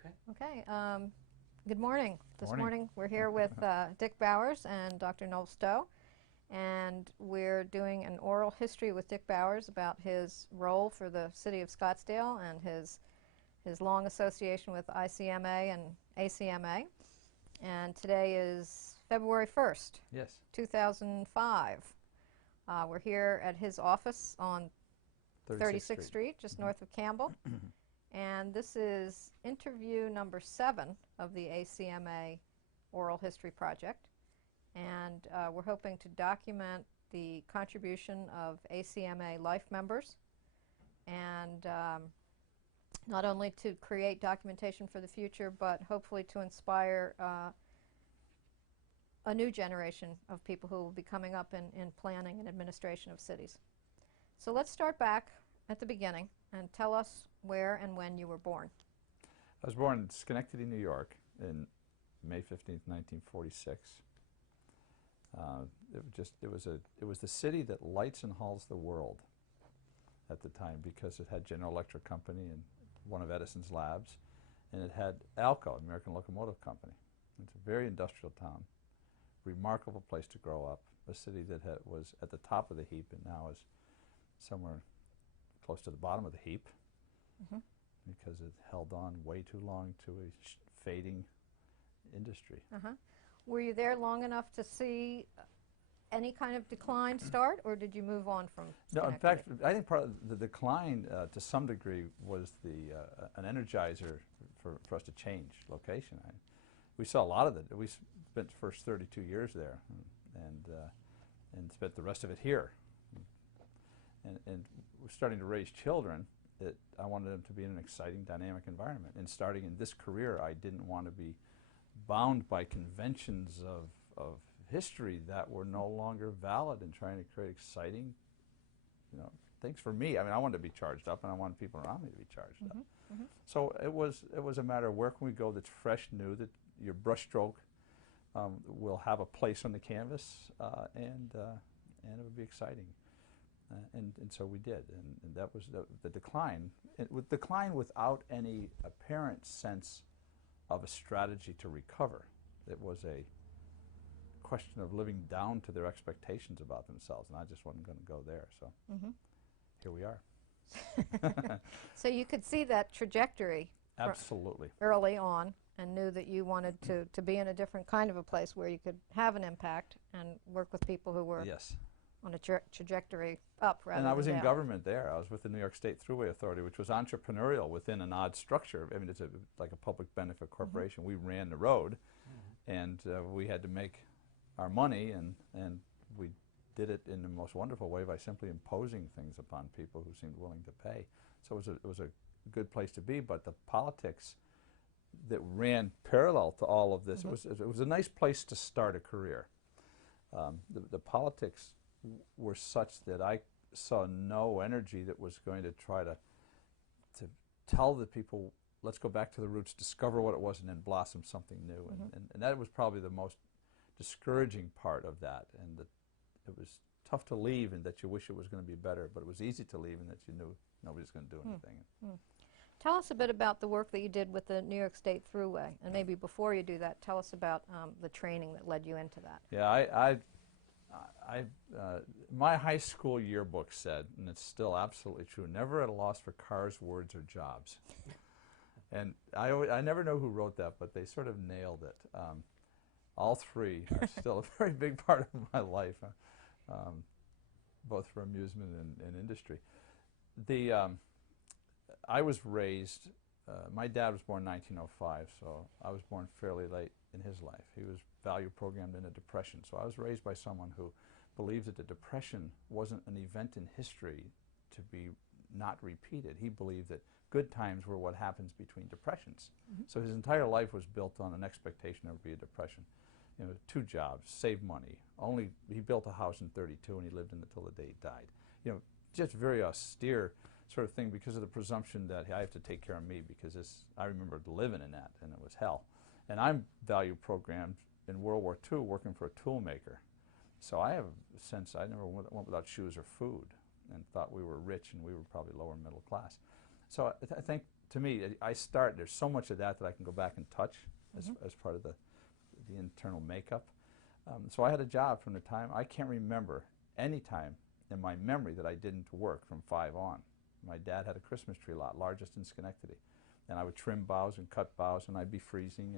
Okay. Okay. Good morning. This Morning. morning we're here with Dick Bowers and Dr. Noel Stowe, and we're doing an oral history with Dick Bowers about his role for the city of Scottsdale and his long association with ICMA and ACMA. And today is February 1st, Yes. 2005. We're here at his office on 36th Street, just north of Campbell. And this is interview number 7 of the ACMA Oral History Project. And we're hoping to document the contribution of ACMA life members, and not only to create documentation for the future, but hopefully to inspire a new generation of people who will be coming up in planning and administration of cities. So let's start back at the beginning and tell us where and when you were born. I was born in Schenectady, New York, in May 15th, 1946. It was the city that lights and hauls the world at the time, because it had General Electric Company and one of Edison's labs, and it had ALCO, American Locomotive Company. It's a very industrial town, remarkable place to grow up, a city that was at the top of the heap and now is somewhere close to the bottom of the heap, because it held on way too long to a fading industry. Were you there long enough to see any kind of decline start, or did you move on from No, in Schenectady? fact, I think part of the decline, to some degree, was an energizer for us to change location. We saw a lot of it. We spent the first 32 years there, and spent the rest of it here. And we're starting to raise children. I wanted them to be in an exciting, dynamic environment. And starting in this career, I didn't want to be bound by conventions of history that were no longer valid, and trying to create exciting, things for me. I mean, I wanted to be charged up, and I wanted people around me to be charged up. So it was a matter of where can we go that's fresh, new, that your brushstroke will have a place on the canvas, and it would be exciting. And so we did, and that was the decline. Decline without any apparent sense of a strategy to recover. It was a question of living down to their expectations about themselves, and I just wasn't going to go there. So here we are. So you could see that trajectory Absolutely. early on, and knew that you wanted to be in a different kind of a place where you could have an impact and work with people who were Yes. on a trajectory up rather And I was than in down. government there. I was with the New York State Thruway Authority, which was entrepreneurial within an odd structure. I mean, it's like a public benefit corporation. We ran the road, and we had to make our money, and we did it in the most wonderful way by simply imposing things upon people who seemed willing to pay. So it was a good place to be, but the politics that ran parallel to all of this, it was a nice place to start a career. The politics were such that I saw no energy that was going to try to tell the people, let's go back to the roots, discover what it was, and then blossom something new. And that was probably the most discouraging part of that, and that it was tough to leave, and that you wish it was going to be better, but it was easy to leave, and that you knew nobody's going to do anything. Tell us a bit about the work that you did with the New York State Thruway, and maybe before you do that, tell us about the training that led you into that. Yeah, my high school yearbook said, and it's still absolutely true, never at a loss for cars, words, or jobs. And I never know who wrote that, but they sort of nailed it. All three are still a very big part of my life, both for amusement and industry. I was raised, my dad was born in 1905, so I was born fairly late in his life. He was value programmed in a depression, so I was raised by someone who believed that the depression wasn't an event in history to be not repeated. He believed that good times were what happens between depressions. So his entire life was built on an expectation there would be a depression. 2 jobs, save money. He built a house in 32, and he lived in it until the day he died. Just very austere sort of thing, because of the presumption that I have to take care of me, because I remember living in that, and it was hell. And I'm value programmed in World War II working for a tool maker. So I have a sense I never went without shoes or food, and thought we were rich and we were probably lower middle class. So I think to me, there's so much of that I can go back and touch as part of the internal makeup. So I had a job from the time, I can't remember any time in my memory that I didn't work from 5 on. My dad had a Christmas tree lot, largest in Schenectady. And I would trim boughs and cut boughs, and I'd be freezing,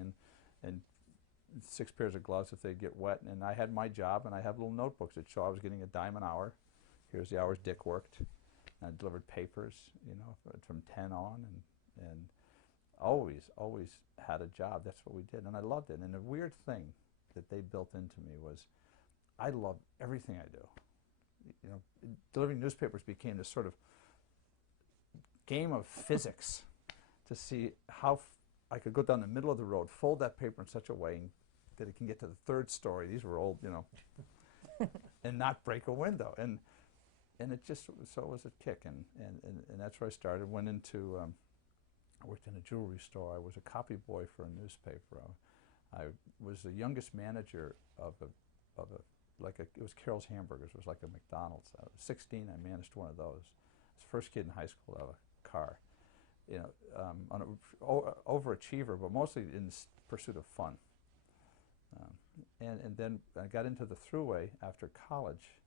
and 6 pairs of gloves if they'd get wet. And I had my job, and I had little notebooks that show I was getting a dime an hour. Here's the hours Dick worked. And I delivered papers, you know, from 10 on, and always had a job. That's what we did, and I loved it. And the weird thing that they built into me was I loved everything I do. You know, delivering newspapers became this sort of game of physics to see how I could go down the middle of the road, fold that paper in such a way that it can get to the 3rd story. These were old, you know, and not break a window. And it just, so it was a kick, and that's where I started. Went into, I worked in a jewelry store. I was a copy boy for a newspaper. I was the youngest manager of it was Carol's Hamburgers. It was like a McDonald's. I was 16, I managed one of those. I was the first kid in high school to have a car. You know, overachiever, but mostly in pursuit of fun. And then I got into the Thruway after college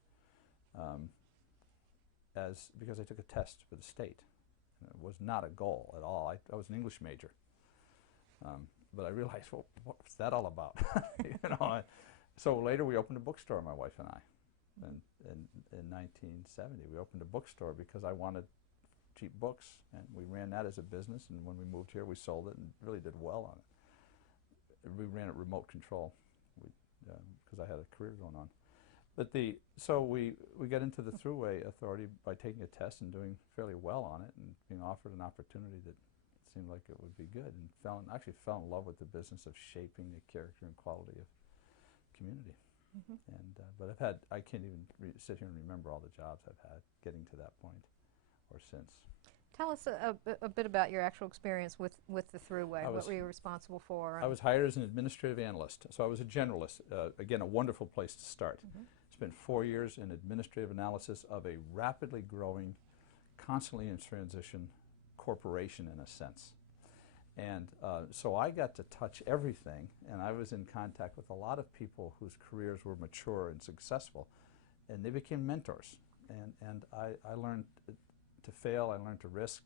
because I took a test for the state. And it was not a goal at all. I was an English major. But I realized, well, what's that all about? You know. So later we opened a bookstore, my wife and I. And in 1970, we opened a bookstore because I wanted cheap books, and we ran that as a business. And when we moved here, we sold it and really did well on it. We ran it remote control because I had a career going on. But so we got into the Thruway Authority by taking a test and doing fairly well on it, and being offered an opportunity that seemed like it would be good, and actually fell in love with the business of shaping the character and quality of community. And but I can't even sit here and remember all the jobs I've had getting to that point or since. Tell us a bit about your actual experience with the Thruway. What were you responsible for? I was hired as an administrative analyst, so I was a generalist. Again, a wonderful place to start. Spent 4 years in administrative analysis of a rapidly growing, constantly in transition corporation in a sense. And so I got to touch everything, and I was in contact with a lot of people whose careers were mature and successful, and they became mentors. And I learned to fail, I learned to risk,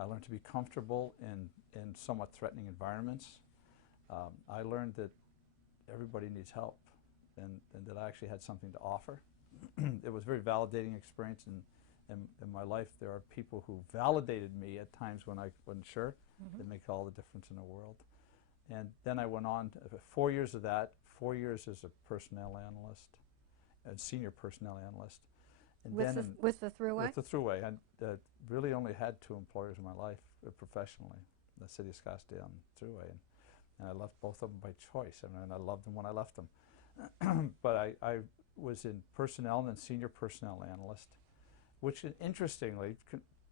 I learned to be comfortable in somewhat threatening environments. I learned that everybody needs help, and that I actually had something to offer. It was a very validating experience, and in my life there are people who validated me at times when I wasn't sure. They make all the difference in the world. And then I went on to 4 years of that, 4 years as a personnel analyst, a senior personnel analyst. And with the Thruway? With the Thruway. I really only had 2 employers in my life professionally, the city of Scottsdale and Thruway. And I left both of them by choice. I mean, I loved them when I left them. But I was in personnel and then senior personnel analyst, which interestingly,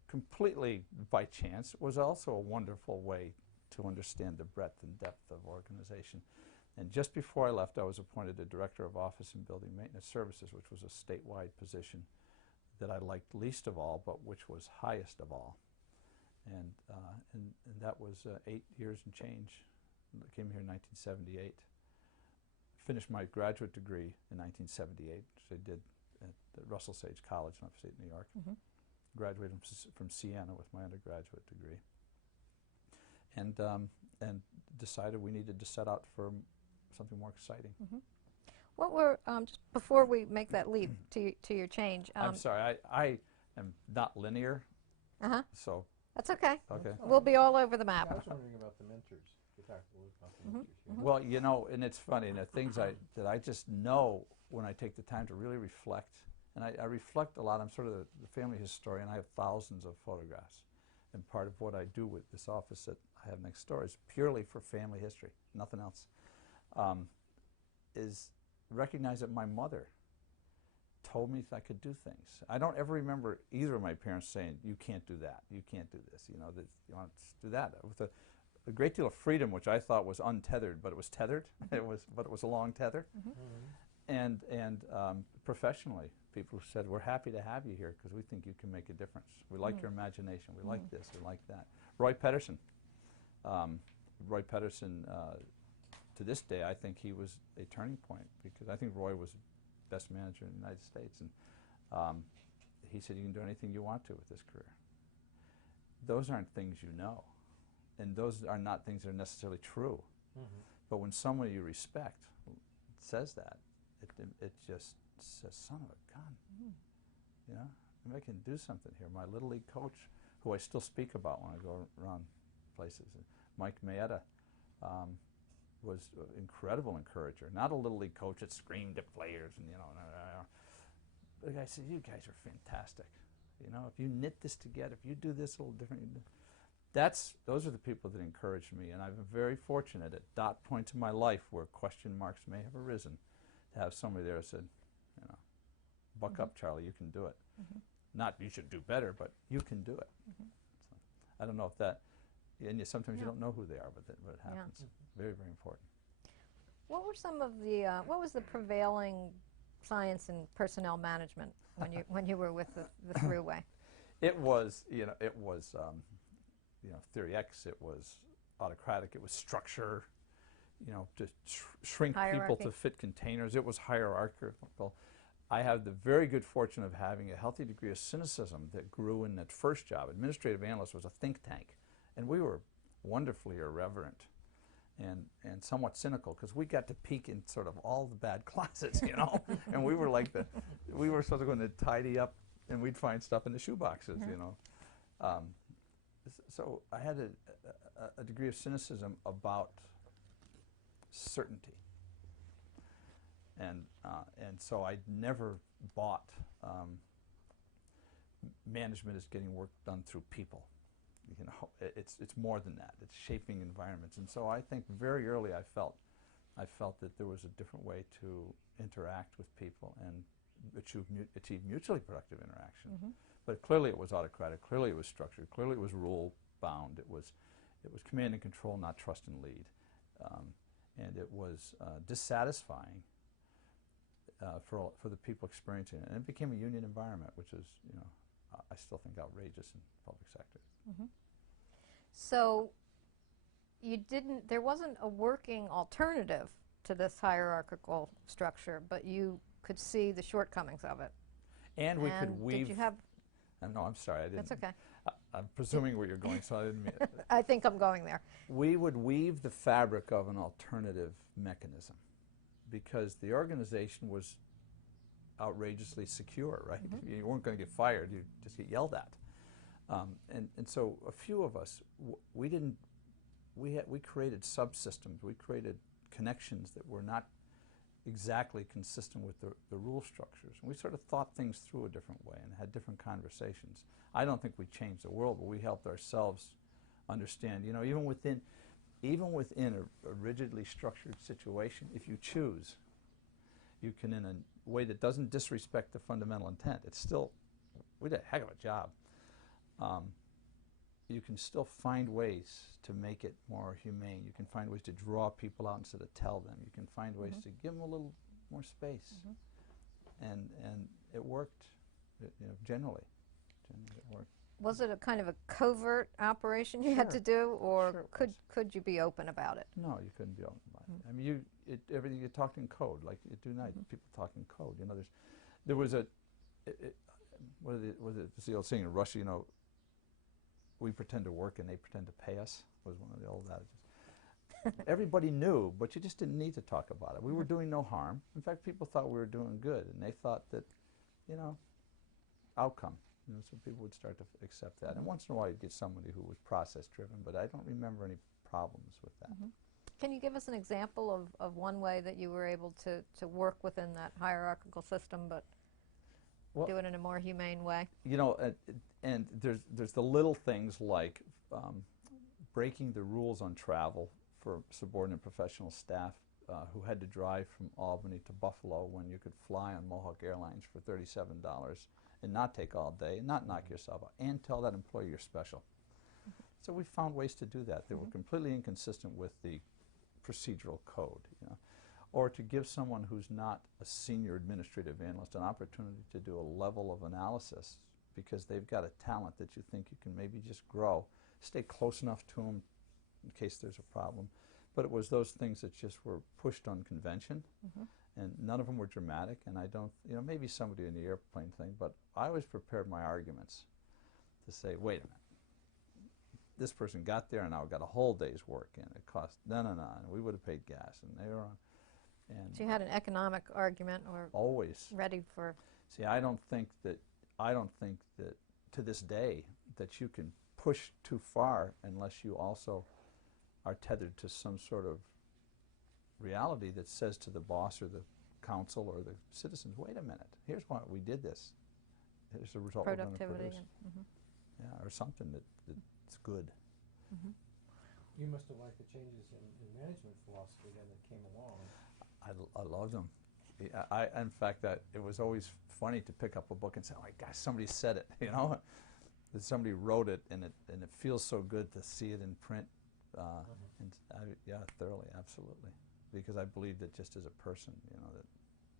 completely by chance, was also a wonderful way to understand the breadth and depth of organization. And just before I left, I was appointed the Director of Office and Building Maintenance Services, which was a statewide position that I liked least of all, but which was highest of all. And that was 8 years and change. I came here in 1978. Finished my graduate degree in 1978, which I did at Russell Sage College in upstate New York. Graduated from Siena with my undergraduate degree, and decided we needed to set out for something more exciting. What were just before we make that leap to your change? I'm sorry, I am not linear. So that's okay. Okay. We'll be all over the map. I was wondering about the mentors. You talked a little about the mentors. Yeah. Well, you know, and it's funny, and the things that I just know when I take the time to really reflect. And I reflect a lot. I'm sort of the family historian. I have thousands of photographs. And part of what I do with this office that I have next door is purely for family history, nothing else, is recognize that my mother told me I could do things. I don't ever remember either of my parents saying, you can't do that, you can't do this, you know, that you want to do that. With a great deal of freedom, which I thought was untethered, but it was tethered. But it was a long tether. And professionally, people who said, we're happy to have you here because we think you can make a difference. We like your imagination. We like this. We like that. Roy Pedersen. Roy Pedersen, to this day, I think he was a turning point because I think Roy was the best manager in the United States. And he said, you can do anything you want to with this career. Those aren't things you know. And those are not things that are necessarily true. But when someone you respect says that, it just says, son of a gun. You know, maybe I can do something here. My Little League coach, who I still speak about when I go around places, Mike Mayetta, was an incredible encourager. Not a Little League coach that screamed at players and, you know, but the guy said, you guys are fantastic. You know, if you knit this together, if you do this a little different, those are the people that encouraged me, and I've been very fortunate at dot points in my life where question marks may have arisen to have somebody there who said, you know, buck up, Charlie, you can do it. Not you should do better, but you can do it. So, I don't know if that, and sometimes you don't know who they are, but it happens. Very, very important. What were some of the, what was the prevailing science in personnel management when you were with the Thruway? It was, you know, Theory X, it was autocratic, it was structure, you know, to shrink people to fit containers. It was hierarchical. I have the very good fortune of having a healthy degree of cynicism that grew in that first job. Administrative analyst was a think tank, and we were wonderfully irreverent and somewhat cynical because we got to peek in sort of all the bad closets, you know, and we were like we were sort of going to tidy up, and we'd find stuff in the shoe boxes, you know. So I had a degree of cynicism about certainty, and so I never bought management as getting work done through people. You know, it's more than that. It's shaping environments, and so I think very early I felt that there was a different way to interact with people and achieve mutually productive interaction. But clearly it was autocratic, clearly it was structured, clearly it was rule-bound. It was command and control, not trust and lead. And it was dissatisfying for the people experiencing it. And it became a union environment, which is, you know, I still think outrageous in the public sector. So there wasn't a working alternative to this hierarchical structure, but you could see the shortcomings of it. And we could weave. Did you have? No, I'm sorry, I didn't. That's okay. I'm presuming where you're going, so I didn't mean it. I think I'm going there. We would weave the fabric of an alternative mechanism because the organization was outrageously secure, right? You weren't going to get fired, you just get yelled at. And so a few of us, we created subsystems, we created connections that were not exactly consistent with the rule structures. And we sort of thought things through a different way and had different conversations. I don't think we changed the world, but we helped ourselves understand, you know, even within a rigidly structured situation, if you choose, you can, in a way that doesn't disrespect the fundamental intent, it's still, we did a heck of a job. You can still find ways to make it more humane. You can find ways to draw people out instead of tell them. You can find ways to give them a little more space. And it worked, you know, generally it worked. Was it a kind of a covert operation you had to do, or could you be open about it? No, you couldn't be open about it. I mean, everything you talked in code, like you do now. People talk in code. You know, there was the old saying in Russia, you know, we pretend to work and they pretend to pay us, was one of the old adages. Everybody knew, but you just didn't need to talk about it. We were doing no harm. In fact, people thought we were doing good, and they thought that, you know, outcome. You know, so people would start to accept that. And once in a while you'd get somebody who was process-driven, but I don't remember any problems with that. Can you give us an example of one way that you were able to work within that hierarchical system, but do it in a more humane way? You know, and there's the little things like breaking the rules on travel for subordinate professional staff who had to drive from Albany to Buffalo when you could fly on Mohawk Airlines for $37 and not take all day and not knock yourself out and tell that employee you're special. So we found ways to do that that were completely inconsistent with the procedural code. You know. or to give someone who's not a senior administrative analyst an opportunity to do a level of analysis because they've got a talent that you think you can maybe just grow, stay close enough to them in case there's a problem. But it was those things that just were pushed on convention, and none of them were dramatic, and I don't, you know, maybe somebody in the airplane thing, but I always prepared my arguments to say, wait a minute, this person got there and now got a whole day's work in. It cost, no, and we would have paid gas, and they were on. And So you had an economic argument or always. ready for... See, I don't think that to this day that you can push too far unless you also are tethered to some sort of reality that says to the boss or the council or the citizens, wait a minute, here's why we did this. Here's the result we're going to productivity. produce. Yeah, or something that's good. You must have liked the changes in management philosophy then that came along. I loved them. In fact, it was always funny to pick up a book and say, oh my gosh, somebody said it, you know? That somebody wrote it, and it feels so good to see it in print. Yeah, thoroughly, absolutely. Because I believe that just as a person, you know, that...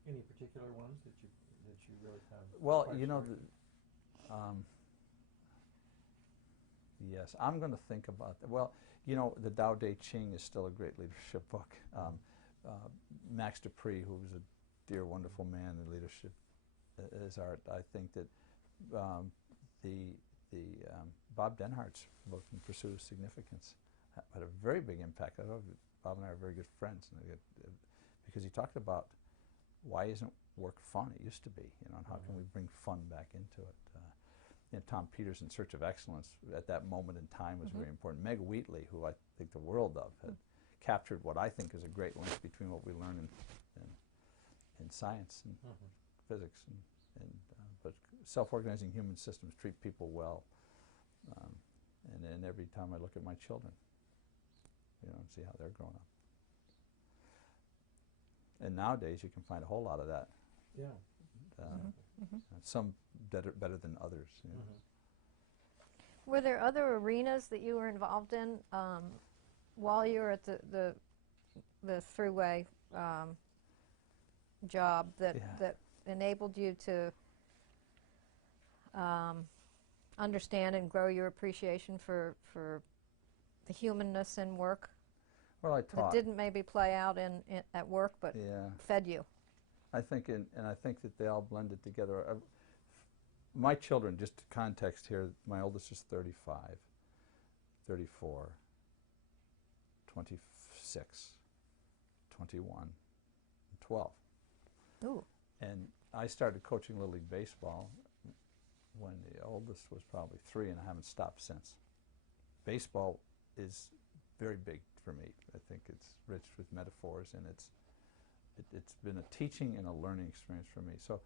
Any particular ones that you really found? Well, you know, yes, I'm going to think about that. Well, you know, the Tao Te Ching is still a great leadership book. Max Dupree, who was a dear, wonderful man in leadership as art, I think that Bob Denhart's book, In Pursuit of Significance, had a very big impact. Bob and I are very good friends, because he talked about why isn't work fun? It used to be, you know, and how can we bring fun back into it? You know, Tom Peters' In Search of Excellence at that moment in time was very important. Meg Wheatley, who I think the world of, had captured what I think is a great link between what we learn in science and physics, but self-organizing human systems treat people well. And every time I look at my children, you know, and see how they're growing up. And nowadays you can find a whole lot of that. Yeah. Some better than others. You know. Were there other arenas that you were involved in while you were at the Thruway job that enabled you to understand and grow your appreciation for the humanness in work? Well, I taught. That didn't maybe play out at work, but fed you. I think, and I think that they all blended together. My children, just context here, my oldest is 35, 34, 26, 21, and 12. Ooh. And I started coaching Little League Baseball when the oldest was probably 3, and I haven't stopped since. Baseball is very big for me. I think it's rich with metaphors, and it's been a teaching and a learning experience for me. So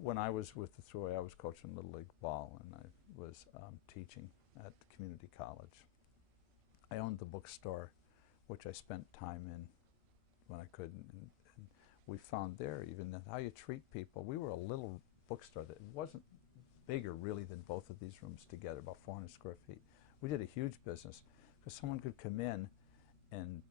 when I was with the Thruway, I was coaching Little League ball, and I was teaching at community college. I owned the bookstore, which I spent time in when I could, and we found there even that how you treat people. We were a little bookstore that wasn't bigger really than both of these rooms together, about 400 square feet. We did a huge business because someone could come in and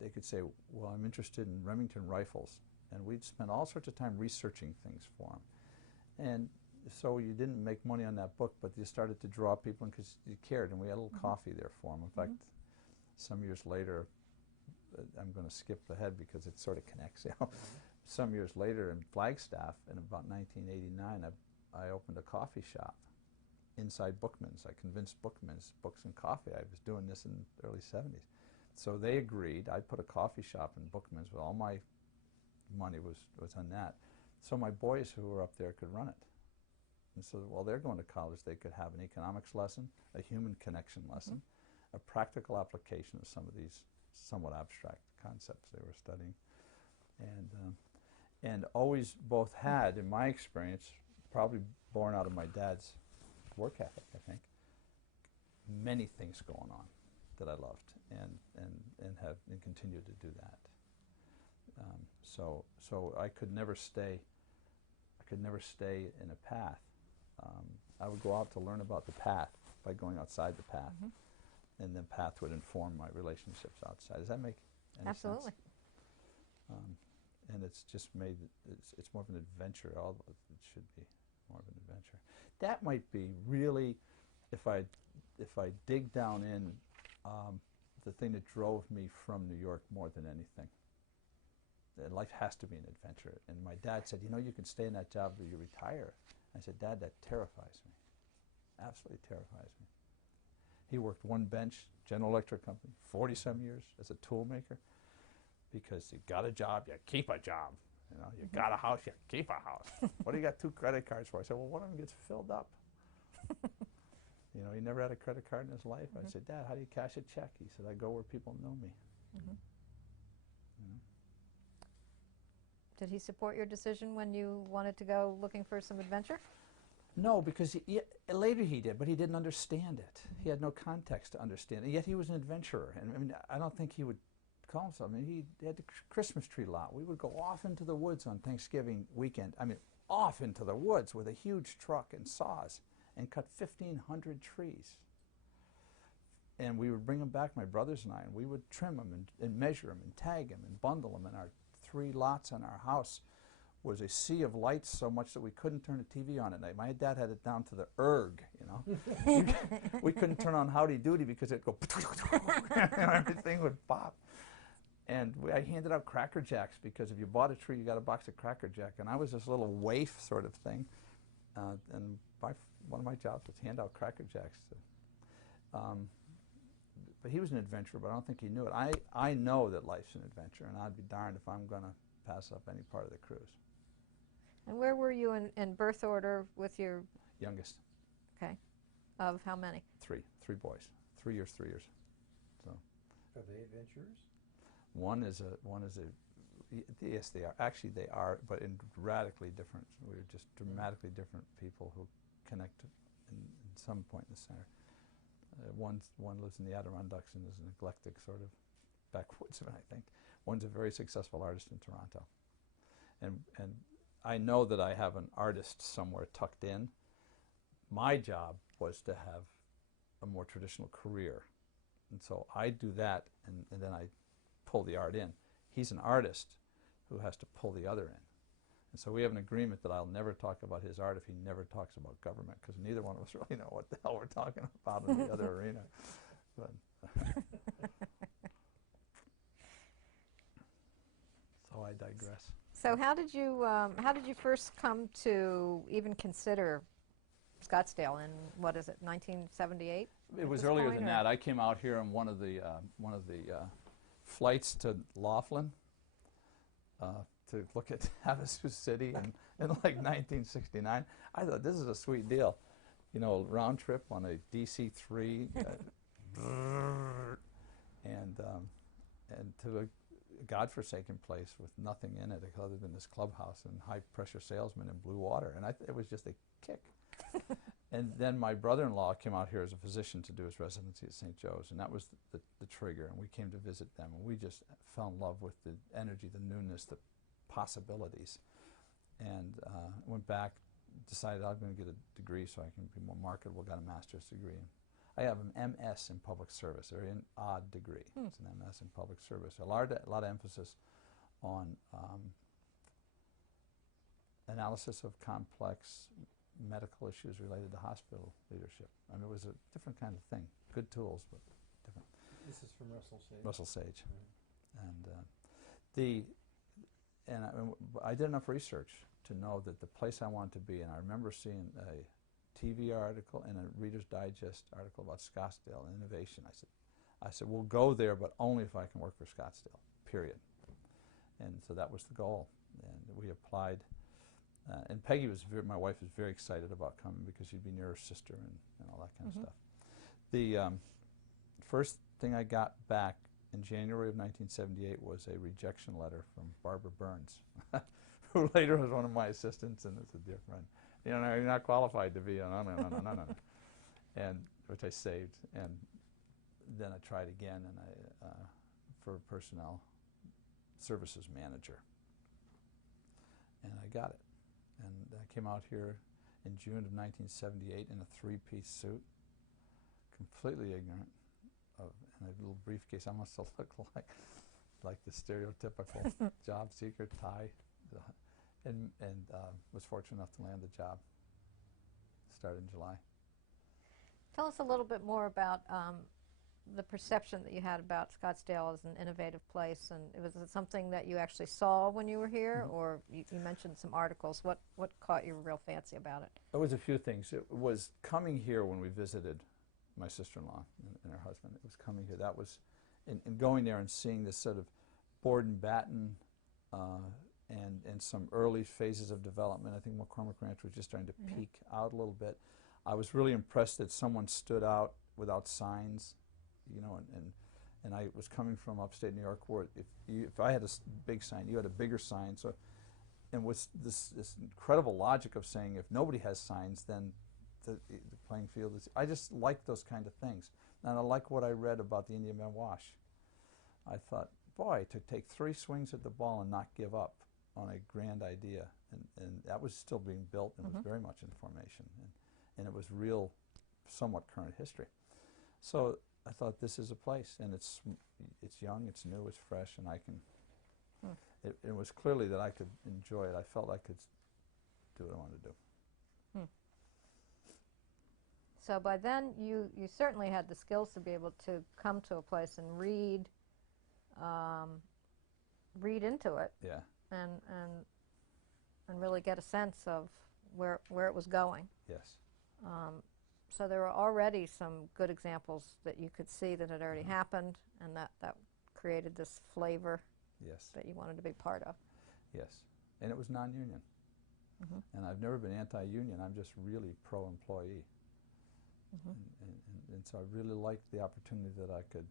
they could say, well, I'm interested in Remington rifles. And we'd spend all sorts of time researching things for them. And so you didn't make money on that book, but you started to draw people in because you cared, and we had a little coffee there for them. In fact, some years later, I'm going to skip ahead because it sort of connects. You know? Some years later in Flagstaff, in about 1989, I opened a coffee shop inside Bookman's. I convinced Bookman's, Books and Coffee. I was doing this in the early 70s. So they agreed. I put a coffee shop in Bookman's, but all my money was on that. So my boys who were up there could run it. And so while they're going to college, they could have an economics lesson, a human connection lesson, a practical application of some of these somewhat abstract concepts they were studying. And always both had, in my experience, probably born out of my dad's work ethic, I think, many things going on that I loved and continue to do that. So I could never stay in a path. I would go out to learn about the path by going outside the path, and the path would inform my relationships outside. Does that make any Absolutely. sense. And it's just made it's more of an adventure. All it should be more of an adventure. That might be really, if I dig down in, the thing that drove me from New York more than anything. Life has to be an adventure. And my dad said, you know, you can stay in that job till you retire. I said, Dad, that terrifies me. Absolutely terrifies me. He worked one bench, General Electric Company, 40-some years as a tool maker. Because you got a job, you keep a job. You know, you got a house, you keep a house. What do you got 2 credit cards for? I said, well, one of them gets filled up. You know, he never had a credit card in his life. I said, Dad, how do you cash a check? He said, I go where people know me. You know? Did he support your decision when you wanted to go looking for some adventure? No, because later he did, but he didn't understand it. He had no context to understand it. Yet he was an adventurer. And I mean, I don't think he would call himself. I mean, he had the Christmas tree lot. We would go off into the woods on Thanksgiving weekend. I mean, off into the woods with a huge truck and saws and cut 1,500 trees. And we would bring them back, my brothers and I, and we would trim them and measure them and tag them and bundle them. And our 3 lots in our house was a sea of lights so much that we couldn't turn the TV on at night. My dad had it down to the erg, you know. We couldn't turn on Howdy Doody because it'd go, everything would pop. And I handed out Cracker Jacks because if you bought a tree, you got a box of Cracker Jack. And I was this little waif sort of thing. And one of my jobs was hand out Cracker Jacks. But he was an adventurer, but I don't think he knew it. I know that life's an adventure, and I'd be darned if I'm going to pass up any part of the cruise. And where were you in birth order with your... Youngest. Okay. Of how many? 3 boys. 3 years, 3 years. So. Are they adventurers? One is a, yes, they are. Actually, they are, but in radically different. We're just dramatically different people who connect in some point in the center. One lives in the Adirondacks and is an eclectic sort of backwoodsman, I think. One's a very successful artist in Toronto. And I know that I have an artist somewhere tucked in. My job was to have a more traditional career. And so I do that, and then I pull the art in. He's an artist who has to pull the other in. And so we have an agreement that I'll never talk about his art if he never talks about government, because neither one of us really know what the hell we're talking about in the other arena. But so I digress. So how did you first come to even consider Scottsdale in, what is it, 1978? It was earlier than that. I came out here on one of the flights to Laughlin to look at Havasu City in like 1969. I thought, this is a sweet deal. You know, round trip on a DC-3 and to a godforsaken place with nothing in it other than this clubhouse and high-pressure salesmen in blue water. And it was just a kick. And then my brother-in-law came out here as a physician to do his residency at St. Joe's, and that was the trigger. And we came to visit them, and we just fell in love with the energy, the newness, the possibilities. And went back, decided I'm going to get a degree so I can be more marketable, got a master's degree. I have an MS in public service, a very odd degree. It's an MS in public service. A lot of emphasis on analysis of complex medical issues related to hospital leadership. I mean, it was a different kind of thing. Good tools, but different. This is from Russell Sage. Russell Sage. Right. And I did enough research to know that the place I wanted to be, and I remember seeing a TV article and a Reader's Digest article about Scottsdale and innovation. I said, we'll go there, but only if I can work for Scottsdale, period. And so that was the goal. And we applied. And Peggy my wife was very excited about coming because she'd be near her sister and all that kind of stuff. The first thing I got back in January of 1978 was a rejection letter from Barbara Burns, who later was one of my assistants, and it's a dear friend. You know, you're not qualified to be no. And which I saved, and then I tried again, and for personnel services manager, and I got it. And I came out here in June of 1978 in a 3-piece suit, completely ignorant of, in a little briefcase. I must have looked like, like the stereotypical job seeker tie, and was fortunate enough to land the job. Started in July. Tell us a little bit more about the perception that you had about Scottsdale as an innovative place, and was it something that you actually saw when you were here, or you mentioned some articles? What caught your real fancy about it? It was a few things. It was coming here when we visited my sister-in-law and her husband. It was coming here. That was, and going there and seeing this sort of board and batten and some early phases of development. I think McCormick Ranch was just starting to peak out a little bit. I was really impressed that someone stood out without signs, you know, and I was coming from upstate New York where if I had a big sign, you had a bigger sign. So, and with this incredible logic of saying if nobody has signs, then the playing field is. I just like those kind of things, and I like what I read about the Indian Man Wash. I thought, boy, to take 3 swings at the ball and not give up on a grand idea, and that was still being built and was very much in formation, and it was real, somewhat current history. So I thought, this is a place, and it's young, it's new, it's fresh, and I can. It was clearly that I could enjoy it. I felt I could do what I wanted to do. So by then, you certainly had the skills to be able to come to a place and read into it, and really get a sense of where it was going. Yes. So there were already some good examples that you could see that had already happened, and that created this flavor that you wanted to be part of. Yes, and it was non-union. And I've never been anti-union. I'm just really pro-employee. And so I really liked the opportunity that I could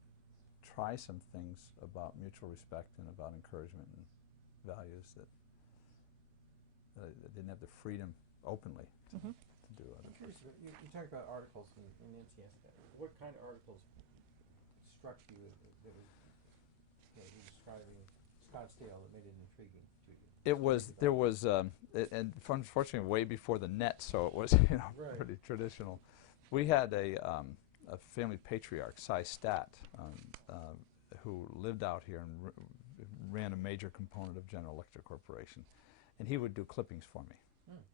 try some things about mutual respect and about encouragement and values that I didn't have the freedom openly to do other. I'm curious, you talked about articles, and Nancy asked that. What kind of articles struck you that was, you know, describing Scottsdale that made it intriguing to you? There was, and unfortunately way before the net, so it was, you know, pretty traditional. We had a family patriarch, Cy Stat, who lived out here and ran a major component of General Electric Corporation, and he would do clippings for me.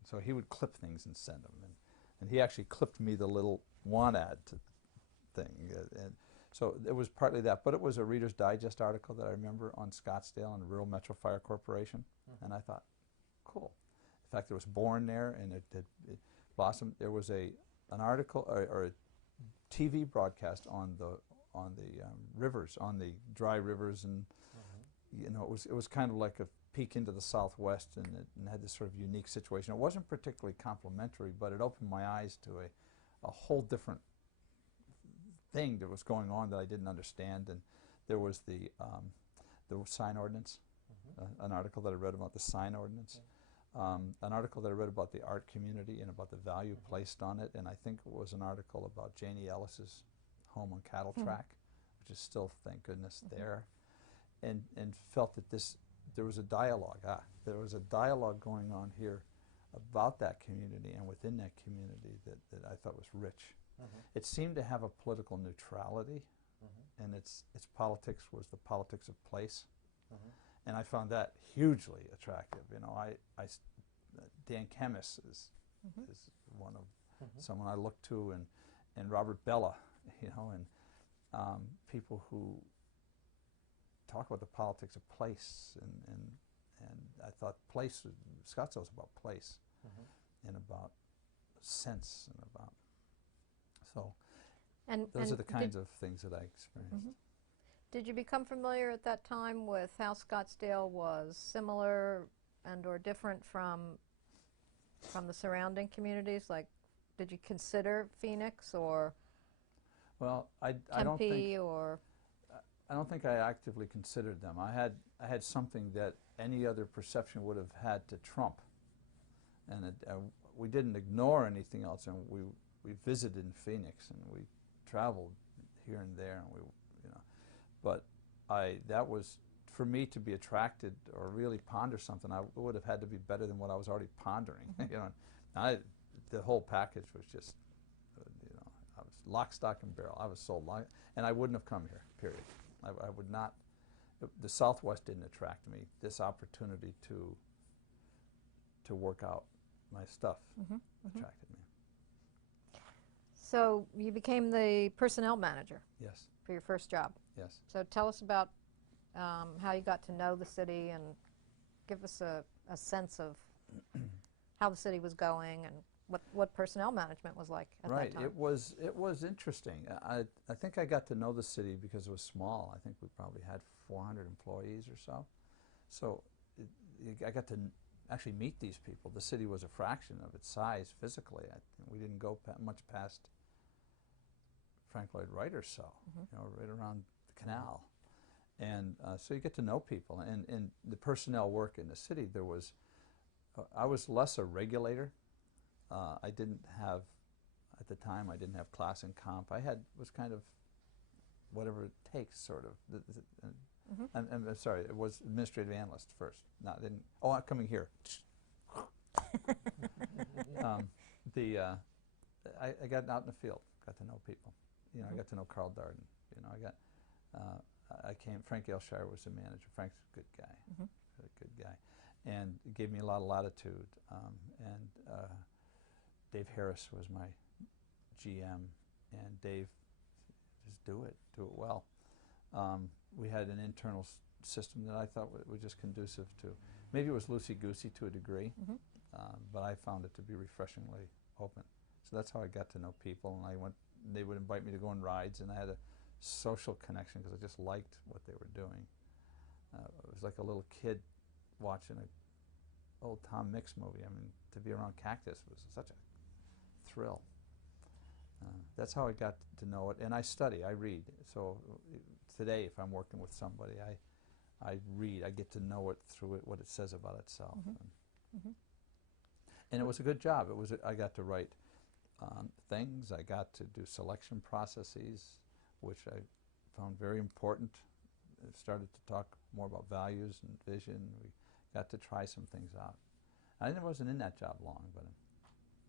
So he would clip things and send them, and he actually clipped me the little want ad thing, and so it was partly that, but it was a Reader's Digest article that I remember on Scottsdale and Rural Metro Fire Corporation, and I thought, cool. In fact, it was born there, and it blossomed. There was an article or a TV broadcast on the rivers, on the dry rivers, and you know, it was kind of like a peek into the Southwest, and it had this sort of unique situation. It wasn't particularly complimentary, but it opened my eyes to a whole different thing that was going on that I didn't understand. And there was the sign ordinance, an article that I read about the sign ordinance, an article that I read about the art community and about the value placed on it, and I think it was an article about Janie Ellis's home on Cattle Track, which is still, thank goodness, there, and felt that there was a dialogue. There was a dialogue going on here about that community and within that community that I thought was rich. It seemed to have a political neutrality, and its politics was the politics of place, and I found that hugely attractive. You know, Dan Kemmis is one of someone I look to, and Robert Bella, you know, and people who talk about the politics of place, and I thought Scottsdale was about place, and about sense, and about, so those are the kinds of things that I experienced. Did you become familiar at that time with how Scottsdale was similar and or different from the surrounding communities? Like, did you consider Phoenix or Tempe or? I don't think I actively considered them. I had something that any other perception would have had to trump, and we didn't ignore anything else. And we visited in Phoenix, and we traveled here and there, and but that was, for me to be attracted or really ponder something, I would have had to be better than what I was already pondering. You know, the whole package was just, you know, I was lock, stock, and barrel. I was sold, and I wouldn't have come here. Period. I would not. the Southwest didn't attract me. This opportunity to work out my stuff attracted me. So you became the personnel manager Yes, for your first job. yes. So tell us about how you got to know the city and give us a sense of how the city was going and what personnel management was like at that time. It was interesting. I think I got to know the city because it was small. I think we probably had 400 employees or so. So I got to actually meet these people. The city was a fraction of its size physically. We didn't go much past Frank Lloyd Wright or so, right around the canal. And so you get to know people. And the personnel work in the city, I was less a regulator. I didn't have, at the time, I didn't have class and comp. Was kind of whatever it takes, sort of. I'm sorry, it was administrative analyst first. I'm coming here. I got out in the field, got to know people. I got to know Carl Darden. Frank Aylshire was the manager. Frank's a good guy, a good guy, and gave me a lot of latitude. Dave Harris was my GM, and Dave, just do it well. We had an internal system that I thought was just conducive to, maybe it was loosey-goosey to a degree, but I found it to be refreshingly open. So that's how I got to know people, and they would invite me to go on rides, and I had a social connection because I just liked what they were doing. It was like a little kid watching an old Tom Mix movie. I mean, to be around Cactus was such a thrill. That's how I got to know it, and I study, I read. So today, if I'm working with somebody, I read, I get to know it through what it says about itself. And it was a good job. I got to write things, I got to do selection processes, which I found very important. I started to talk more about values and vision. We got to try some things out. I wasn't in that job long, but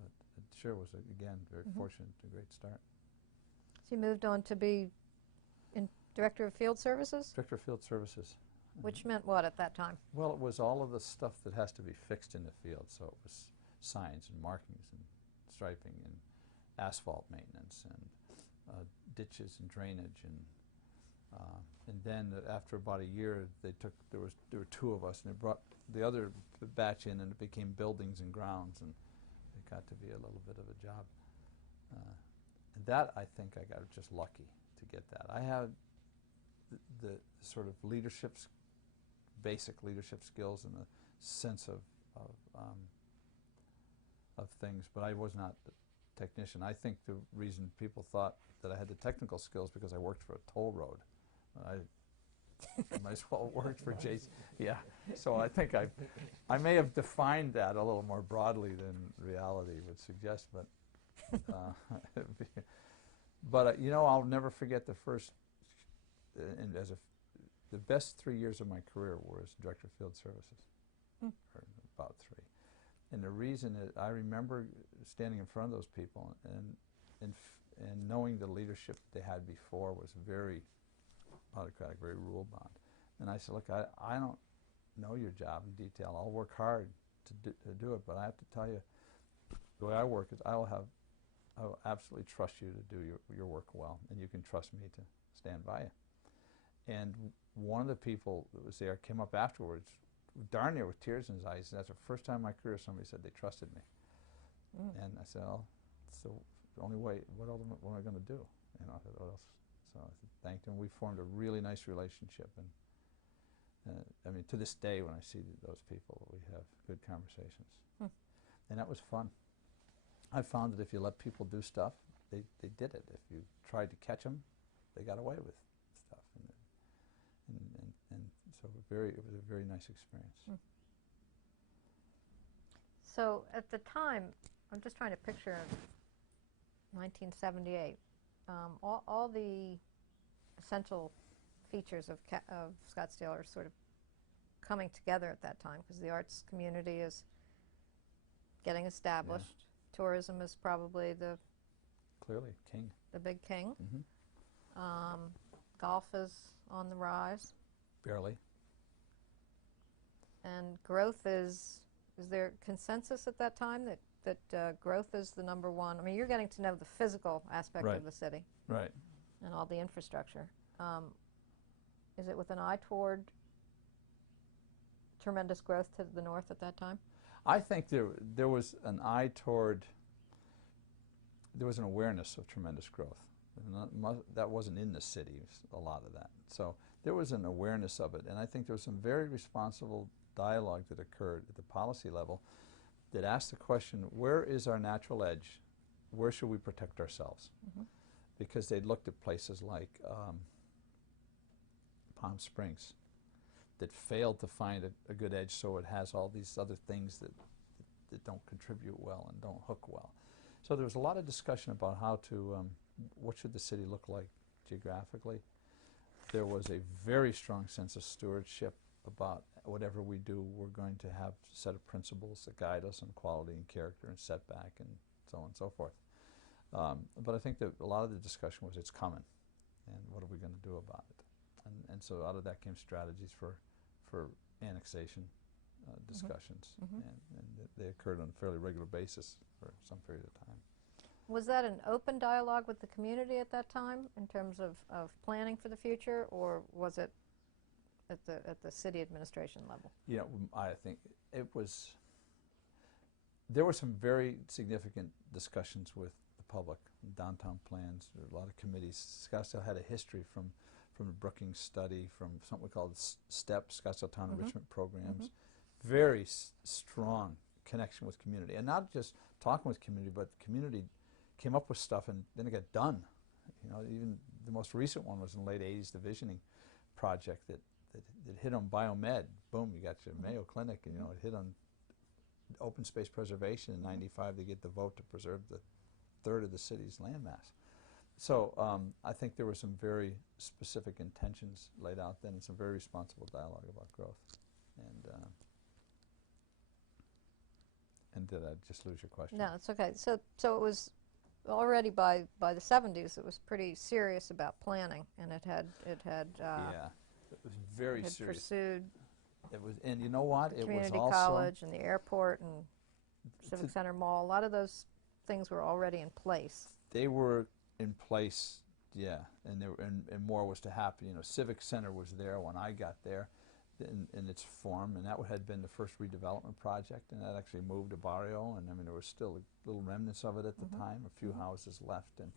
it sure was, again, very fortunate, a great start. So you moved on to be Director of Field Services? Director of Field Services. Which meant what at that time? Well, it was all of the stuff that has to be fixed in the field. So it was signs and markings and striping and asphalt maintenance and ditches and drainage, and then after about a year, there were two of us, and they brought the other batch in, and it became buildings and grounds, and it got to be a little bit of a job. And that, I think I got just lucky to get that. I had the sort of basic leadership skills and the sense of things, but I was not the technician. I think the reason people thought that I had the technical skills because I worked for a toll road. I might as well have worked for Jason. Yeah, so I think I may have defined that a little more broadly than reality would suggest, but I'll never forget the first, the best 3 years of my career was Director of Field Services, or about 3. And the reason is I remember standing in front of those people and knowing the leadership they had before was very autocratic, very rule-bound. And I said, look, I don't know your job in detail. I'll work hard to do it, but I have to tell you, the way I work is I will absolutely trust you to do your work well, and you can trust me to stand by you. And one of the people that was there came up afterwards, darn near with tears in his eyes, and that's the first time in my career somebody said they trusted me. And I said, oh, so the only way, what am I going to do? What else? So I thanked him. We formed a really nice relationship, and I mean, to this day, when I see those people, we have good conversations. And that was fun. I found that if you let people do stuff, they did it. If you tried to catch them, they got away with stuff. And so it was a very nice experience. So at the time, I'm just trying to picture 1978. All the essential features of Scottsdale are sort of coming together at that time because the arts community is getting established. Yeah. Tourism is probably clearly the big king. Golf is on the rise. Barely. And growth is there consensus at that time that growth is the number one? I mean, you're getting to know the physical aspect Right. of the city Right. and all the infrastructure. Is it with an eye toward tremendous growth to the north at that time? I think there was an eye toward, there was an awareness of tremendous growth. That wasn't in the city, a lot of that. So there was an awareness of it, and I think there was some very responsible dialogue that occurred at the policy level that asked the question, where is our natural edge? Where should we protect ourselves? Mm-hmm. Because they'd looked at places like Palm Springs that failed to find a good edge, so it has all these other things that don't contribute well and don't hook well. So there was a lot of discussion about how to, what should the city look like geographically. There was a very strong sense of stewardship about whatever we do, we're going to have a set of principles that guide us on quality and character and setback and so on and so forth. But I think that a lot of the discussion was it's coming, and what are we going to do about it? And so out of that came strategies for annexation discussions, Mm-hmm. and they occurred on a fairly regular basis for some period of time. Was that an open dialogue with the community at that time in terms of planning for the future, or was it at the city administration level? You know, I think it was, there were some very significant discussions with the public, downtown plans, there were a lot of committees. Scottsdale had a history from the Brookings study, from something we called STEP, Scottsdale Town Mm-hmm. Enrichment Programs. Mm-hmm. Very strong connection with community, and not just talking with community, but the community came up with stuff and then it got done. You know, even the most recent one was in the late 80s, the visioning project that hit on biomed. Boom, you got your Mayo Clinic, and you know, it hit on open space preservation in '95. They get the vote to preserve the third of the city's landmass. So I think there were some very specific intentions laid out then, and some very responsible dialogue about growth. And did I just lose your question? No, it's okay. So it was already by the 70s. It was pretty serious about planning, and it had Yeah, it was very had serious. pursued It was, and you know what? It was community also college and the airport and Civic Center Mall. A lot of those things were already in place. They were in place, yeah, and and more was to happen. You know, Civic Center was there when I got there, in its form, and that had been the first redevelopment project, and that actually moved to Barrio, and I mean there was still little remnants of it at the Mm-hmm. time, a few houses left, and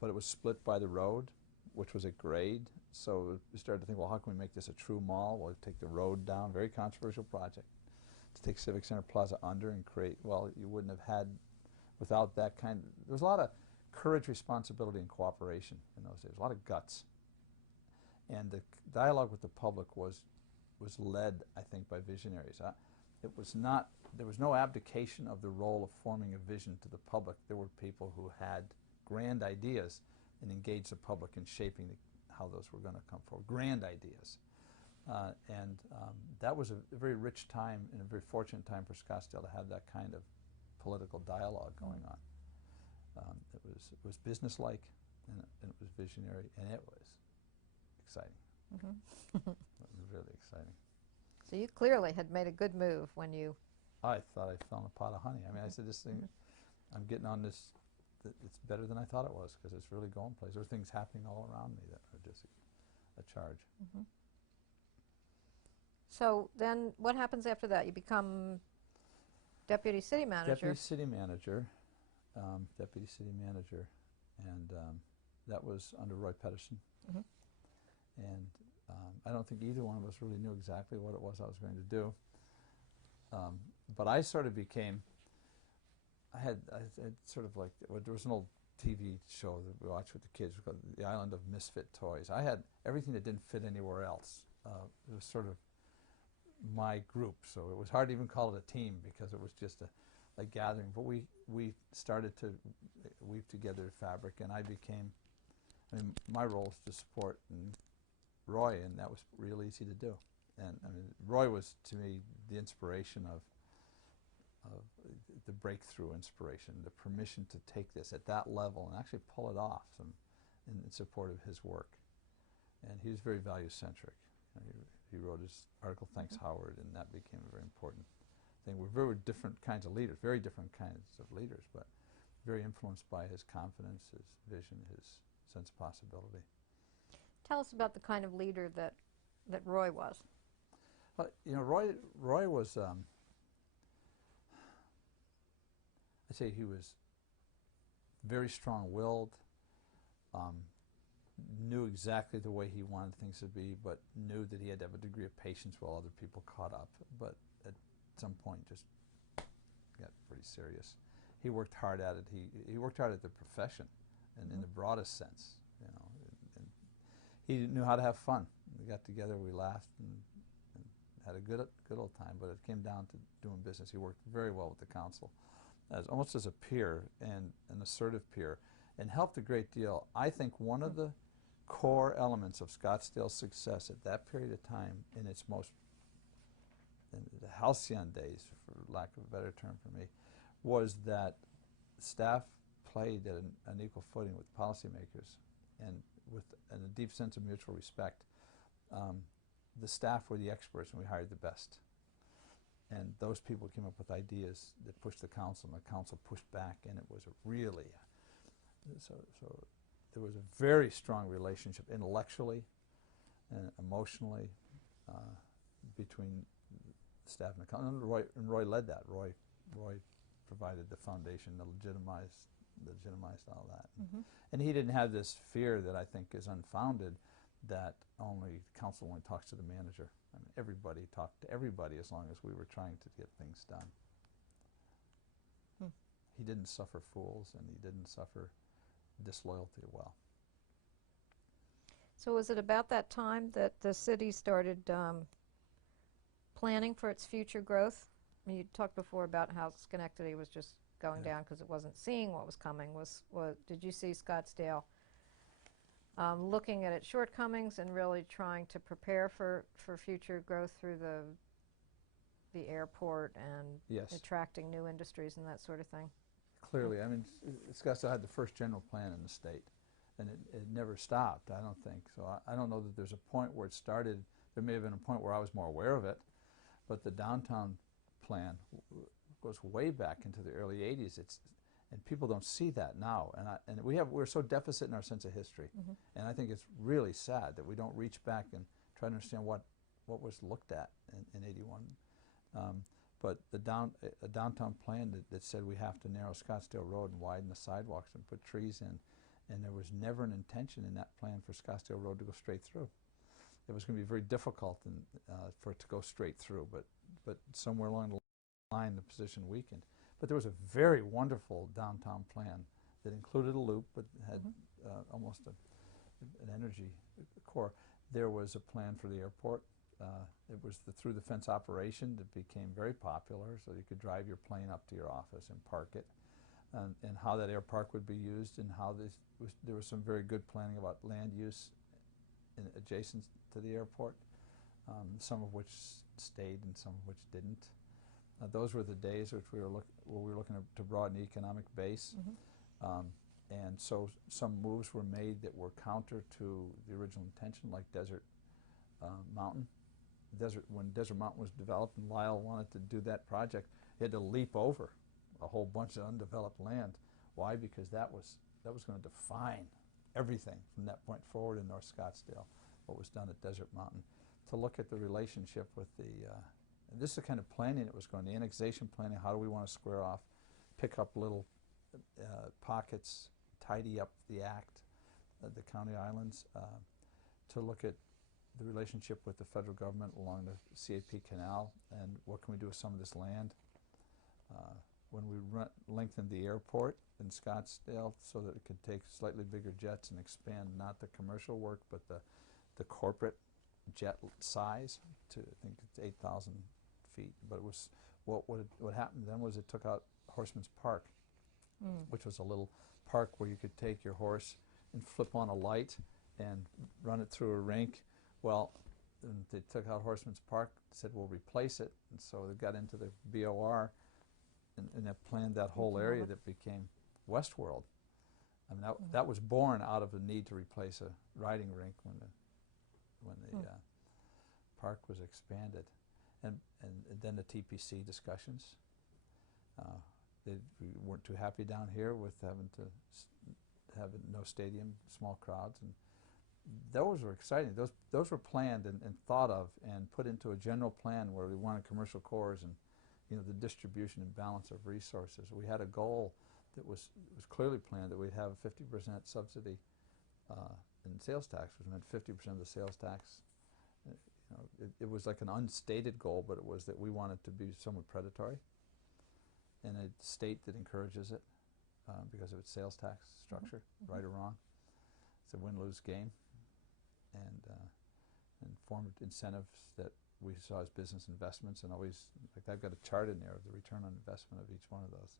but it was split by the road, which was at grade. So we started to think, well, how can we make this a true mall? Well, take the road down, very controversial project, to take Civic Center Plaza under and create, well, you wouldn't have had, without that kind, there was a lot of courage, responsibility, and cooperation in those days, a lot of guts. And the dialogue with the public was led, I think, by visionaries. It was not, there was no abdication of the role of forming a vision to the public. There were people who had grand ideas and engaged the public in shaping how those were going to come forward. Grand ideas. And that was a very rich time and a very fortunate time for Scottsdale to have that kind of political dialogue going on. It was businesslike, and it was visionary, and it was exciting. Mm-hmm. It was really exciting. So you clearly had made a good move when you... I thought I found a pot of honey. I mean, I said, this thing, I'm getting on this, it's better than I thought it was, because it's really going places. There are things happening all around me that are just a charge. Mm-hmm. So then what happens after that? You become deputy city manager. Deputy city manager, and that was under Roy Pedersen. Mm-hmm. And I don't think either one of us really knew exactly what it was I was going to do. But I sort of became, I had sort of like, there was an old TV show that we watched with the kids called The Island of Misfit Toys. I had everything that didn't fit anywhere else. It was sort of my group, so it was hard to even call it a team because it was just a gathering. But we started to weave together fabric, and I became, I mean, my role was to support Roy, and that was real easy to do. And I mean, Roy was to me the inspiration of the breakthrough inspiration, the permission to take this at that level and actually pull it off in support of his work. and he was very value-centric. He wrote his article, Thanks Howard, and that became a very important thing. We're very different kinds of leaders, very different kinds of leaders, but very influenced by his confidence, his vision, his sense of possibility. Tell us about the kind of leader that Roy was. Well, you know, Roy was, I'd say he was very strong-willed, knew exactly the way he wanted things to be, but knew that he had to have a degree of patience while other people caught up, but at some point just got pretty serious. He worked hard at it. He worked hard at the profession, and in the broadest sense, you know. And he knew how to have fun. We got together, we laughed, and had a good old time. But it came down to doing business. He worked very well with the council, almost as a peer and an assertive peer, and helped a great deal. I think one of the core elements of Scottsdale's success at that period of time, in its most in the halcyon days, for lack of a better term for me, was that staff played at an equal footing with policymakers, and with a deep sense of mutual respect. The staff were the experts, and we hired the best. And those people came up with ideas that pushed the council, and the council pushed back, and it was really, so there was a very strong relationship intellectually and emotionally between the staff and the council. And Roy led that. Roy provided the foundation that legitimized all that. And he didn't have this fear that I think is unfounded, that only council only talks to the manager. I mean, everybody talked to everybody as long as we were trying to get things done. He didn't suffer fools, and he didn't suffer disloyalty well. So was it about that time that the city started planning for its future growth? I mean, you talked before about how Schenectady was just going down because it wasn't seeing what was coming. Did you see Scottsdale looking at its shortcomings and really trying to prepare for future growth through the airport and attracting new industries and that sort of thing? Clearly. I mean, Scottsdale had the first general plan in the state, and it never stopped, I don't think. So I don't know that there's a point where it started. There may have been a point where I was more aware of it, but the downtown plan goes way back into the early 80s. And people don't see that now. And we're so deficit in our sense of history. And I think it's really sad that we don't reach back and try to understand what was looked at in 81. But a downtown plan that said we have to narrow Scottsdale Road and widen the sidewalks and put trees in. And there was never an intention in that plan for Scottsdale Road to go straight through. It was going to be very difficult for it to go straight through, but somewhere along the line the position weakened. But there was a very wonderful downtown plan that included a loop but had almost an energy core. There was a plan for the airport. It was the through-the-fence operation that became very popular, so you could drive your plane up to your office and park it, and how that air park would be used, and how there was some very good planning about land use adjacent to the airport, some of which stayed and some of which didn't. Those were the days which we were looking to broaden the economic base. And so some moves were made that were counter to the original intention, like Desert Mountain. When Desert Mountain was developed and Lyle wanted to do that project, he had to leap over a whole bunch of undeveloped land. Why? Because that was going to define everything from that point forward in North Scottsdale, what was done at Desert Mountain. To look at the relationship with and this is the kind of planning that was going, the annexation planning, how do we want to square off, pick up little pockets, tidy up the act, the county islands, to look at the relationship with the federal government along the CAP canal, and what can we do with some of this land. When we lengthened the airport in Scottsdale so that it could take slightly bigger jets and expand not the commercial work but the corporate jet size to, I think it's 8,000 feet. But it was what happened then was it took out Horseman's Park, which was a little park where you could take your horse and flip on a light and run it through a rink. Well, they took out Horseman's Park, said we'll replace it, and so they got into the BOR and have planned that whole area that became Westworld. I mean, that was born out of the need to replace a riding rink when the when the park was expanded, and then the TPC discussions. We weren't too happy down here with having to have no stadium, small crowds, and those were exciting. Those were planned and thought of and put into a general plan where we wanted commercial cores and the distribution and balance of resources. We had a goal that was clearly planned that we'd have a 50% subsidy in sales tax, which meant 50% of the sales tax. It was like an unstated goal, but it was that we wanted to be somewhat predatory in a state that encourages it because of its sales tax structure, right or wrong. It's a win-lose game, and formed incentives that we saw as business investments, and always, like, I've got a chart in there of the return on investment of each one of those,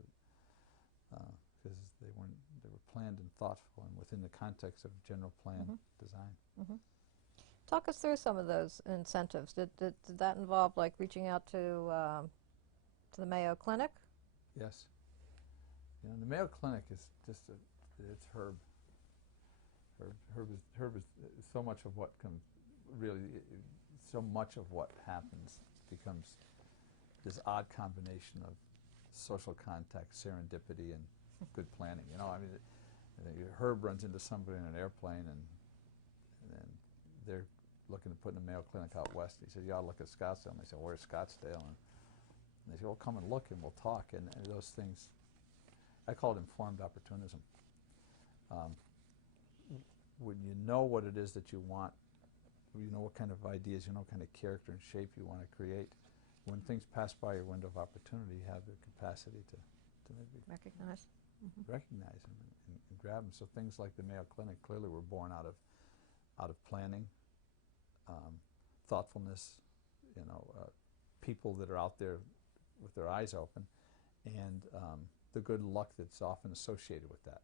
because they were planned and thoughtful and within the context of general plan design. Talk us through some of those incentives. Did that involve, like, reaching out to the Mayo Clinic? Yes. The Mayo Clinic is just it's Herb. Herb is so much of what so much of what happens becomes this odd combination of social contact, serendipity, and good planning. I mean, Herb runs into somebody in an airplane, and they're looking to put in a Mayo Clinic out west. He said, "You ought to look at Scottsdale." And they said, "Where's Scottsdale?" And they said, "Well, come and look, and we'll talk." And those things, I call it informed opportunism. When you know what it is that you want, you know what kind of ideas, you know what kind of character and shape you want to create, when things pass by your window of opportunity, you have the capacity to maybe Recognize. recognize them and grab them. So things like the Mayo Clinic clearly were born out of planning, thoughtfulness, people that are out there with their eyes open, and the good luck that's often associated with that.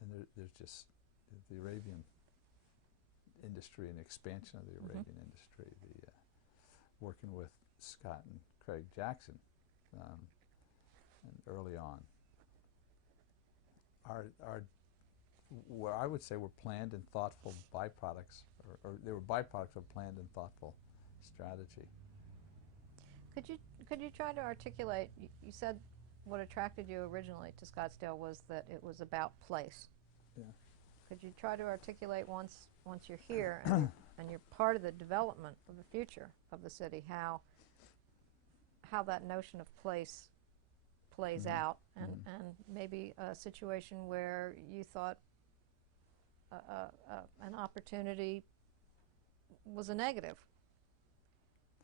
And there's just the Arabian industry and expansion of the Arabian industry, the working with Scott and Craig Jackson, and early on. What I would say were planned and thoughtful byproducts, or they were byproducts of planned and thoughtful strategy. Could you try to articulate? You said what attracted you originally to Scottsdale was that it was about place. Yeah. Could you try to articulate once you're here and you're part of the development of the future of the city, how that notion of place plays out, and maybe a situation where you thought an opportunity was a negative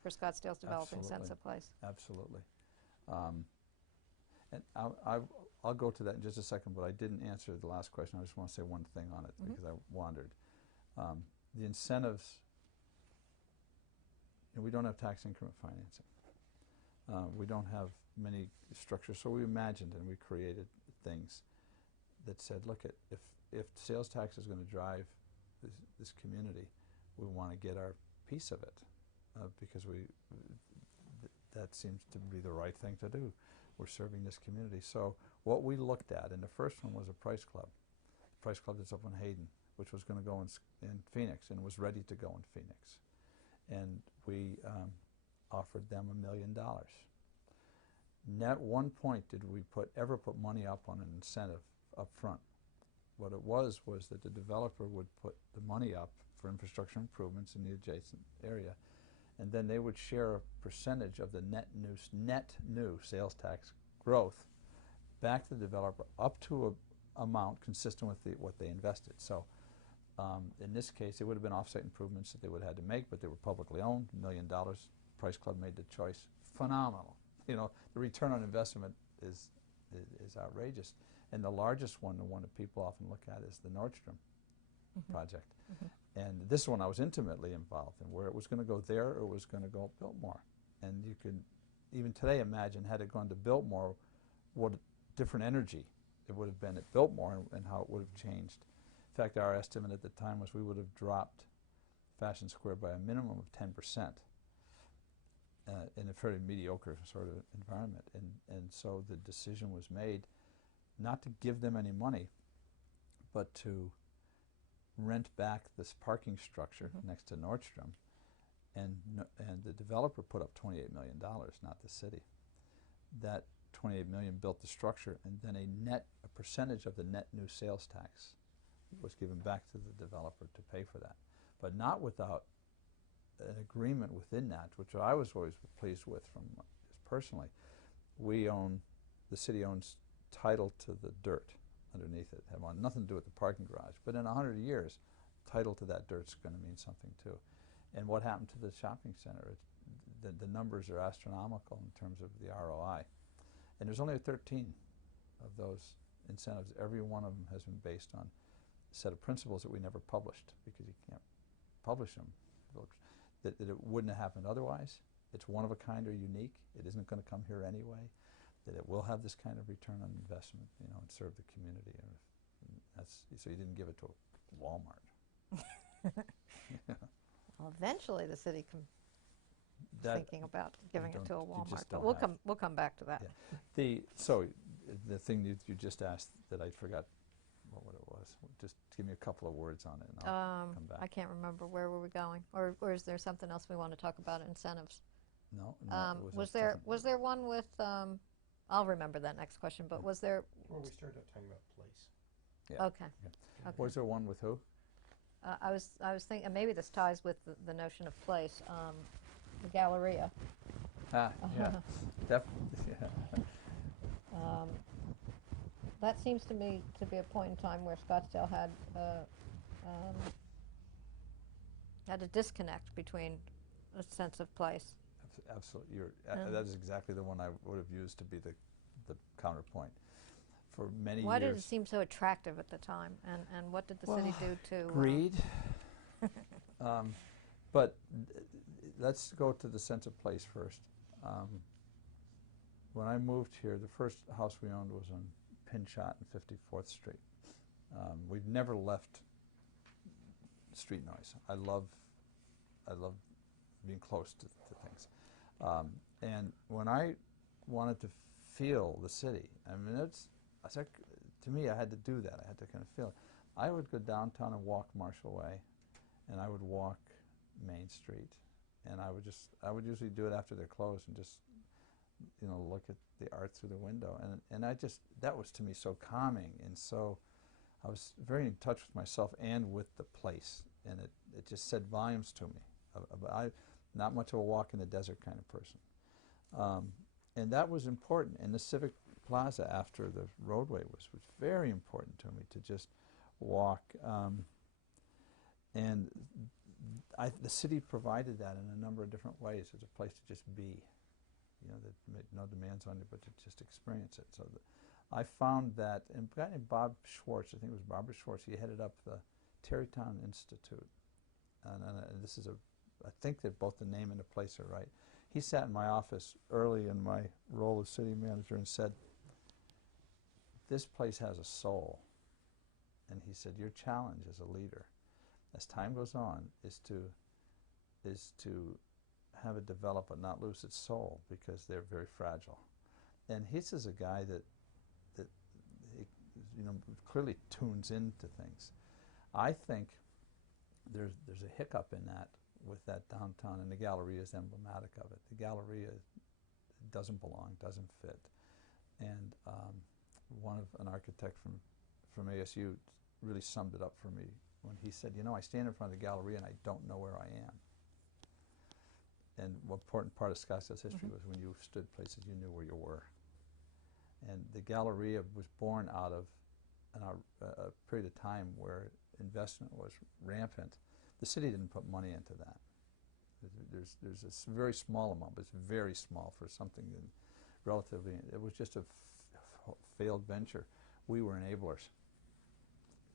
for Scottsdale's developing sense of place? Absolutely. And I'll go to that in just a second, but I didn't answer the last question. I just want to say one thing on it because I wandered. The incentives, we don't have tax increment financing. We don't have many structures, so we imagined and we created things that said, look, if sales tax is going to drive this community, we want to get our piece of it because that seems to be the right thing to do. We're serving this community. So what we looked at, and the first one was a Price Club. The Price Club that's up in Hayden, which was going to go in Phoenix and was ready to go in Phoenix. And we offered them $1 million. Not one point did we ever put money up on an incentive up front. What it was that the developer would put the money up for infrastructure improvements in the adjacent area, and then they would share a percentage of the net new sales tax growth back to the developer up to an amount consistent with what they invested. So in this case, it would have been offsite improvements that they would have had to make, but they were publicly owned, $1 million. Price Club made the choice. Phenomenal. The return on investment is outrageous. And the largest one, the one that people often look at, is the Nordstrom project. And this one I was intimately involved in, where it was going to go there or it was going to go at Biltmore. And you can even today imagine, had it gone to Biltmore, what different energy it would have been at Biltmore and how it would have changed. In fact, our estimate at the time was we would have dropped Fashion Square by a minimum of 10% in a fairly mediocre sort of environment. And so the decision was made not to give them any money, but to rent back this parking structure next to Nordstrom, and the developer put up $28 million, not the city. That $28 million built the structure, and then a percentage of the net new sales tax was given back to the developer to pay for that, but not without an agreement within that, which I was always pleased with from just personally. The city owns title to the dirt underneath it. It had nothing to do with the parking garage, but in 100 years, title to that dirt's going to mean something too. And what happened to the shopping center? The numbers are astronomical in terms of the ROI. And there's only 13 of those incentives. Every one of them has been based on a set of principles that we never published, because you can't publish them. That it wouldn't have happened otherwise. It's one of a kind or unique. It isn't going to come here anyway. That it will have this kind of return on investment, you know, and serve the community. And that's, so you didn't give it to Walmart. Yeah. Well, eventually the city can thinking about giving it to a Walmart, but we'll come back to that. Yeah. So the thing you just asked that I forgot what it was. Just give me a couple of words on it, and I'll come back. I can't remember. Where were we going, or is there something else we want to talk about? Incentives. No. Was there one with? I'll remember that next question. But was there? Well, we started out talking about place. Yeah. Okay. Yeah. Okay. Was there one with who? I was thinking, and maybe this ties with the notion of place. The Galleria. Yeah. Definitely. Yeah. That seems to me to be a point in time where Scottsdale had a disconnect between a sense of place. Absolutely. That is exactly the one I would have used to be the counterpoint. For many years. Why did it seem so attractive at the time, and what did the city do to... Greed. But let's go to the sense of place first. When I moved here, the first house we owned was on Pinchot and 54th Street. We've never left street noise. I love being close to things. And when I wanted to feel the city, I mean, to me, I had to do that. I had to kind of feel it. I would go downtown and walk Marshall Way, and I would walk Main Street, and I would usually do it after they're closed and just, you know, look at the art through the window, and that was to me so calming, and so I was very in touch with myself and with the place, and it just said volumes to me. I'm not much of a walk in the desert kind of person, and that was important. And the Civic Plaza after the roadway was very important to me to just walk, and the city provided that in a number of different ways. It's a place to just be, you know, that made no demands on you, but to just experience it. So I found that, and a guy named Bob Schwartz, I think it was Barbara Schwartz, he headed up the Terrytown Institute, and this is I think that both the name and the place are right. He sat in my office early in my role as city manager and said, "This place has a soul." And he said, "Your challenge as a leader, as time goes on, is to have it develop but not lose its soul, because they're very fragile." And he's a guy that he, you know, clearly tunes into things. I think there's a hiccup in that with that downtown, and the Galleria is emblematic of it. The Galleria doesn't belong, doesn't fit. And an architect from ASU really summed it up for me when he said, "You know, I stand in front of the Galleria and I don't know where I am." And one important part of Scottsdale's history was when you stood places, you knew where you were. And the Galleria was born out of a period of time where investment was rampant. The city didn't put money into that. There's a very small amount, but it's very small for something that relatively, it was just a failed venture. We were enablers.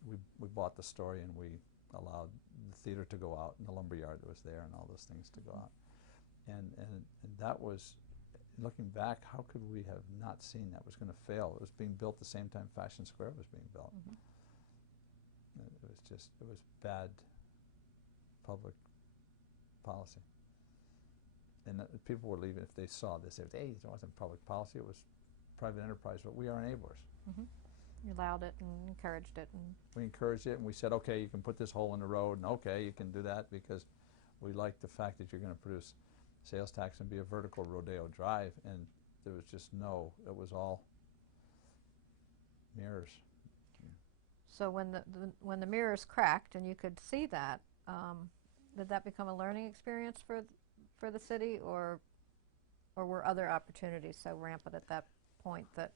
We bought the story, and we allowed the theater to go out, and the lumberyard that was there, and all those things to go out. And that was, looking back, how could we have not seen that was going to fail? It was being built the same time Fashion Square was being built. It was bad public policy. And people were leaving if they saw this. They would say, "Hey, it wasn't public policy, it was private enterprise," but we are enablers. You allowed it and encouraged it. And We encouraged it, and we said, okay, you can put this hole in the road, and okay, you can do that because we like the fact that you're going to produce sales tax and be a vertical rodeo drive, and there was just no, it was all mirrors. so when the mirrors cracked and you could see that, did that become a learning experience for the city, or were other opportunities so rampant at that point that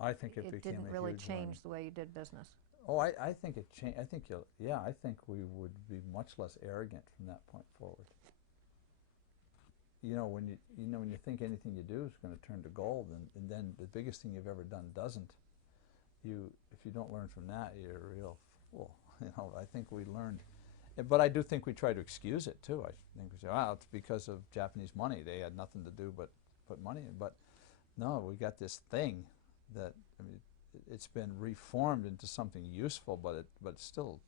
I think it became didn't a really huge change learning. the way you did business? Oh, I think it changed. I think I think we would be much less arrogant from that point forward. You know, when you think anything you do is going to turn to gold, and then the biggest thing you've ever done doesn't, if you don't learn from that, you're a real fool. You know, I think we learned, but I do think we try to excuse it too. I think we say, "Wow, it's because of Japanese money. They had nothing to do but put money in." But no, we got this thing that, I mean, it's been reformed into something useful, but still,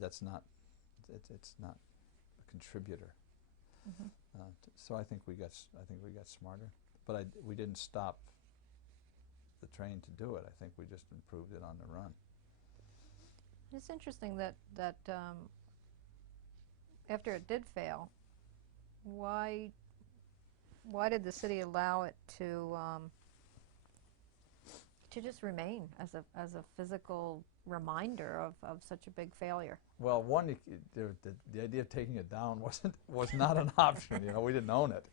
that's not, it's not a contributor. Mm-hmm. So I think we got smarter, but we didn't stop the train to do it. I think we just improved it on the run. It's interesting that after it did fail, why did the city allow it to just remain as a physical reminder of such a big failure? Well, one, the idea of taking it down was not an option. You know, we didn't own it,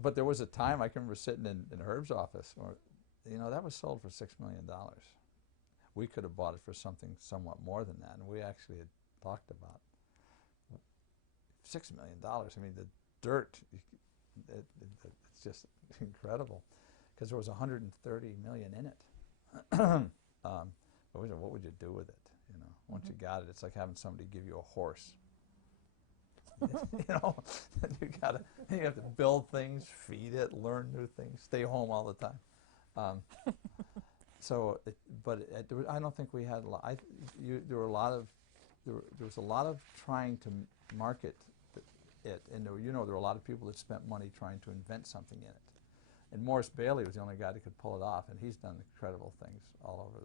but there was a time I can remember sitting in Herb's office, you know, that was sold for $6 million. We could have bought it for something somewhat more than that, and we actually had talked about $6 million. I mean, the dirt, it's just incredible, because there was $130 million in it. What would you do with it? You know, once you got it, it's like having somebody give you a horse. You know, you have to build things, feed it, learn new things, stay home all the time. I don't think we had a lot. There was a lot of trying to market it, and there were a lot of people that spent money trying to invent something in it. And Morris Bailey was the only guy that could pull it off, and he's done incredible things all over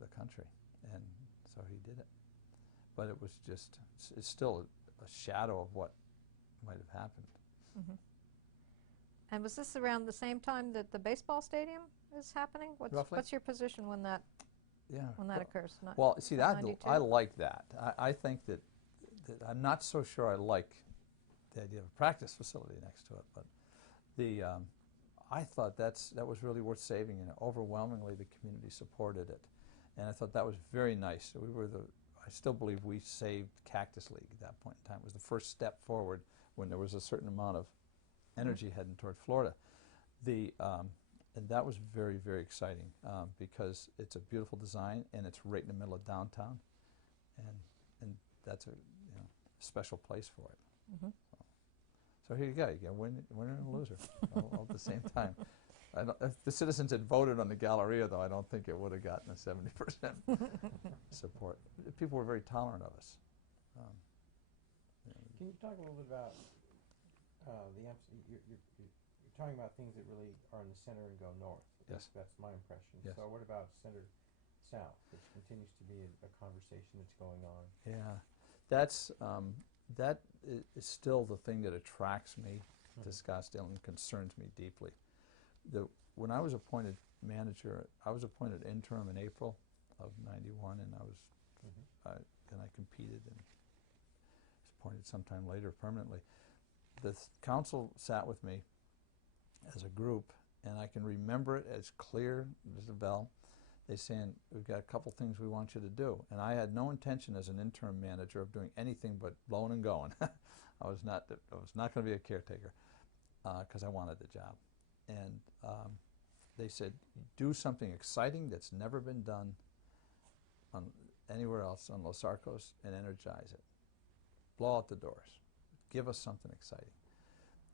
the country, and so he did it. But it was just, it's still a shadow of what might have happened. Mm-hmm. And was this around the same time that the baseball stadium is happening? Roughly. What's your position when that occurs? Well, see, that 92? I like that. I think that I'm not so sure I like the idea of a practice facility next to it, but I thought that was really worth saving, and overwhelmingly the community supported it, and I thought that was very nice. I still believe we saved Cactus League at that point in time. It was the first step forward when there was a certain amount of energy heading toward Florida. And that was very, very exciting because it's a beautiful design, and it's right in the middle of downtown, and that's a special place for it. Mm-hmm. So here you go. You get a winner and a loser all at the same time. If the citizens had voted on the Galleria, though, I don't think it would have gotten a 70% support. People were very tolerant of us. Can you talk a little bit about you're talking about things that really are in the center and go north? Yes. That's my impression. Yes. So what about center south, which continues to be a conversation that's going on? Yeah, that is still the thing that attracts me to Scottsdale and concerns me deeply. When I was appointed manager, I was appointed interim in April of '91, and I competed and was appointed sometime later permanently. The council sat with me as a group, and I can remember it as clear as a bell. They saying, we've got a couple things we want you to do. And I had no intention as an interim manager of doing anything but blowing and going. I was not going to be a caretaker because I wanted the job. And they said, do something exciting that's never been done anywhere else on Los Arcos, and energize it. Blow out the doors. Give us something exciting.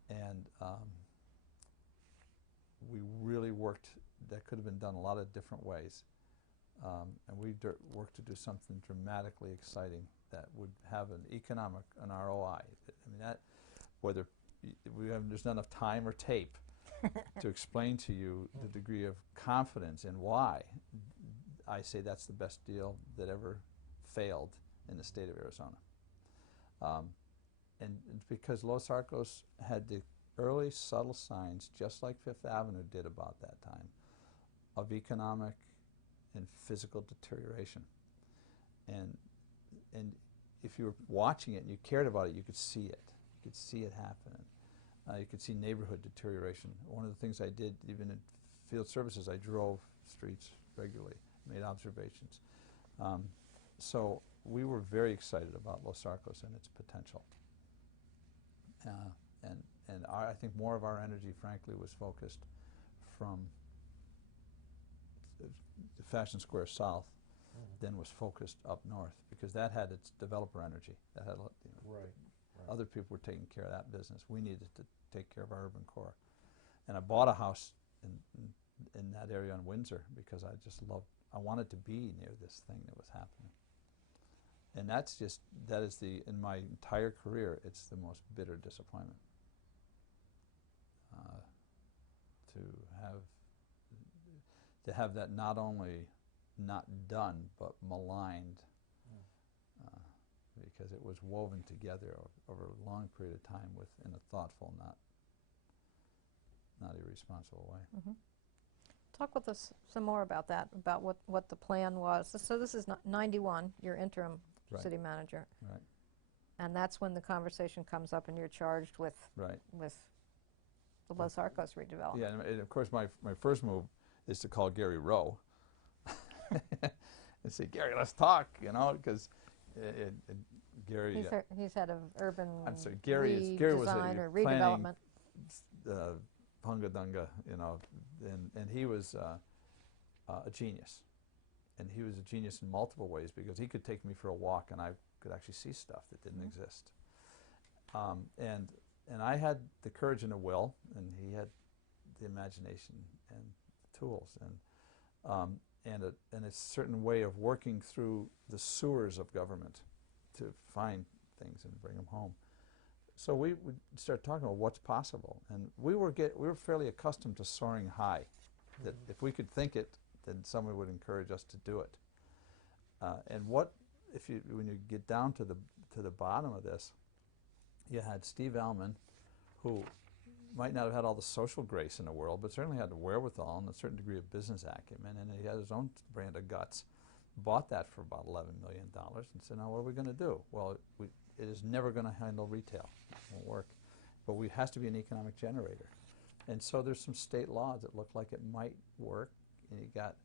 And we really worked. That could have been done a lot of different ways. And we worked to do something dramatically exciting that would have an ROI. I mean, that, whether there's not enough time or tape to explain to you the degree of confidence and why I say that's the best deal that ever failed in the state of Arizona. And it's because Los Arcos had the early subtle signs, just like Fifth Avenue did about that time, of economic and physical deterioration. And if you were watching it and you cared about it, you could see it. You could see it happening. You could see neighborhood deterioration. One of the things I did, even in field services, I drove streets regularly, made observations. So we were very excited about Los Arcos and its potential. And I think more of our energy, frankly, was focused from the Fashion Square South than was focused up north, because that had its developer energy. That had, Right. Other people were taking care of that business. We needed to take care of our urban core. And I bought a house in that area in Windsor because I just loved, I wanted to be near this thing that was happening. And that is in my entire career, it's the most bitter disappointment. To have that not only not done, but maligned, because it was woven together over a long period of time in a thoughtful, not irresponsible way. Mm-hmm. Talk with us some more about that, about what the plan was. So this is 91, you're interim city manager. Right. And that's when the conversation comes up and you're charged with the Los Arcos redevelopment. Yeah, and of course my first move is to call Gary Rowe and say, Gary, let's talk, because Gary... He's head of urban Gary was or redevelopment. Punga Dunga, and he was a genius. And he was a genius in multiple ways, because he could take me for a walk and I could actually see stuff that didn't exist. And I had the courage and the will, and he had the imagination and the tools, and a certain way of working through the sewers of government to find things and bring them home. So we would start talking about what's possible, and we were fairly accustomed to soaring high. That if we could think it, then someone would encourage us to do it. And when you get down to the bottom of this, you had Steve Alman, who might not have had all the social grace in the world, but certainly had the wherewithal and a certain degree of business acumen, and he had his own brand of guts. Bought that for about $11 million and said, now what are we going to do? Well, it is never going to handle retail. It won't work. But it has to be an economic generator. And so there's some state laws that look like it might work. And you got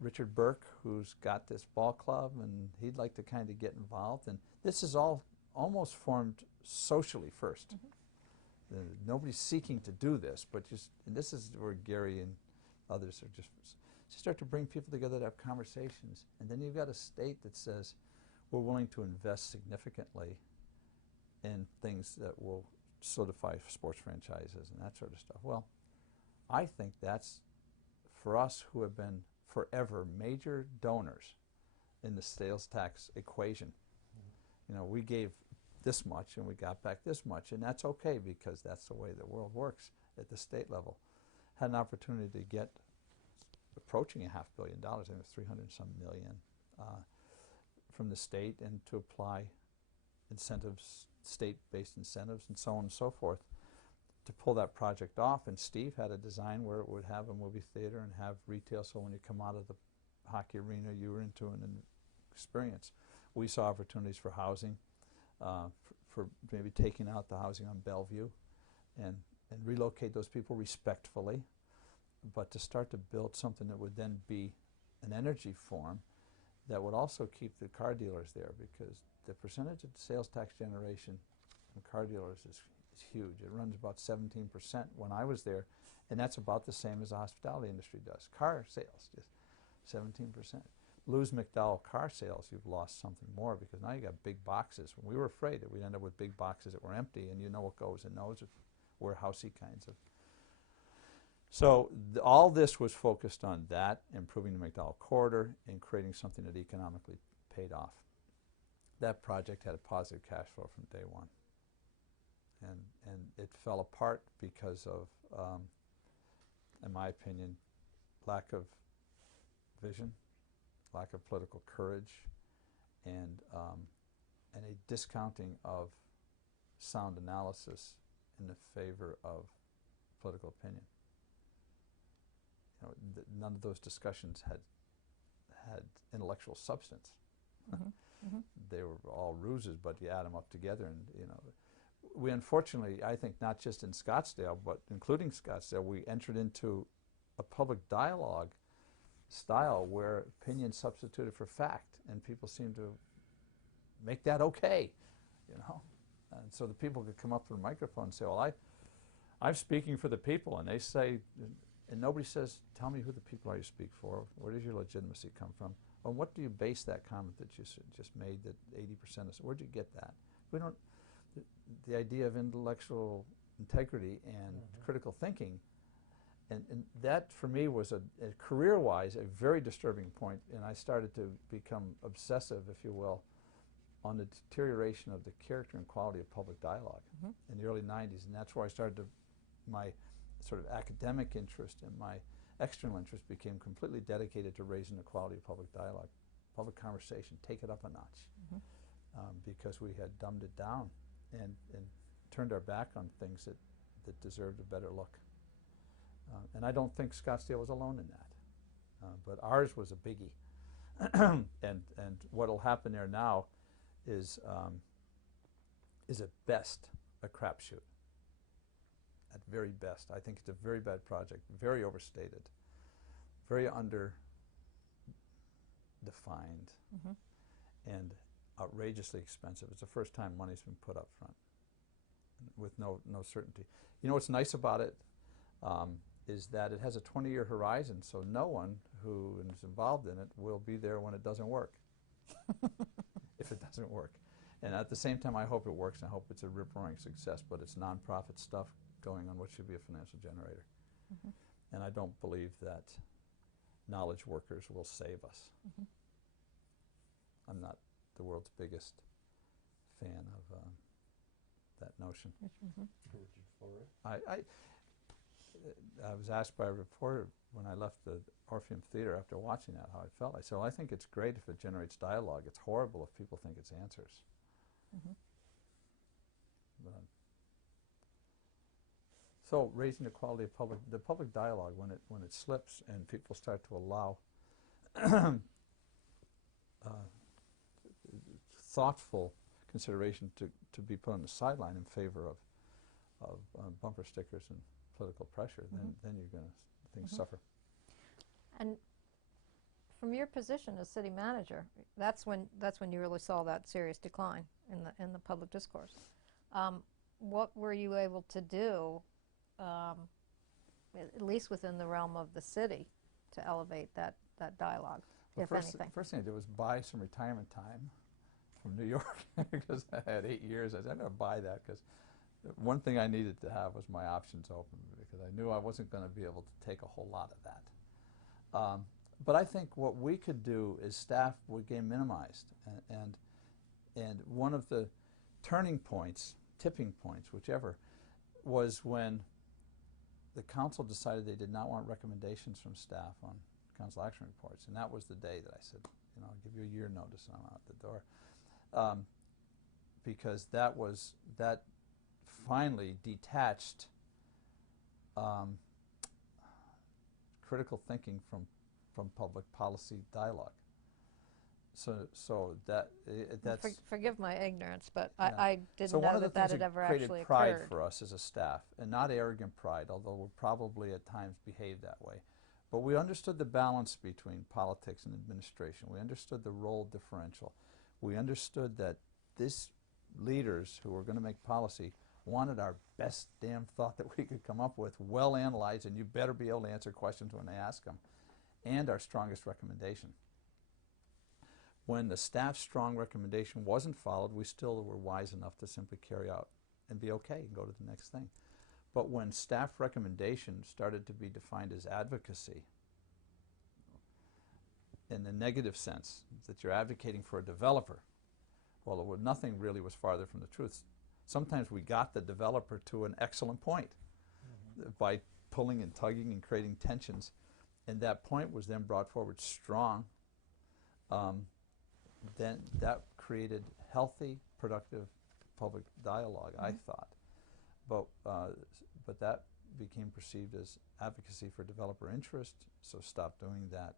Richard Burke, who's got this ball club, and he'd like to kind of get involved. And this is all almost formed socially first. Nobody's seeking to do this, but and this is where Gary and others are just start to bring people together to have conversations. And then you've got a state that says, we're willing to invest significantly in things that will solidify sports franchises and that sort of stuff. Well, I think that's, for us who have been forever major donors in the sales tax equation. We gave this much and we got back this much, and that's okay because that's the way the world works at the state level. Had an opportunity to get approaching $500 million, I think it was 300 and some million, from the state, and to apply incentives, state-based incentives and so on and so forth, to pull that project off. And Steve had a design where it would have a movie theater and have retail, so when you come out of the hockey arena, you were into an experience. We saw opportunities for housing, for maybe taking out the housing on Bellevue and relocate those people respectfully, but to start to build something that would then be an energy form that would also keep the car dealers there, because the percentage of sales tax generation from car dealers is huge. It runs about 17% when I was there, and that's about the same as the hospitality industry does. Car sales, just 17%. Lose McDowell car sales, you've lost something more, because now you got big boxes. We were afraid that we'd end up with big boxes that were empty, and you know what goes in those, warehousey kinds of. So all this was focused on that, improving the McDowell corridor and creating something that economically paid off. That project had a positive cash flow from day one. And it fell apart because of in my opinion, lack of vision, lack of political courage, and a discounting of sound analysis in the favor of political opinion. You know, none of those discussions had intellectual substance. They were all ruses, but you add them up together, and you know, we unfortunately, I think, not just in Scottsdale, but including Scottsdale, we entered into a public dialogue style where opinion substituted for fact, and people seem to make that okay, you know. And so the people could come up to the microphone and say, well, I'm speaking for the people, and they say, and nobody says, tell me who the people are you speak for, where does your legitimacy come from, and what do you base that comment that you just made that 80% of, where'd you get that? We don't, the idea of intellectual integrity and critical thinking, and that for me was a career-wise a very disturbing point, and I started to become obsessive, if you will, on the deterioration of the character and quality of public dialogue in the early 90s, and that's where I started to, my sort of academic interest and my external interest became completely dedicated to raising the quality of public dialogue, public conversation, take it up a notch, because we had dumbed it down and turned our back on things that deserved a better look. And I don't think Scottsdale was alone in that, but ours was a biggie. and what'll happen there now is at best a crapshoot. At very best, I think it's a very bad project, very overstated, very underdefined, and outrageously expensive. It's the first time money's been put up front with no certainty. You know what's nice about it is that it has a 20-year horizon, so no one who is involved in it will be there when it doesn't work, if it doesn't work. And at the same time, I hope it works, and I hope it's a rip-roaring success, but it's nonprofit stuff going on what should be a financial generator. And I don't believe that knowledge workers will save us. I'm not the world's biggest fan of that notion. I was asked by a reporter when I left the Orpheum Theater after watching that how I felt. I said, well, I think it's great if it generates dialogue. It's horrible if people think it's answers. So raising the quality of public dialogue, when it slips and people start to allow thoughtful consideration to be put on the sideline in favor of bumper stickers and political pressure, then you're going to things suffer. And from your position as city manager, that's when you really saw that serious decline in the public discourse. What were you able to do, at least within the realm of the city, to elevate that dialogue, if anything? First thing I did was buy some retirement time from New York because I had 8 years. I said, I'm going to buy that because one thing I needed to have was my options open, because I knew I wasn't going to be able to take a whole lot of that. But I think what we could do is staff would get minimized, and one of the turning points, tipping points, whichever, was when the council decided they did not want recommendations from staff on council action reports, and that was the day that I said, you know, I'll give you a year notice and I'm out the door, because that finally detached critical thinking from public policy dialogue. So that's... Forgive my ignorance, but yeah. I didn't know that had ever actually occurred. So one of the things that created pride for us as a staff, and not arrogant pride, although we probably at times behaved that way, but we understood the balance between politics and administration. We understood the role differential. We understood that these leaders who were going to make policy wanted our best damn thought that we could come up with, well analyzed, and you better be able to answer questions when they ask them, and our strongest recommendation. When the staff's strong recommendation wasn't followed, we still were wise enough to simply carry out and be okay and go to the next thing. But when staff recommendation started to be defined as advocacy, in the negative sense, that you're advocating for a developer, well, nothing really was farther from the truth. Sometimes we got the developer to an excellent point by pulling and tugging and creating tensions. And that point was then brought forward strong. Then that created healthy, productive public dialogue, I thought. But that became perceived as advocacy for developer interest, so stop doing that.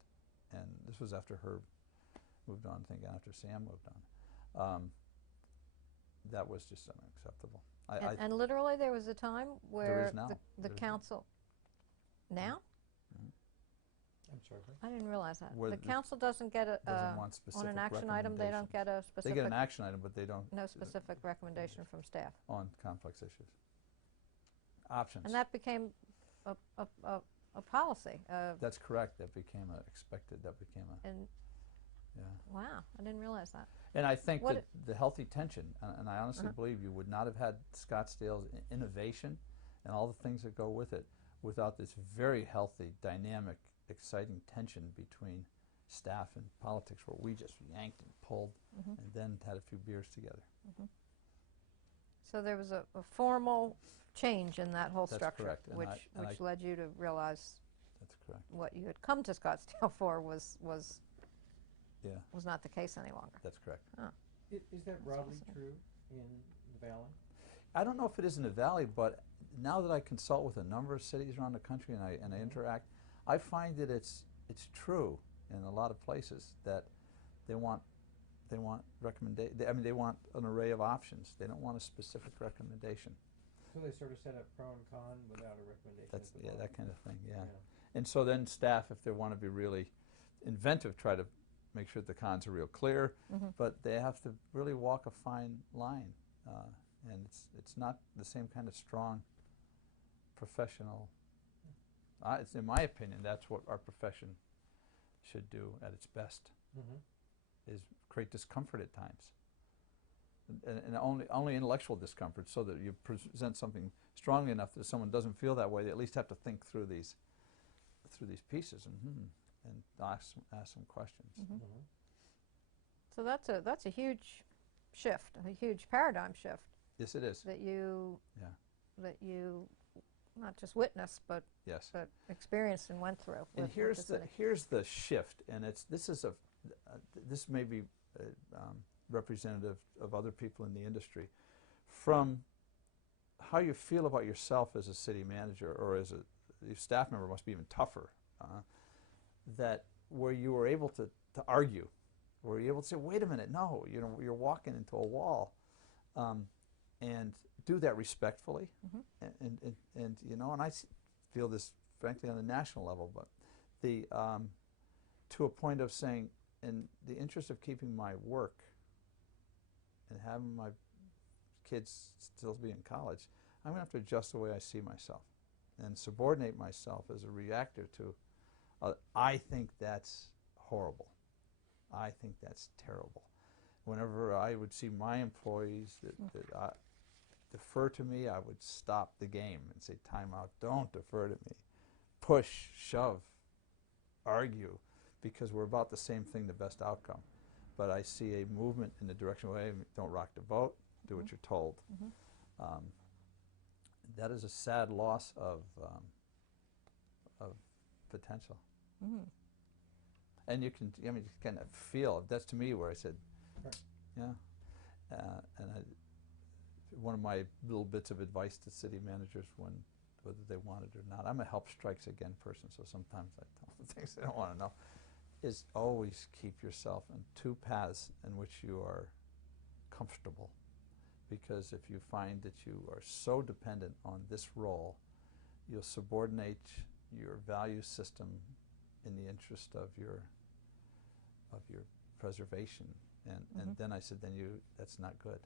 And this was after Herb moved on, I think after Sam moved on. That was just unacceptable. And literally there was a time where the There is council, now? I'm sorry. I didn't realize that. Where The the council doesn't get a, doesn't want on specific an action item, they don't get a recommendations. They specific, get an action item, but they don't no specific recommendation from staff. on complex issues. Options. And that became a policy. That's correct. That became expected. That became a, And yeah. wow, I didn't realize that. And I think What that the healthy tension, and I honestly believe you would not have had Scottsdale's innovation and all the things that go with it without this very healthy, dynamic, exciting tension between staff and politics, where we just yanked and pulled and then had a few beers together. So there was a formal change in that whole That's structure, correct, and which I led you to realize That's correct. what you had come to Scottsdale for was Yeah, not the case any longer. that's correct. Is that broadly awesome. true in the Valley? I don't know if it is in the Valley, but now that I consult with a number of cities around the country and I interact, I find that it's true in a lot of places that they want recommendation. I mean, they want an array of options. They don't want a specific recommendation. So they sort of set up pro and con without a recommendation. That's at the that bottom. kind of thing. Yeah. Yeah. And so then staff, if they want to be really inventive, try to make sure the cons are real clear, but they have to really walk a fine line, and it's not the same kind of strong professional. It's, in my opinion, that's what our profession should do at its best, is create discomfort at times, and only intellectual discomfort, so that you present something strongly enough that someone doesn't feel that way. They at least have to think through these pieces and ask some questions. So that's a huge shift, a huge paradigm shift Yes, it is. that you Yeah. that you not just witnessed but Yes. experienced and went through. And with here's the the city. here's the shift, and this may be representative of other people in the industry, from how you feel about yourself as a city manager or as your staff member must be even tougher. That where you were able to argue, where you're able to say, wait a minute, no, you're walking into a wall, and do that respectfully, and and I feel this frankly on the national level, but to a point of saying, in the interest of keeping my work and having my kids still be in college, I'm going to have to adjust the way I see myself and subordinate myself as a reactor to. I think that's horrible. I think that's terrible. Whenever I would see my employees that defer to me, I would stop the game and say, time out, don't defer to me. Push, shove, argue, because we're about the same thing, the best outcome. But I see a movement in the direction of, hey, don't rock the boat, do what you're told. That is a sad loss of potential. And you can, I mean, you kind of feel, that's to me where I said, Right. yeah. One of my little bits of advice to city managers, whether they want it or not, I'm a help strikes again person, so sometimes I tell them things they don't want to know, is always keep yourself in two paths in which you are comfortable. Because if you find that you are so dependent on this role, you'll subordinate your value system in the interest of your preservation, and then I said, that's not good.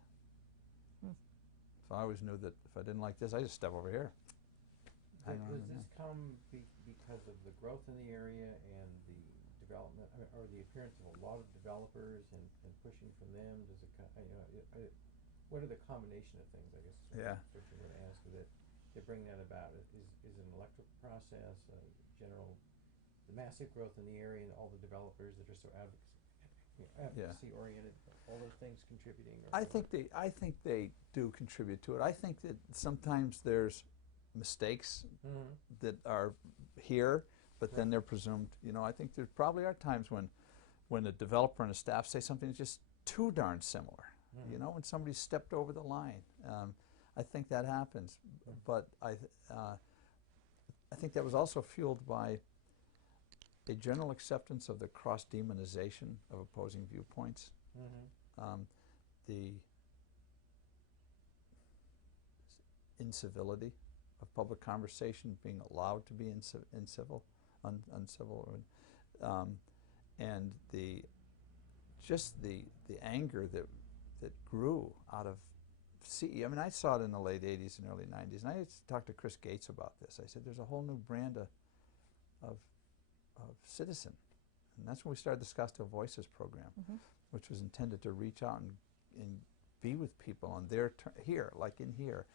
So I always knew that if I didn't like this, I just step over here. Does this come because of the growth in the area and the development, or the appearance of a lot of developers and pushing from them? Does it, what are the combination of things, I guess, is what I'm going to ask, that bring that about? Is it an electrical process, general, the massive growth in the area and all the developers that are so advocacy oriented, all those things contributing? I think they do contribute to it. I think that sometimes there's mistakes Mm-hmm. that are here, but then Right. they're presumed, you know, I think there probably are times when a developer and a staff say something that's just too darn similar, Mm-hmm. you know, when somebody stepped over the line. I think that happens, but I think that was also fueled by a general acceptance of the cross-demonization of opposing viewpoints. Mm-hmm. The incivility of public conversation, being allowed to be uncivil, and the anger that grew out of I mean, I saw it in the late 80s and early 90s, and I used to talk to Chris Gates about this. I said, there's a whole new brand of citizen, and that's when we started the Scottsdale Voices program, Mm-hmm. which was intended to reach out and be with people on their here, like in here,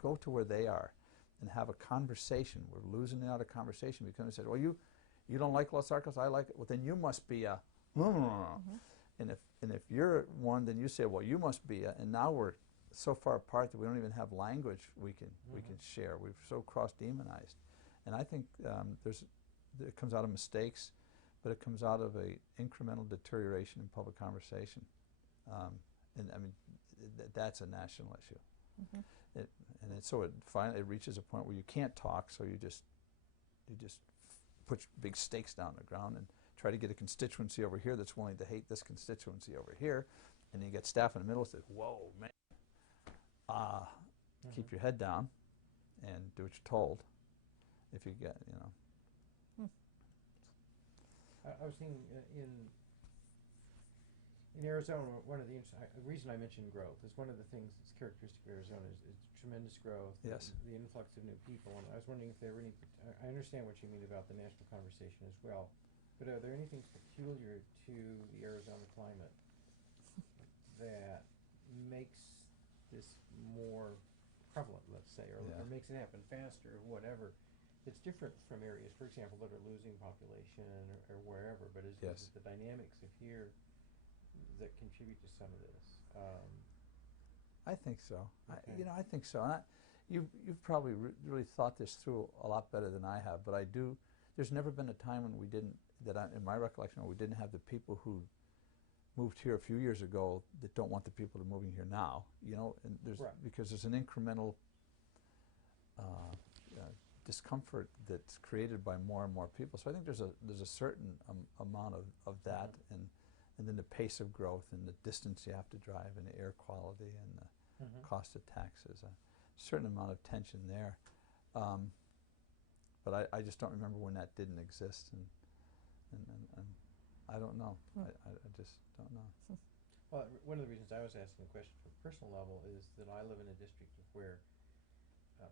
go to where they are and have a conversation. We're losing out of conversation because we said, well, you don't like Los Arcos, I like it. Well, then you must be a Mm-hmm. and if you're one, then you say, well, you must be a, and now we're so far apart that we don't even have language we can share. We've so cross-demonized, and I think it comes out of mistakes, but it comes out of a incremental deterioration in public conversation, and I mean that's a national issue. Mm-hmm. So it finally reaches a point where you can't talk, so you just put big stakes down on the ground and try to get a constituency over here that's willing to hate this constituency over here, and then you get staff in the middle that says, whoa, man, keep your head down and do what you're told. If you get, you know. I was thinking in Arizona, one of the reason I mentioned growth is one of the things that's characteristic of Arizona is tremendous growth. Yes. The influx of new people, and I was wondering if there were any. I understand what you mean about the national conversation as well, but are there anything peculiar to the Arizona climate that makes this more prevalent, let's say, or makes it happen faster, or whatever? It's different from areas, for example, that are losing population or wherever, but is it the dynamics of here that contribute to some of this? I think so. Okay. I think so. And you've probably really thought this through a lot better than I have, but I do. There's never been a time when we didn't, in my recollection, we didn't have the people who moved here a few years ago that don't want the people that are moving here now. You know, and because there's an incremental discomfort that's created by more and more people. So I think there's a certain amount of that, and then the pace of growth and the distance you have to drive and the air quality and the cost of taxes, a certain amount of tension there. But I just don't remember when that didn't exist, and I don't know. I just don't know. Well, one of the reasons I was asking the question from a personal level is that I live in a district of where a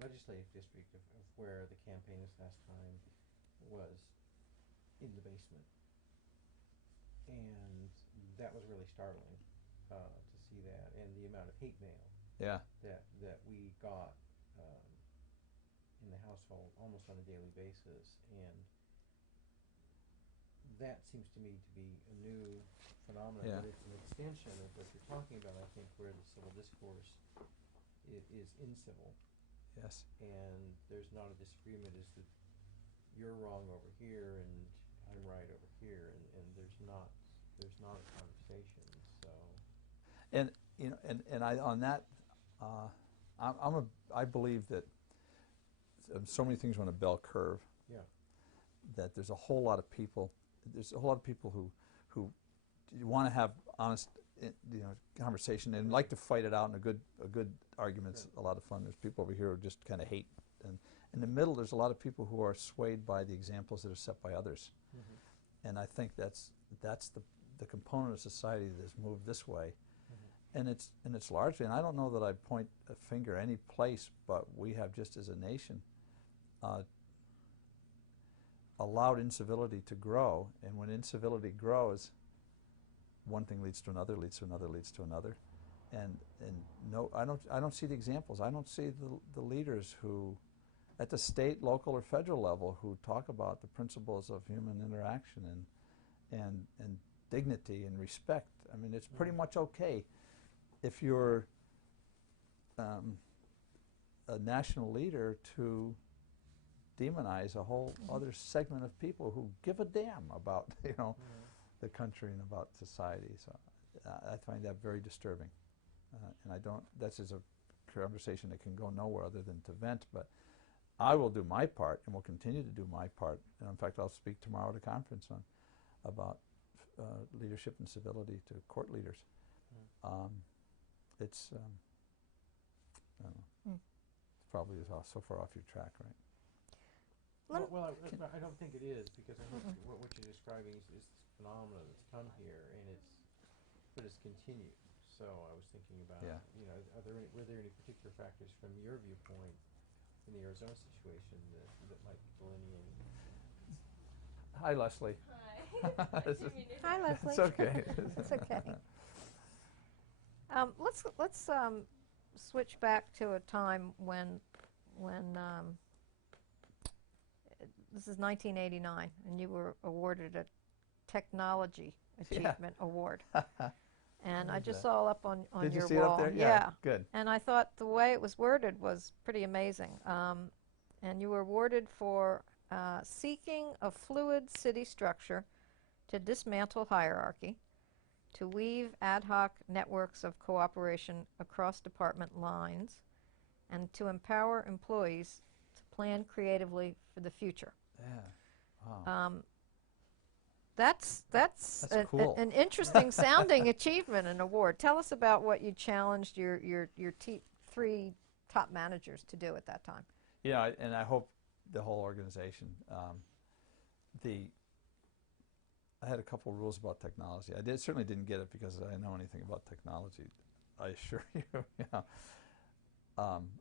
legislative district of where the campaign this last time was in the basement, and that was really startling to see that, and the amount of hate mail that we got in the household almost on a daily basis, and that seems to me to be a new phenomenon. But it's an extension of what you're talking about, I think, where the civil discourse is incivil. Yes. And there's not a disagreement as that you're wrong over here and I'm right over here, and there's not a conversation. So. And and I on that, I believe that so many things are on a bell curve. Yeah. That there's a whole lot of people. There's a whole lot of people who want to have honest, conversation and like to fight it out, and a good argument's a lot of fun. There's people over here who just kind of hate, and in the middle there's a lot of people who are swayed by the examples that are set by others. And I think that's the component of society that has moved this way, and it's largely, and I don't know that I point a finger any place, but we have, just as a nation, allowed incivility to grow, and when incivility grows, one thing leads to another, leads to another, leads to another, and no, I don't see the examples. I don't see the leaders who, at the state, local, or federal level, who talk about the principles of human interaction and dignity and respect. I mean, it's pretty much okay if you're a national leader to demonize a whole other segment of people who give a damn about, you know, the country and about society. So I find that very disturbing. And I don't, that's just a conversation that can go nowhere other than to vent, but I will do my part and will continue to do my part. And in fact, I'll speak tomorrow at a conference on about leadership and civility to court leaders. It's, I don't know, it's probably so far off your track, right? Well, I don't think it is, because I think what you're describing is this phenomenon that's come here, and but it's continued. So I was thinking about, you know, were there any particular factors from your viewpoint in the Arizona situation that might be delineating? Hi, Leslie. Hi. Hi, Leslie. It's okay. It's okay. Let's switch back to a time when this is 1989, and you were awarded a Technology Achievement Award. And I just saw up on Did your you see wall. it up there? Yeah. Good. And I thought the way it was worded was pretty amazing. And you were awarded for seeking a fluid city structure to dismantle hierarchy, to weave ad hoc networks of cooperation across department lines, and to empower employees to plan creatively for the future. Yeah. Wow. That's cool. an interesting sounding achievement and award. Tell us about what you challenged your three top managers to do at that time. Yeah, and I hope the whole organization. I had a couple rules about technology. I certainly didn't get it because I didn't know anything about technology. I assure you. Yeah.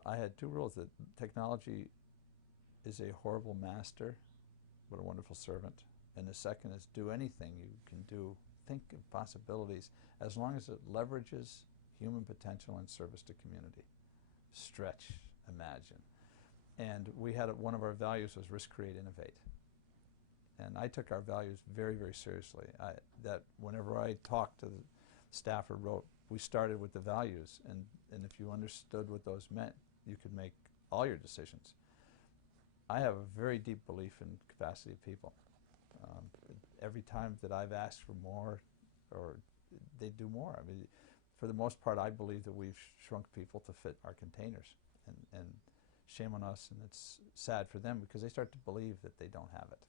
I had two rules: that technology is a horrible master, but a wonderful servant. And the second is, do anything you can do, think of possibilities, as long as it leverages human potential and service to community. Stretch, imagine. And we had one of our values was risk, create, innovate. And I took our values very, very seriously. That whenever I talked to the staff or wrote, we started with the values, and if you understood what those meant, you could make all your decisions. I have a very deep belief in capacity of people. Every time that I've asked for more, or they do more. I mean, for the most part, I believe that we've shrunk people to fit our containers, and shame on us, and it's sad for them because they start to believe that they don't have it.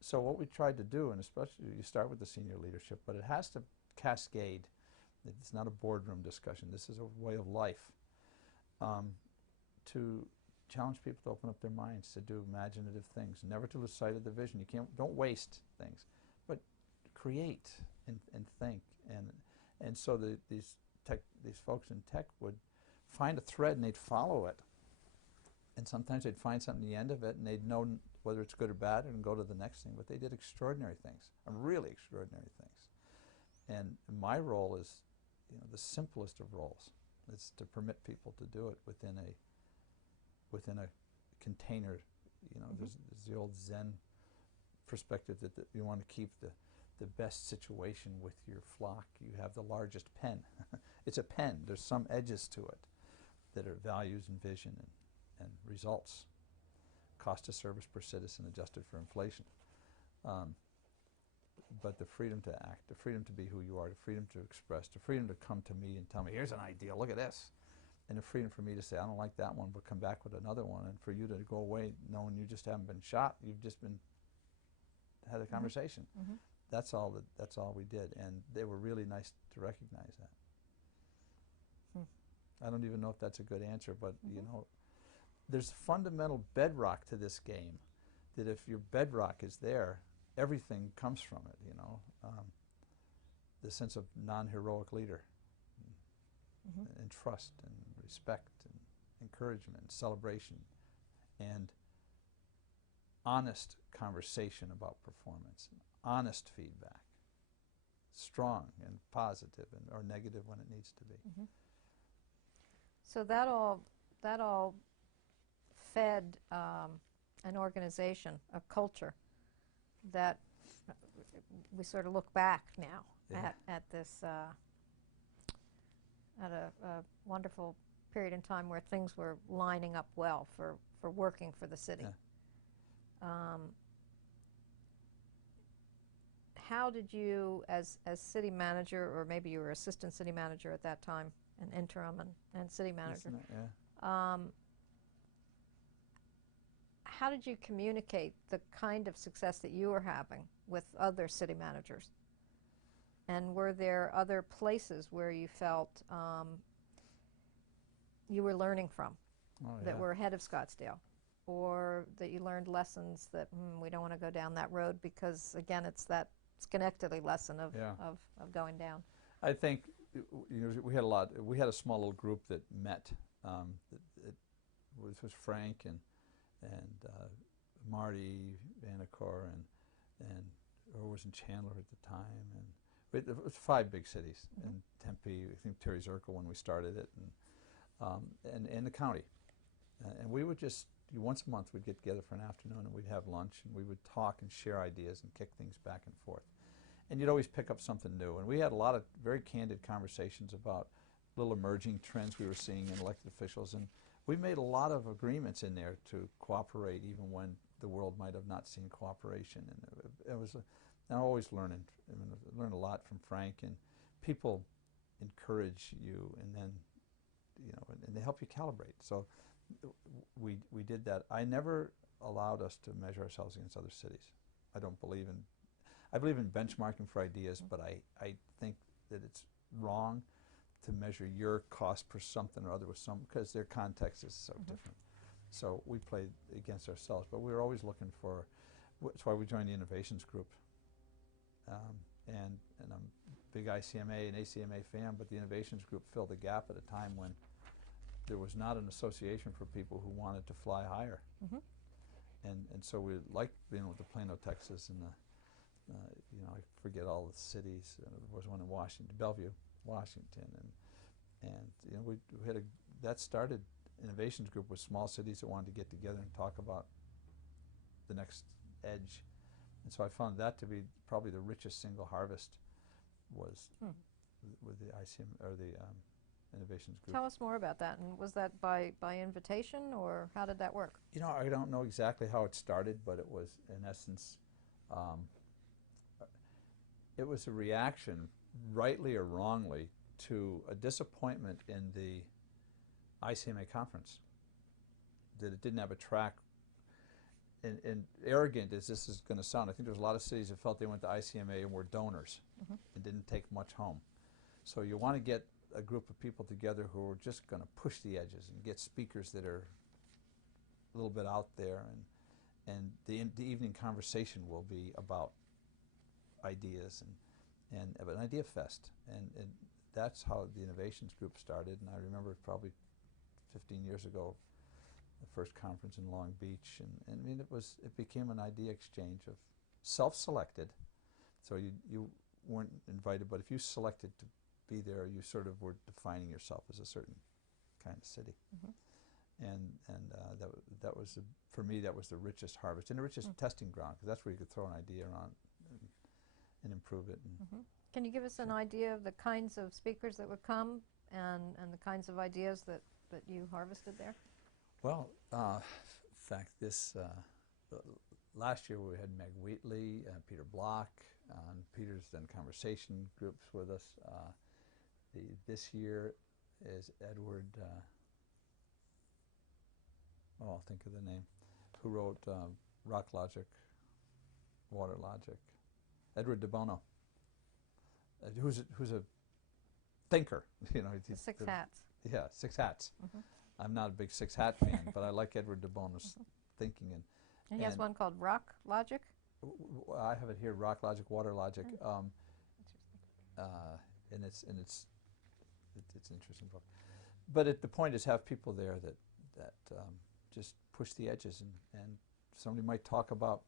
So what we tried to do, and especially you start with the senior leadership, but it has to cascade. It's not a boardroom discussion. This is a way of life. To challenge people to open up their minds, to do imaginative things, never to lose sight of the vision. Don't waste things, but create and think. And so these folks in tech would find a thread and they'd follow it. And sometimes they'd find something at the end of it and they'd know whether it's good or bad and go to the next thing. But they did extraordinary things, really extraordinary things. And my role is, the simplest of roles. It's to permit people to do it within a container. There's the old Zen perspective that you want to keep the best situation with your flock. You have the largest pen. It's a pen. There's some edges to it that are values and vision and results. Cost of service per citizen adjusted for inflation. But the freedom to act, the freedom to be who you are, the freedom to express, the freedom to come to me and tell me, here's an idea, look at this. And the freedom for me to say, I don't like that one, but come back with another one. And for you to go away knowing you just haven't been shot, you've just had a conversation. Mm-hmm. That's all we did. And they were really nice to recognize that. I don't even know if that's a good answer, but there's fundamental bedrock to this game that if your bedrock is there, everything comes from it, the sense of non-heroic leader, and trust and respect and encouragement and celebration and honest conversation about performance, honest feedback, strong and positive or negative when it needs to be. Mm-hmm. So that all fed an organization, a culture that we sort of look back now at this at a wonderful period in time where things were lining up well for working for the city. Yeah. How did you, as city manager, or maybe you were assistant city manager at that time, an interim and city manager, Yeah. how did you communicate the kind of success that you were having with other city managers? And were there other places where you felt you were learning from that were ahead of Scottsdale? Or that you learned lessons that we don't want to go down that road because, again, it's that Schenectady lesson of going down. I think we had a small little group that met. It was Frank and Marty Vanacore and or was in Chandler at the time, and it was 5 big cities, and Tempe. I think Terry Zirkle when we started it, and the county, and we would just once a month we'd get together for an afternoon and we'd have lunch and we would talk and share ideas and kick things back and forth. And you'd always pick up something new. And we had a lot of very candid conversations about little emerging trends we were seeing in elected officials. And we made a lot of agreements in there to cooperate even when the world might have not seen cooperation. And it was I'm always learning. I mean, I learned a lot from Frank, and people encourage you and then, and they help you calibrate. So we did that. I never allowed us to measure ourselves against other cities. I believe in benchmarking for ideas, but I think that it's wrong to measure your cost per something or other with some, because their context is so different. So we played against ourselves, but we were always looking for, that's why we joined the innovations group. And I'm a big ICMA and ACMA fan, but the innovations group filled a gap at a time when there was not an association for people who wanted to fly higher. And so we liked being with the Plano, Texas, and I forget all the cities. There was one in Washington, Bellevue, Washington, and we had that started innovations group with small cities that wanted to get together and talk about the next edge. And so I found that to be probably the richest single harvest was with the ICM or the innovations group. Tell us more about that. And was that by invitation, or how did that work? I don't know exactly how it started, but it was in essence, it was a reaction, rightly or wrongly, to a disappointment in the ICMA conference, that it didn't have a track. And arrogant as this is going to sound, I think there's a lot of cities that felt they went to ICMA and were donors and didn't take much home. So you want to get a group of people together who are just going to push the edges and get speakers that are a little bit out there, and the evening conversation will be about ideas and an idea fest, and that's how the innovations group started. And I remember probably 15 years ago, the first conference in Long Beach, and I mean it became an idea exchange of self-selected, so you weren't invited, but if you selected to be there, you sort of were defining yourself as a certain kind of city. And that was for me, that was the richest harvest and the richest testing ground, because that's where you could throw an idea around and improve it. Can you give us an idea of the kinds of speakers that would come and the kinds of ideas that you harvested there? Well, in fact, last year we had Meg Wheatley, Peter Block, and Peter's done conversation groups with us. This year is Edward, I'll think of the name, who wrote Rock Logic, Water Logic. Edward De Bono, who's a thinker. The Six Hats. Yeah, Six Hats. I'm not a big Six Hat fan, but I like Edward De Bono's thinking. And he has one called Rock Logic? I have it here, Rock Logic, Water Logic. And it's an interesting book. But the point is, have people there that just push the edges, and somebody might talk about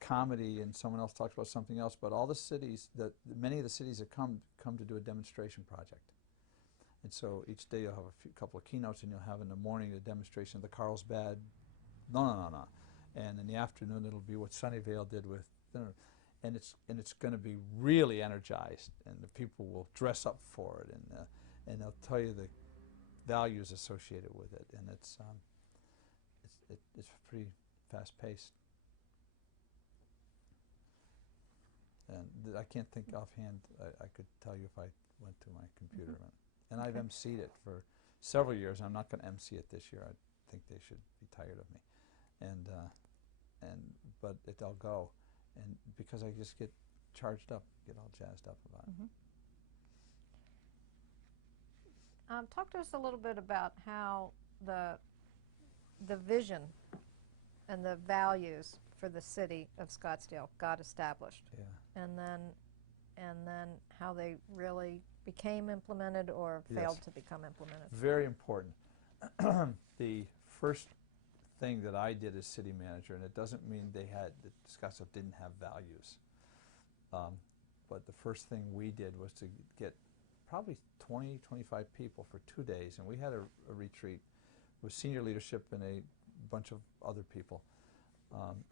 comedy and someone else talks about something else, but all the cities, many of the cities that come to do a demonstration project. And so each day you'll have a couple of keynotes, and you'll have in the morning a demonstration of the Carlsbad, no. And in the afternoon it'll be what Sunnyvale did with, and it's going to be really energized, and the people will dress up for it, and they'll tell you values associated with it, and it's pretty fast-paced. And I can't think offhand. I could tell you if I went to my computer. And I've emceed it for several years. I'm not going to MC it this year. I think they should be tired of me. But I'll go, and because I just get charged up, get all jazzed up about it. Talk to us a little bit about how the vision and the values for the city of Scottsdale got established. Yeah. And then how they really became implemented or failed to become implemented. Very important. The first thing that I did as city manager, and it doesn't mean that Scottsdale didn't have values, but the first thing we did was to get probably 20, 25 people for 2 days, and we had a retreat with senior leadership and a bunch of other people.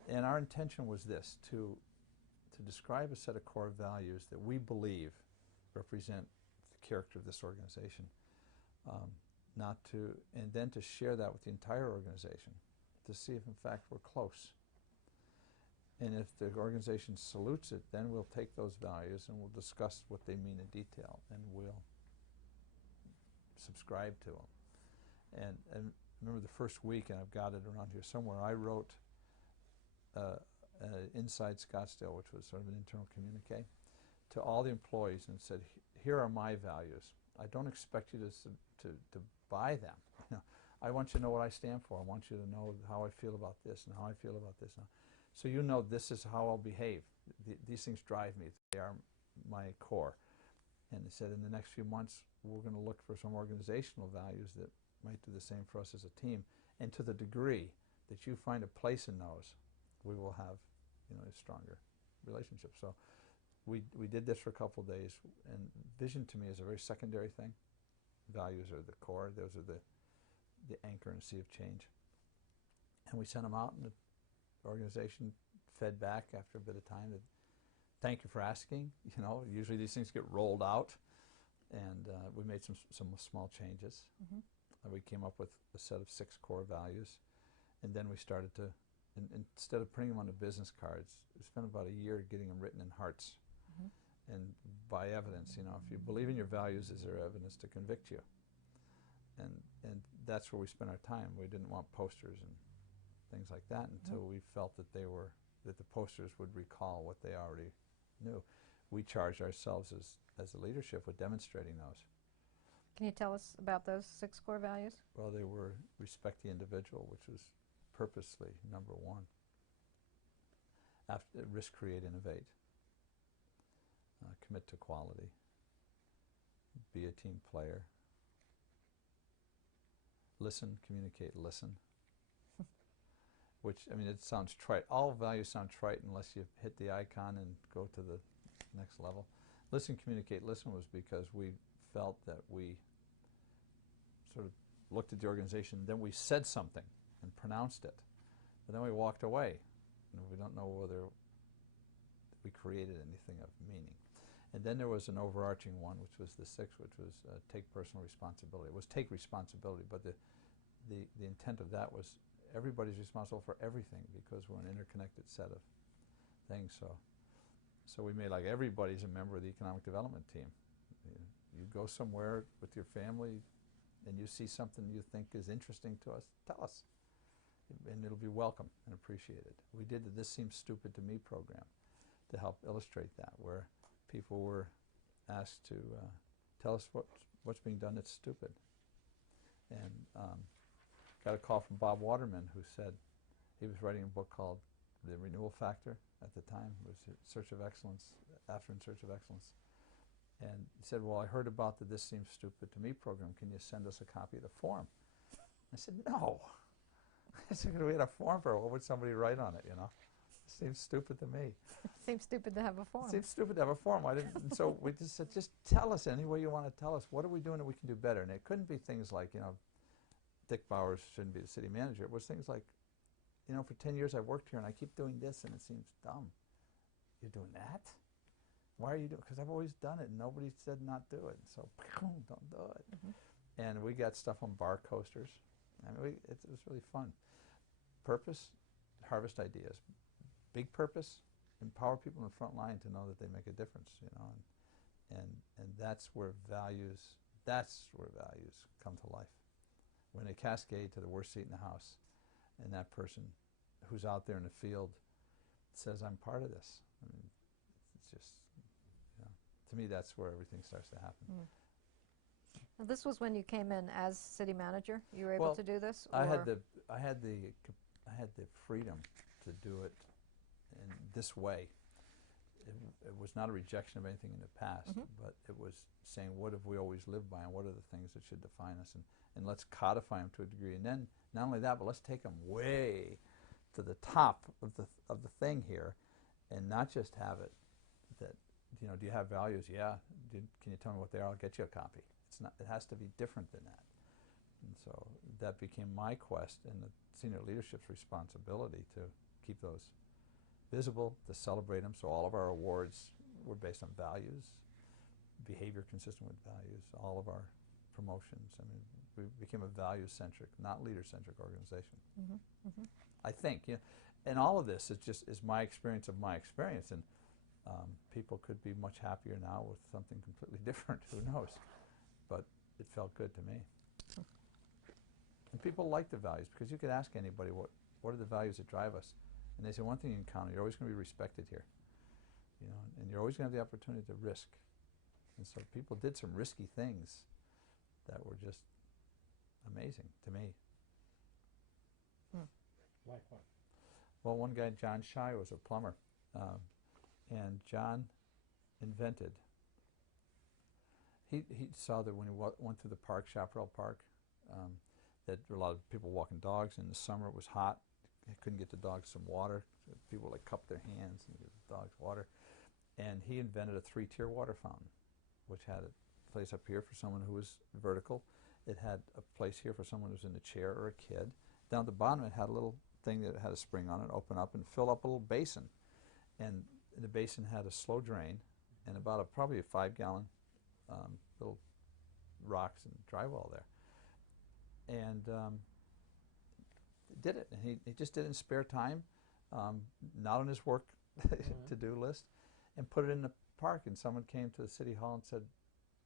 And our intention was this, to describe a set of core values that we believe represent the character of this organization, and then to share that with the entire organization, to see if in fact we're close. And if the organization salutes it, then we'll take those values and we'll discuss what they mean in detail, and we'll subscribe to them. And remember the first week, and I've got it around here somewhere, I wrote Inside Scottsdale, which was sort of an internal communique, to all the employees and said, here are my values. I don't expect you to buy them. You know, I want you to know what I stand for. I want you to know how I feel about this and how I feel about this. So you know this is how I'll behave. These things drive me. They are my core. And they said in the next few months we're going to look for some organizational values that might do the same for us as a team. And to the degree that you find a place in those, we will have, you know, a stronger relationship. So we did this for a couple of days, and vision to me is a very secondary thing. Values are the core. Those are the anchor in a sea of change. And we sent them out, and the organization fed back after a bit of time that, thank you for asking. You know, usually these things get rolled out, and we made some small changes. We came up with a set of 6 core values, and then we started to, instead of printing them on the business cards, we spent about a year getting them written in hearts. And by evidence, you know, if you believe in your values, is there evidence to convict you? And that's where we spent our time. We didn't want posters and things like that until we felt that that the posters would recall what they already knew. We charged ourselves as a leadership with demonstrating those. Can you tell us about those 6 core values? Well, they were respect the individual, which was purposely number 1. After, risk, create, innovate. Commit to quality. Be a team player. Listen, communicate, listen. Which, I mean, it sounds trite. All values sound trite unless you hit the icon and go to the next level. Listen, communicate, listen was because we felt that we sort of looked at the organization, then we said something and pronounced it. But then we walked away, and we don't know whether we created anything of meaning. And then there was an overarching one, which was the 6th, which was take personal responsibility. It was take responsibility, but the intent of that was everybody's responsible for everything because we're an interconnected set of things. So we made like everybody's a member of the economic development team. You go somewhere with your family and you see something you think is interesting to us, tell us. And it'll be welcome and appreciated. We did the This Seems Stupid to Me program to help illustrate that, where people were asked to tell us what's being done that's stupid. And got a call from Bob Waterman, who said he was writing a book called The Renewal Factor at the time. It was Search of Excellence, After In Search of Excellence. And he said, well, I heard about the This Seems Stupid to Me program. Can you send us a copy of the form? I said, no. I said, we had a form for it. What would somebody write on it, you know? It seems stupid to me. Seems stupid to have a form. It seems stupid to have a form. I didn't, and so we just said, just tell us any way you want to tell us. What are we doing that we can do better? And it couldn't be things like, you know, Dick Bowers shouldn't be the city manager. It was things like, you know, for 10 years I've worked here and I keep doing this and it seems dumb. You're doing that? Why are you doing it? Because I've always done it and nobody said not do it. So don't do it. And we got stuff on bar coasters. I mean, it was really fun. Purpose, harvest ideas. Big purpose, empower people in the front line to know that they make a difference, you know, and that's where values come to life. When they cascade to the worst seat in the house, and that person who's out there in the field says, I'm part of this. I mean, it's just, you know, to me, that's where everything starts to happen. Mm. Now, this was when you came in as city manager. You were able to do this? I had or? the freedom to do it in this way. It was not a rejection of anything in the past, but it was saying, what have we always lived by, and what are the things that should define us, and let's codify them to a degree. And then, not only that, but let's take them way to the top of the thing here, and not just have it that, you know, do you have values? Yeah. Can you tell me what they are? I'll get you a copy. It's not. It has to be different than that. And so that became my quest and the senior leadership's responsibility to keep those visible, to celebrate them. So all of our awards were based on values, behavior consistent with values, all of our promotions. I mean, we became a value-centric, not leader-centric organization. I think, you know, and all of this is my experience of my experience, and people could be much happier now with something completely different. Who knows? But it felt good to me. And people like the values, because you could ask anybody, what are the values that drive us? And they say, one thing you encounter, you're always going to be respected here. You know, and you're always going to have the opportunity to risk. And so people did some risky things that were just amazing to me. Like what? Well, one guy, John Shy, was a plumber. And John invented, he saw that when he went through the park, Chaparral Park, that there were a lot of people walking dogs. In the summer it was hot. They couldn't get the dogs some water. So people would like cup their hands and give the dogs water. And he invented a 3-tier water fountain, which had a place up here for someone who was vertical. It had a place here for someone who was in a chair or a kid. Down at the bottom it had a little thing that had a spring on it, open up and fill up a little basin. And the basin had a slow drain and about probably a 5-gallon little rocks and drywall there. And did it. And he just did it in spare time, not on his work to-do list, and put it in the park. And someone came to the city hall and said,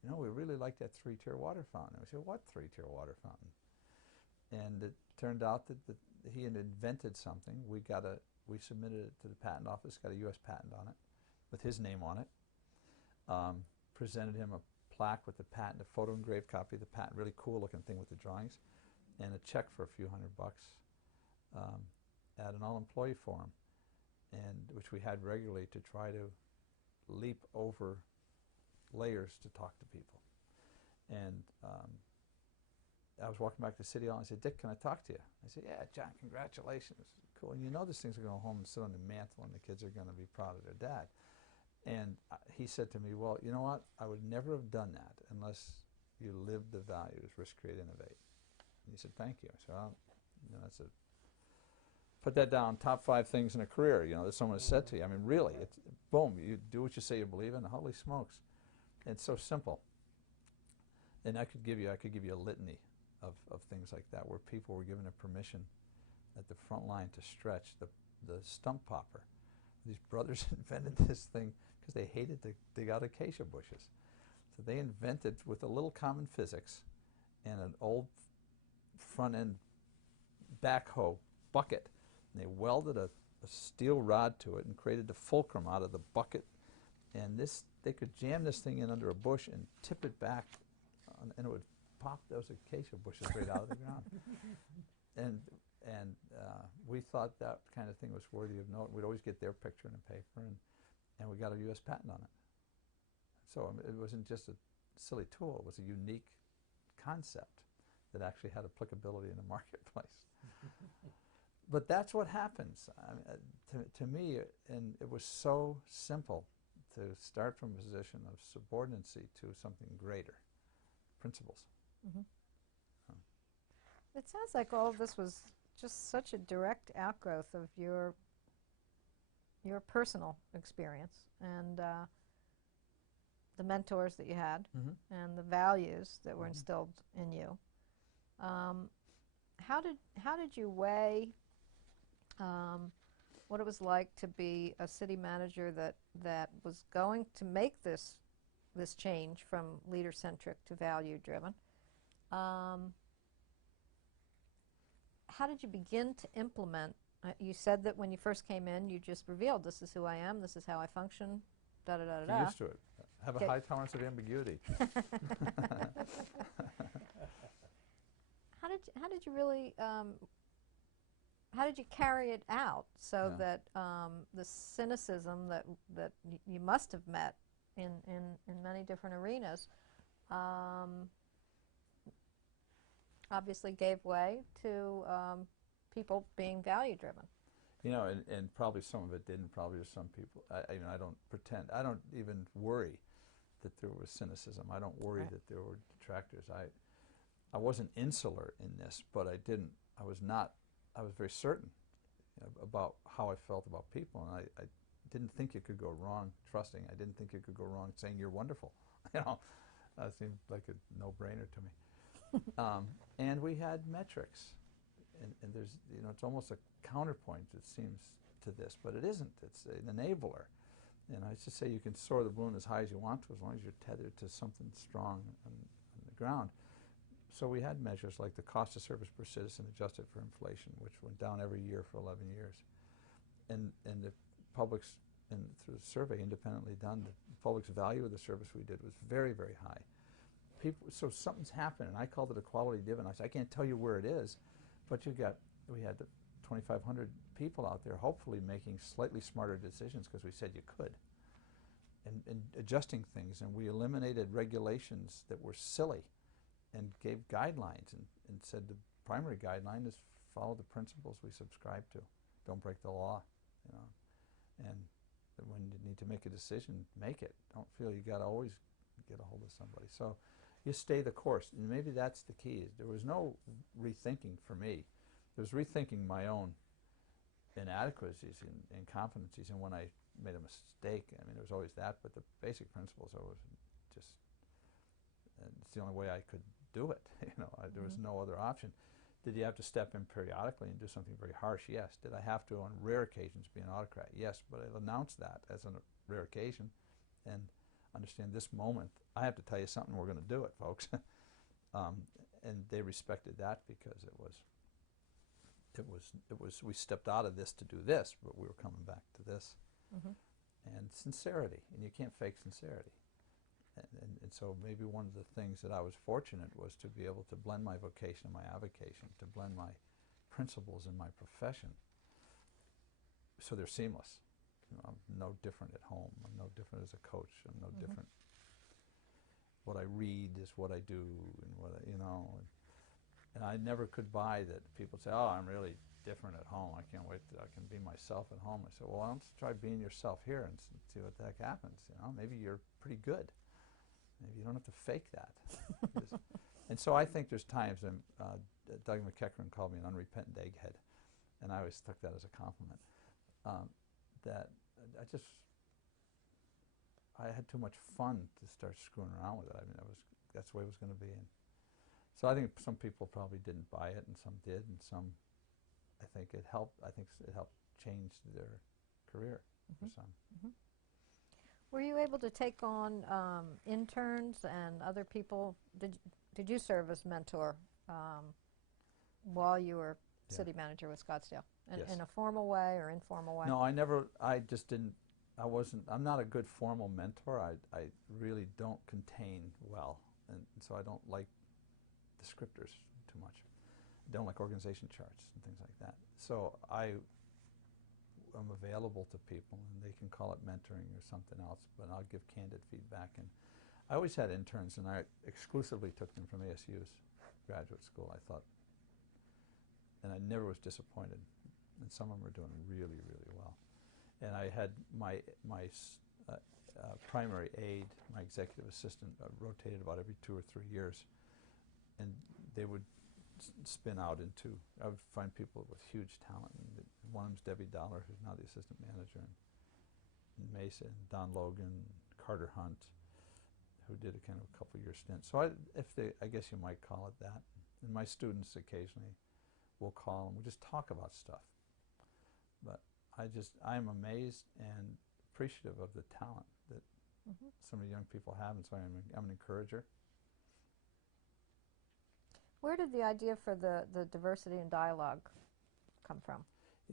you know, we really like that 3-tier water fountain. And we said, what 3-tier water fountain? And it turned out that he had invented something. We submitted it to the patent office, got a U.S. patent on it, with his name on it. Presented him a plaque with the patent, a photo engraved copy of the patent, really cool looking thing with the drawings, and a check for a few $100 at an all-employee forum, and which we had regularly to try to leap over layers to talk to people. And I was walking back to City Hall and I said, Dick, can I talk to you? I said, yeah, John, congratulations. Cool. And you know this thing's going to go home and sit on the mantle and the kids are going to be proud of their dad. And he said to me, well, you know what? I would never have done that unless you lived the values, risk, create, innovate. And he said, thank you. I said, well, you know, that's a, put that down, top 5 things in a career, you know, that someone has said to you. I mean, really, it's, boom, you do what you say you believe in, holy smokes. It's so simple. And I could give you a litany of things like that, where people were given a permission at the front line to stretch. The stump popper. These brothers invented this thing because they hated to dig out acacia bushes. So they invented, with a little common physics and an old front-end backhoe bucket, and they welded a steel rod to it and created the fulcrum out of the bucket. And they could jam this thing in under a bush and tip it back, and it would pop those acacia bushes right out of the ground. And we thought that kind of thing was worthy of note. We'd always get their picture in the paper, and we got a U.S. patent on it. So it wasn't just a silly tool. It was a unique concept that actually had applicability in the marketplace. But that's what happens. I mean, to me, and it was so simple to start from a position of subordinacy to something greater, principles. It sounds like all of this was just such a direct outgrowth of your personal experience, and the mentors that you had and the values that were instilled in you. How did you weigh what it was like to be a city manager that was going to make this change from leader-centric to value-driven? How did you begin to implement? You said that when you first came in, you just revealed, this is who I am, this is how I function, da-da-da-da-da. Get used to it. Have a high tolerance of ambiguity. How did you really, how did you carry it out so that the cynicism that you must have met in many different arenas obviously gave way to people being value-driven? You know, and probably some of it didn't, probably to some people. I don't pretend, I don't even worry that there was cynicism. I don't worry that there were detractors. I wasn't insular in this, but I was very certain about how I felt about people, and I didn't think it could go wrong trusting. I didn't think it could go wrong saying you're wonderful. That seemed like a no-brainer to me. And we had metrics, and there's, it's almost a counterpoint, it seems, to this, but it isn't. It's an enabler. And I used to say you can soar the balloon as high as you want to, as long as you're tethered to something strong on the ground. So we had measures like the cost of service per citizen adjusted for inflation, which went down every year for 11 years. And the public's, and through the survey independently done, the public's value of the service we did was very, very high. So something's happened, and I called it a quality dividend. I said, I can't tell you where it is, but we had 2,500 people out there hopefully making slightly smarter decisions because we said you could, and adjusting things, and we eliminated regulations that were silly and gave guidelines and said the primary guideline is follow the principles we subscribe to. Don't break the law, and when you need to make a decision, make it. Don't feel you got to always get a hold of somebody. So you stay the course, and maybe that's the key. There was no rethinking for me. There was rethinking my own inadequacies and incompetencies, and when I made a mistake, there was always that, but the basic principles are always just, it's the only way I could do it. There was no other option. Did you have to step in periodically and do something very harsh? Yes. Did I have to, on rare occasions, be an autocrat? Yes, but I announced that as a rare occasion, and understand this moment, I have to tell you something, we're going to do it, folks. And they respected that because we stepped out of this to do this, but we were coming back to this. And sincerity, and you can't fake sincerity. And so maybe one of the things that I was fortunate was to be able to blend my vocation and my avocation, to blend my principles and my profession, so they're seamless. I'm no different at home. I'm no different as a coach. I'm no different. What I read is what I do, and what and I never could buy that people say, "Oh, I'm really different at home. I can't wait till I can be myself at home." I said, "Well, why don't you try being yourself here and see what the heck happens? Maybe you're pretty good. Maybe you don't have to fake that." And so I think there's times when Doug McEachran called me an unrepentant egghead, and I always took that as a compliment. That I had too much fun to start screwing around with it. That's the way it was going to be. And so I think some people probably didn't buy it, and some did, and some, I think it helped change their career for some. Were you able to take on interns and other people? Did you serve as mentor while you were city manager with Scottsdale? In a formal way or informal way? No, I just didn't, I'm not a good formal mentor. I really don't contain well, and so I don't like descriptors too much. I don't like organization charts and things like that. So I'm available to people, and they can call it mentoring or something else, but I'll give candid feedback. And I always had interns, and I exclusively took them from ASU's graduate school, I thought, and I never was disappointed. And some of them are doing really, really well. And I had my primary aide, my executive assistant, rotated about every 2 or 3 years, and they would spin out into, I would find people with huge talent. And one of them's Debbie Dollar, who's now the assistant manager in Mesa, and Don Logan, Carter Hunt, who did a kind of a couple-year stint. So I guess you might call it that. And my students occasionally will call and we just talk about stuff. But I'm amazed and appreciative of the talent that some of the young people have, and so I'm an encourager. Where did the idea for the diversity and dialogue come from?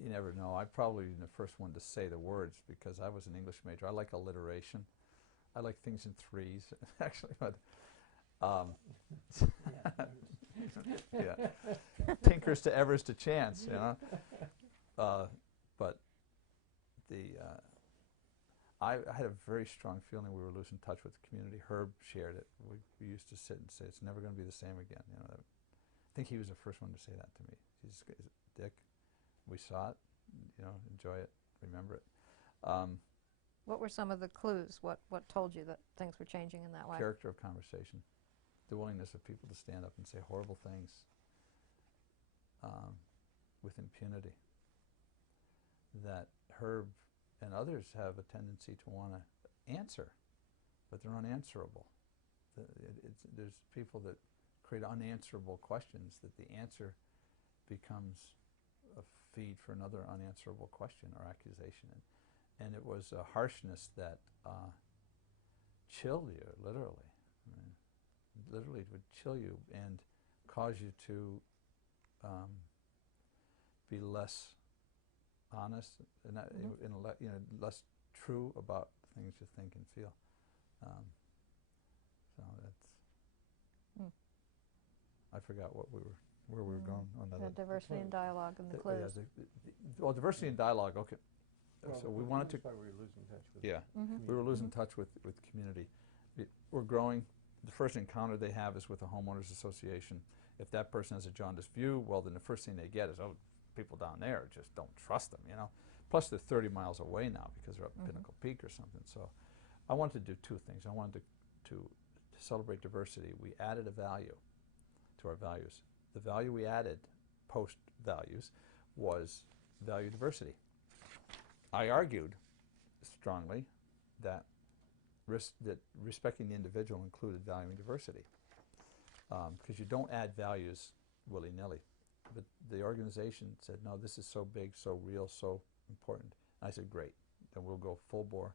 You never know. I probably been the first one to say the words because I was an English major. I like alliteration. I like things in threes, actually. But yeah, tinkers to evers to chance, you know. But I had a very strong feeling we were losing touch with the community. Herb shared it. We used to sit and say it's never going to be the same again. You know, I think he was the first one to say that to me. He's Dick. We saw it, you know, enjoy it, remember it. What were some of the clues? What told you that things were changing in that way? Character of conversation, the willingness of people to stand up and say horrible things with impunity. That Herb and others have a tendency to want to answer, but they're unanswerable. There's people that create unanswerable questions that the answer becomes a feed for another unanswerable question or accusation. And it was a harshness that chilled you, literally. I mean, literally, it would chill you and cause you to be less honest and you know, less true about things you think and feel. So that's. I forgot where we were going on that. The diversity and dialogue and the clues. Well, diversity and dialogue. Okay. Well, So we wanted to. That's why we were losing touch with. Yeah, we were losing touch with community. We're growing. The first encounter they have is with a homeowners association. If that person has a jaundiced view, well, then the first thing they get is, oh, people down there just don't trust them, you know. Plus, they're 30 miles away now because they're up Pinnacle Peak or something. So, I wanted to do two things. I wanted to celebrate diversity. We added a value to our values. The value we added, post values, was value diversity. I argued strongly that respecting the individual included valuing diversity, because you don't add values willy-nilly. But the organization said, no, this is so big, so real, so important. And I said, great, then we'll go full bore.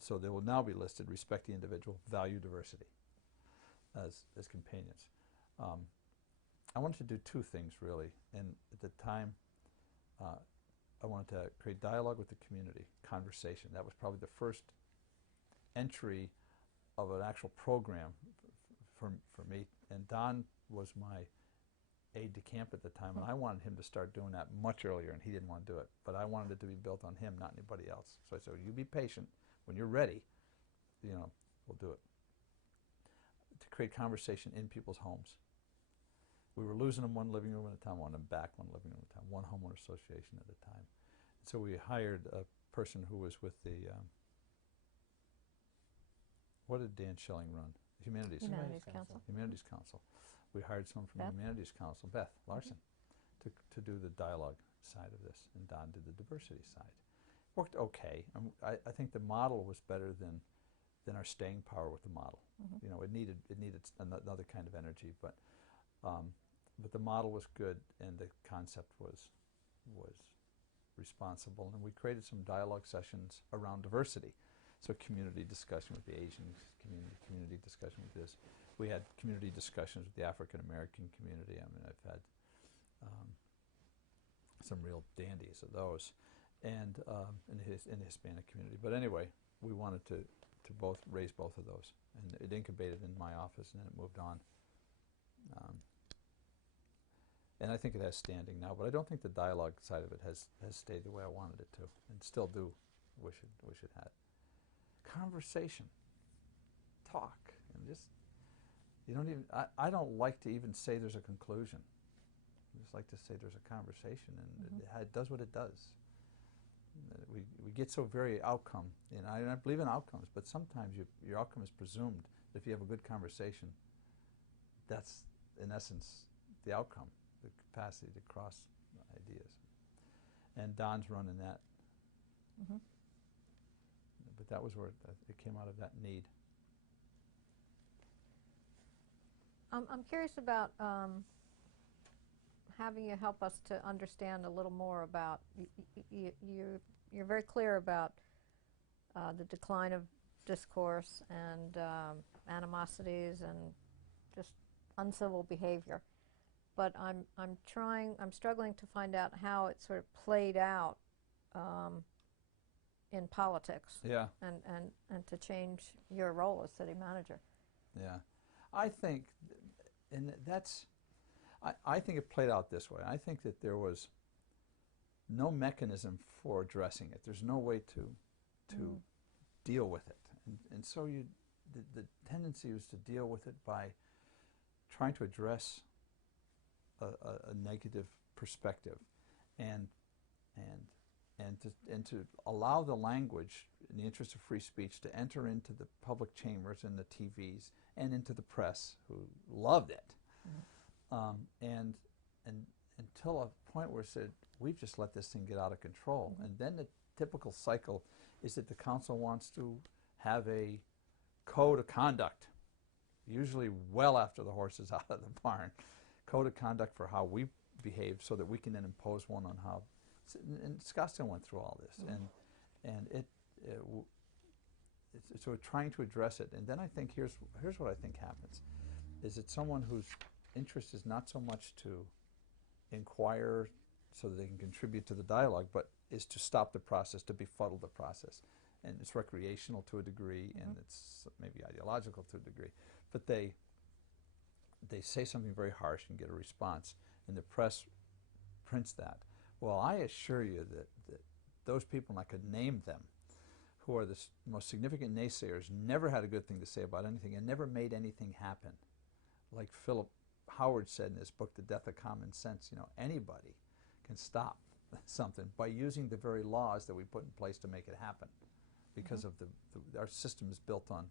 So they will now be listed, respect the individual, value diversity as companions. I wanted to do two things, really. And at the time, I wanted to create dialogue with the community, conversation. That was probably the first entry of an actual program for me. And Don was my aide de camp at the time, and I wanted him to start doing that much earlier, and he didn't want to do it. But I wanted it to be built on him, not anybody else. So I said, you be patient. When you're ready, you know, we'll do it. To create conversation in people's homes. We were losing them one living room at a time, wanting them back one living room at a time, one homeowner association at a time. So we hired a person who was with the, what did Dan Schelling run? Humanities Council. Humanities Council. We hired someone from the Humanities Council, Beth Larson, to do the dialogue side of this, and Don did the diversity side. Worked okay. I think the model was better than our staying power with the model. You know, it needed another kind of energy, but the model was good, and the concept was responsible, and we created some dialogue sessions around diversity. So community discussion with the Asian community discussion with this. We had community discussions with the African American community. I mean, I've had some real dandies of those, and in the Hispanic community. But anyway, we wanted to raise both of those, and it incubated in my office, and then it moved on. And I think it has standing now, but I don't think the dialogue side of it has stayed the way I wanted it to, and still do wish it had. Conversation, talk, and just, you don't even, I don't like to even say there's a conclusion. I just like to say there's a conversation, and it does what it does. We get so very outcome, and I believe in outcomes, but sometimes your outcome is presumed. If you have a good conversation, that's, in essence, the outcome, the capacity to cross ideas. And Don's running that. But that was where it came out of that need. I'm curious about having you help us to understand a little more about, you're very clear about the decline of discourse and animosities and just uncivil behavior. But I'm struggling to find out how it sort of played out in politics. Yeah. And to change your role as city manager. Yeah. I think, and that's, I think it played out this way. I think that there was no mechanism for addressing it. There's no way to deal with it. And so the tendency was to deal with it by trying to address a negative perspective and to allow the language in the interest of free speech to enter into the public chambers and the TVs and into the press, who loved it. And until a point where it said, we've just let this thing get out of control. And then the typical cycle is that the council wants to have a code of conduct, usually well after the horse is out of the barn, code of conduct for how we behave so that we can then impose one on how, and Scottsdale went through all this, and so trying to address it. And then I think here's what I think happens, is that someone whose interest is not so much to inquire so that they can contribute to the dialogue, but is to stop the process, to befuddle the process. And it's recreational to a degree, and it's maybe ideological to a degree. But they say something very harsh and get a response, and the press prints that. Well, I assure you that those people, and I could name them, who are the most significant naysayers, never had a good thing to say about anything and never made anything happen. Like Philip Howard said in his book, The Death of Common Sense, anybody can stop something by using the very laws that we put in place to make it happen, because of our system is built on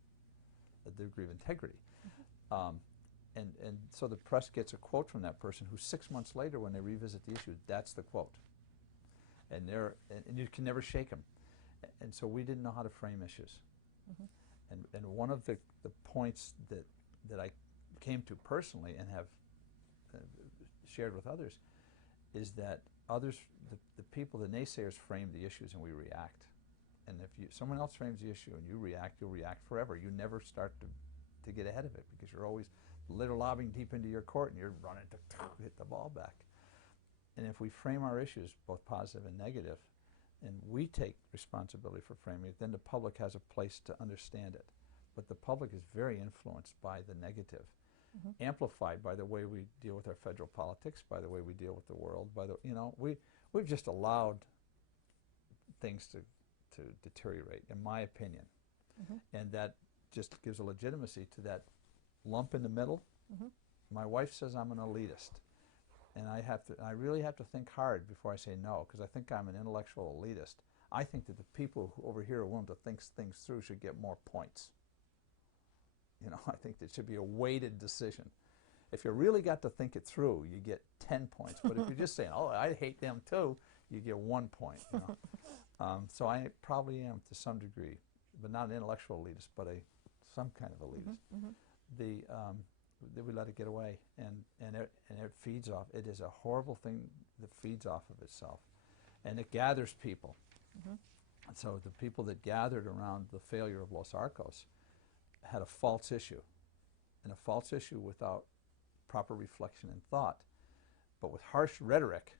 a degree of integrity. And so the press gets a quote from that person who 6 months later, when they revisit the issue, that's the quote. And you can never shake them. And so we didn't know how to frame issues. And one of the points that I came to personally and have shared with others is that the people, the naysayers, frame the issues and we react. And if someone else frames the issue and you react, you'll react forever. You never start to get ahead of it, because you're always lobbing deep into your court and you're running to hit the ball back. And if we frame our issues, both positive and negative, and we take responsibility for framing it, then the public has a place to understand it. But the public is very influenced by the negative, amplified by the way we deal with our federal politics, by the way we deal with the world, by the, we've just allowed things to deteriorate, in my opinion. And that just gives a legitimacy to that lump in the middle. My wife says I'm an elitist. And I really have to think hard before I say no, because I think I'm an intellectual elitist. I think that the people who over here are willing to think things through should get more points. I think there should be a weighted decision. If you really got to think it through, you get 10 points. But if you're just saying, oh, I hate them too, you get 1 point. So I probably am to some degree, but not an intellectual elitist, but some kind of elitist. We let it get away, and it feeds off. It is a horrible thing that feeds off of itself, and it gathers people. And so the people that gathered around the failure of Los Arcos had a false issue, and a false issue without proper reflection and thought, but with harsh rhetoric,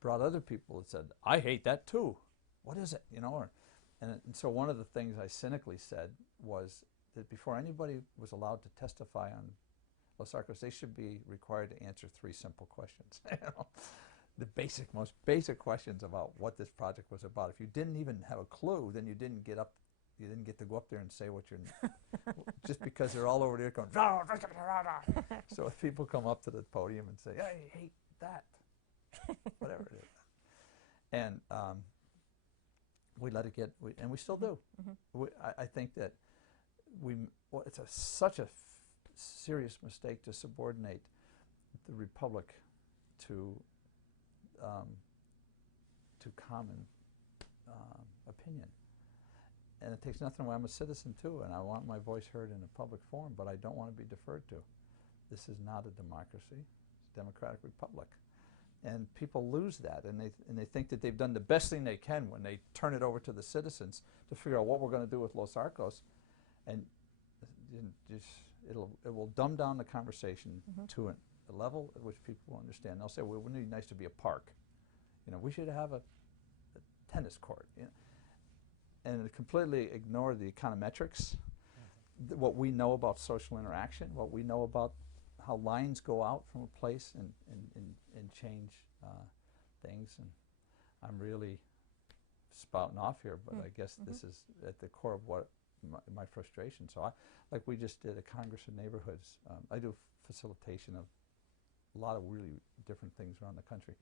brought other people that said, I hate that too. What is it? And so one of the things I cynically said was that before anybody was allowed to testify on Los Arcos, they should be required to answer 3 simple questions. The most basic questions about what this project was about. If you didn't even have a clue, then you didn't get to go up there and say what you're, just because they're all over there going, so if people come up to the podium and say, I hate that, whatever it is. And we let it get, and we still do. I think that it's such a serious mistake to subordinate the Republic to common opinion. And it takes nothing away. I'm a citizen too, and I want my voice heard in a public forum, but I don't want to be deferred to. this is not a democracy, it's a democratic republic. And people lose that, and they think that they've done the best thing they can when they turn it over to the citizens to figure out what we're going to do with Los Arcos, and it will dumb down the conversation to a level at which people will understand. They'll say, well, wouldn't it be nice to be a park? You know, we should have a tennis court. You know? And completely ignore the econometrics, what we know about social interaction, what we know about how lines go out from a place and change things. And I'm really spouting off here, but I guess this is at the core of what my frustration. So like we just did a Congress of Neighborhoods. I do facilitation of a lot of really different things around the country.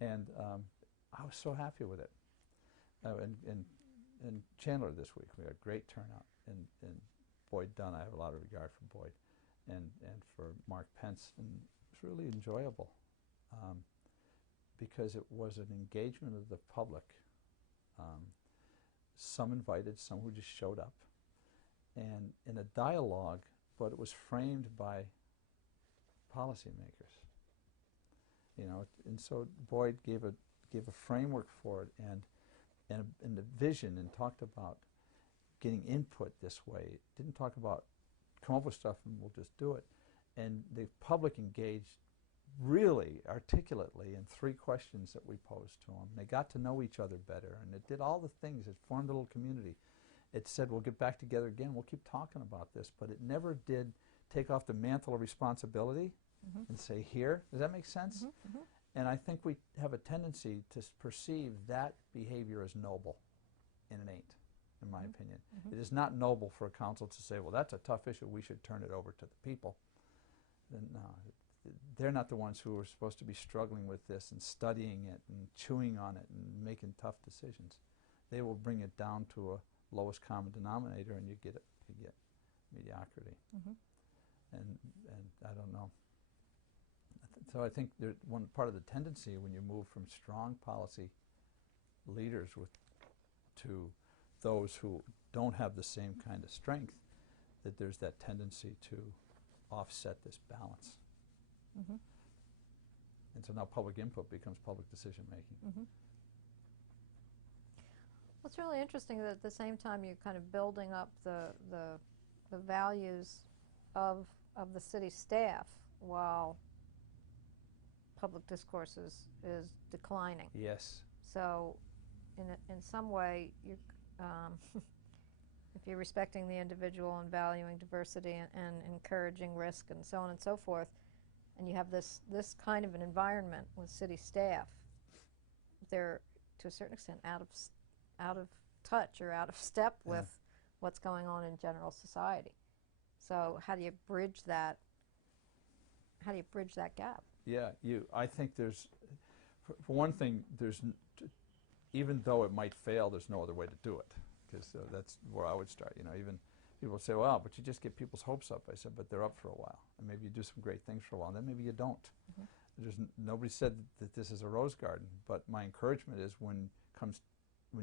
And I was so happy with it. In Chandler this week, we had a great turnout. And Boyd Dunn, I have a lot of regard for Boyd, and for Mark Pence, and it's really enjoyable because it was an engagement of the public. Some invited, some who just showed up, and in a dialogue, but it was framed by policymakers. You know, and so Boyd gave a framework for it and the vision, and talked about getting input this way. It didn't talk about come up with stuff and we'll just do it. And the public engaged really articulately in 3 questions that we posed to them. They got to know each other better, and it did all the things. It formed a little community. It said, we'll get back together again, we'll keep talking about this, but it never did take off the mantle of responsibility and say, here. Does that make sense? And I think we have a tendency to perceive that behavior as noble, and it ain't, in my opinion. It is not noble for a council to say, well, that's a tough issue, we should turn it over to the people. And, no, they're not the ones who are supposed to be struggling with this and studying it and chewing on it and making tough decisions. They will bring it down to a lowest common denominator, and you get mediocrity. And I don't know. So I think one part of the tendency when you move from strong policy leaders to those who don't have the same kind of strength, that there's that tendency to offset this balance. And so now public input becomes public decision making. Well, it's really interesting that at the same time you're kind of building up the values of the city staff while public discourse is declining. Yes. So in some way, you if you're respecting the individual and valuing diversity and encouraging risk and so on and so forth, and you have this kind of an environment with city staff, they're to a certain extent out of touch or out of step with what's going on in general society. So how do you bridge that? How do you bridge that gap? Yeah, I think there's, for one thing, even though it might fail, there's no other way to do it, because that's where I would start. You know, even people say, well, but you just get people's hopes up. I said, but they're up for a while, and maybe you do some great things for a while, and then maybe you don't. Nobody said that this is a rose garden, but my encouragement is when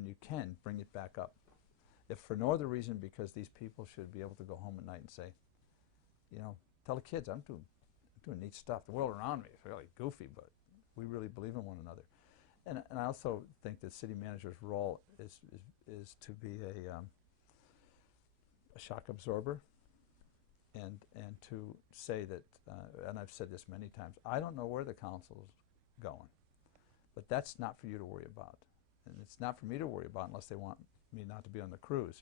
you can, bring it back up. If for no other reason, because these people should be able to go home at night and say, you know, tell the kids, I'm doing neat stuff. The world around me is really goofy, but we really believe in one another. And I also think that city manager's role is to be a shock absorber, and to say that, and I've said this many times, I don't know where the council's going, but that's not for you to worry about. And it's not for me to worry about unless they want me not to be on the cruise.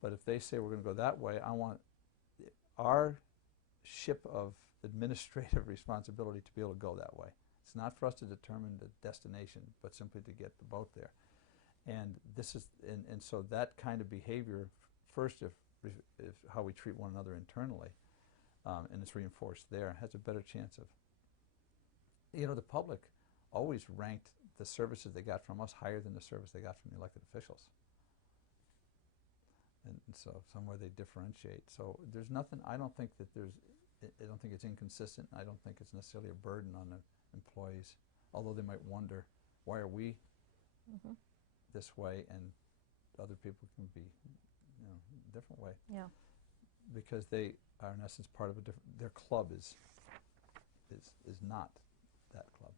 But if they say we're going to go that way, I want our ship of administrative responsibility to be able to go that way. It's not for us to determine the destination, but simply to get the boat there. And this is, and so that kind of behavior, first, if how we treat one another internally, and it's reinforced there, has a better chance of, you know, the public always ranked the services they got from us higher than the service they got from the elected officials. And so somewhere they differentiate. So there's nothing, I don't think that I don't think it's inconsistent. I don't think it's necessarily a burden on the employees, although they might wonder, why are we this way and other people can be, you know, a different way? Yeah. Because are in essence part of a different, their club is not that club.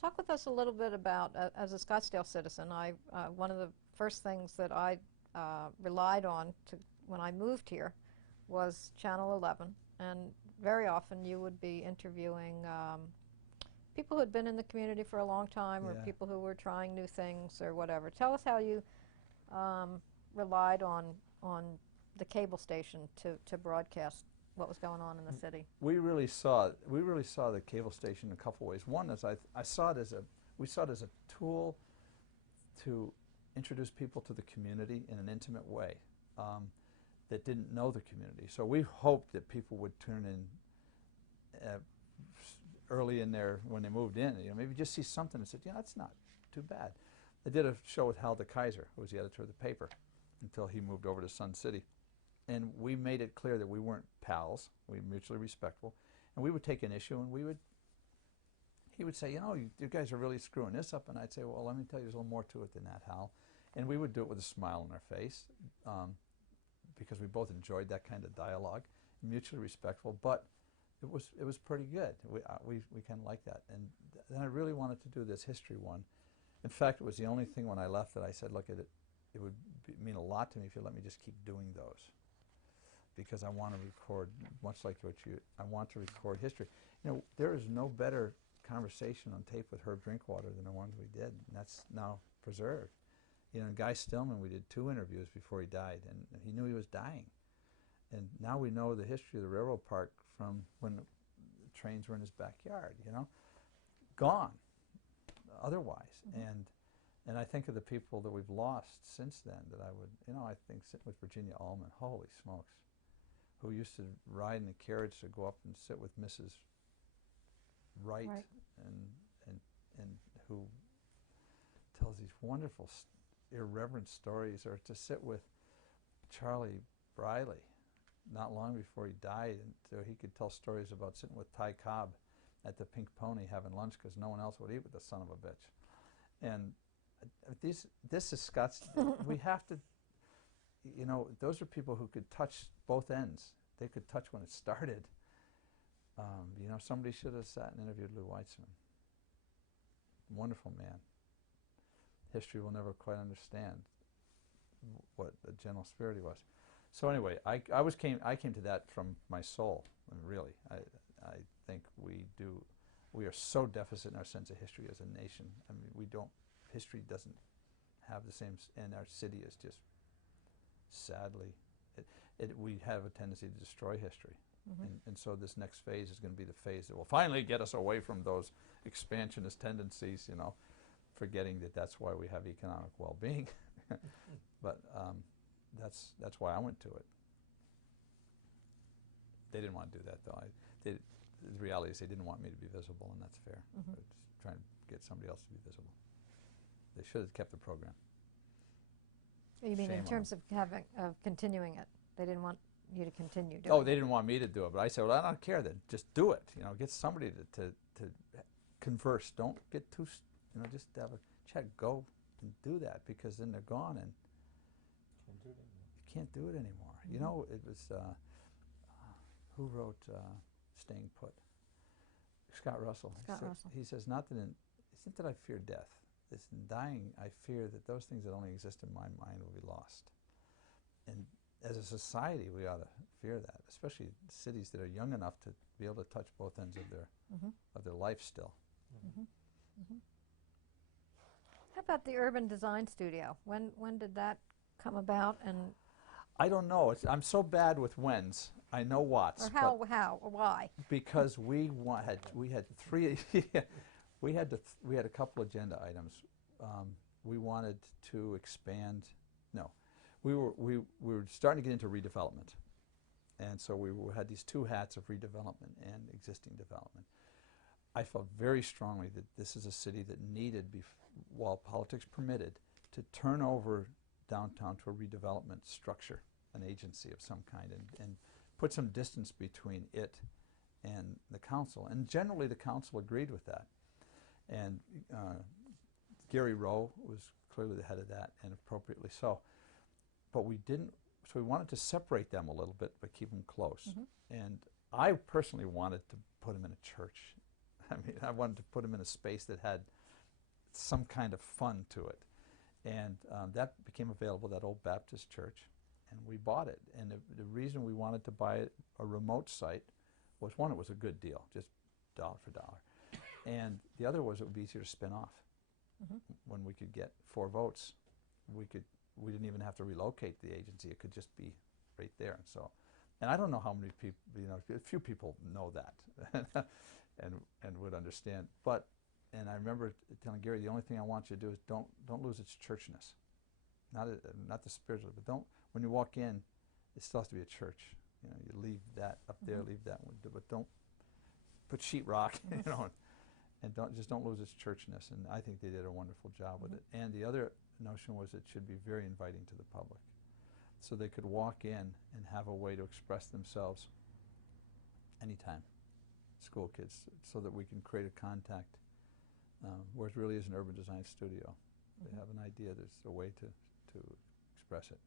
Talk with us a little bit about, as a Scottsdale citizen, one of the first things that I relied on when I moved here was Channel 11, and very often you would be interviewing people who had been in the community for a long time, or people who were trying new things or whatever. Tell us how you relied on the cable station to broadcast what was going on in the city. We really saw the cable station in a couple ways. One is we saw it as a tool to introduce people to the community in an intimate way that didn't know the community. So we hoped that people would tune in early in there when they moved in. You know, maybe just see something and said, "Yeah, that's not too bad." I did a show with Hal DeKaiser, who was the editor of the paper, until he moved over to Sun City. And we made it clear that we weren't pals, we were mutually respectful, and we would take an issue and he would say, "You know, you guys are really screwing this up," and I'd say, "Well, let me tell you, there's a little more to it than that, Hal." And we would do it with a smile on our face, because we both enjoyed that kind of dialogue, mutually respectful, but it was pretty good. We kind of liked that. And then I really wanted to do this history one. In fact, it was the only thing when I left that I said, "Look, it would mean a lot to me if you let me just keep doing those, because I want to record, much like I want to record history." You know, there is no better conversation on tape with Herb Drinkwater than the ones we did, and that's now preserved. You know, and Guy Stillman, we did 2 interviews before he died, and he knew he was dying. And now we know the history of the railroad park from when the trains were in his backyard, you know, gone otherwise. And I think of the people that we've lost since then that I would, you know, I think sit with Virginia Allman, holy smokes, who used to ride in the carriage to go up and sit with Mrs. Wright, and who tells these wonderful irreverent stories, or to sit with Charlie Briley not long before he died, and so he could tell stories about sitting with Ty Cobb at the Pink Pony having lunch because no one else would eat with the son of a bitch. And this is Scott's. We have to, you know, those are people who could touch both ends. They could touch when it started. You know, somebody should have sat and interviewed Lou Weitzman. Wonderful man. History will never quite understand what the general spirit he was. So anyway, I came to that from my soul. I mean, really, I think we are so deficit in our sense of history as a nation. I mean, history doesn't have the same, and our city is just, sadly, we have a tendency to destroy history. And so this next phase is going to be the phase that will finally get us away from those expansionist tendencies, you know, forgetting that that's why we have economic well-being. But that's why I went to it. They didn't want to do that, though. The reality is they didn't want me to be visible, and that's fair. They're just trying to get somebody else to be visible. They should have kept the program. You mean in terms of continuing it? They didn't want you to continue doing it? Oh, they didn't want me to do it, but I said, well, I don't care then. Just do it. You know, get somebody to converse. Don't get too, you know, just have a chat. Go and do that, because then they're gone and you can't do it anymore. You know, it was, who wrote Staying Put? Scott Russell. He says, it's not that I fear death. It's in dying, I fear that those things that only exist in my mind will be lost. And as a society, we ought to fear that, especially cities that are young enough to be able to touch both ends of their life still. How about the Urban Design Studio? When did that come about? And I don't know. I'm so bad with whens. I know what's. Or how, or why? Because we had three. We had a couple agenda items. We wanted to expand. No, we were starting to get into redevelopment, and so we had these 2 hats of redevelopment and existing development. I felt very strongly that this is a city that needed, while politics permitted, to turn over downtown to a redevelopment structure, an agency of some kind, and put some distance between it and the council. And generally, the council agreed with that. And Gary Rowe was clearly the head of that, and appropriately so. But we didn't so we wanted to separate them a little bit, but keep them close. And I personally wanted to put them in a church. I mean, I wanted to put them in a space that had some kind of fun to it. And that became available, that old Baptist church, and we bought it. And the reason we wanted to buy a remote site was, one, it was a good deal, just dollar for dollar. And the other was it would be easier to spin off. When we could get 4 votes, we didn't even have to relocate the agency. It could just be right there. And so, and I don't know how many people, you know, a few people know that and would understand. But, and I remember telling Gary, the only thing I want you to do is don't lose its churchness. Not the spiritual, but don't, when you walk in, it still has to be a church. You know, you leave that up there, leave that one, but don't put sheetrock, you know, and don't lose its churchness. And I think they did a wonderful job with it. And the other notion was it should be very inviting to the public, so they could walk in and have a way to express themselves anytime, school kids, so that we can create a contact where it really is an urban design studio. They have an idea, there's a way to express it.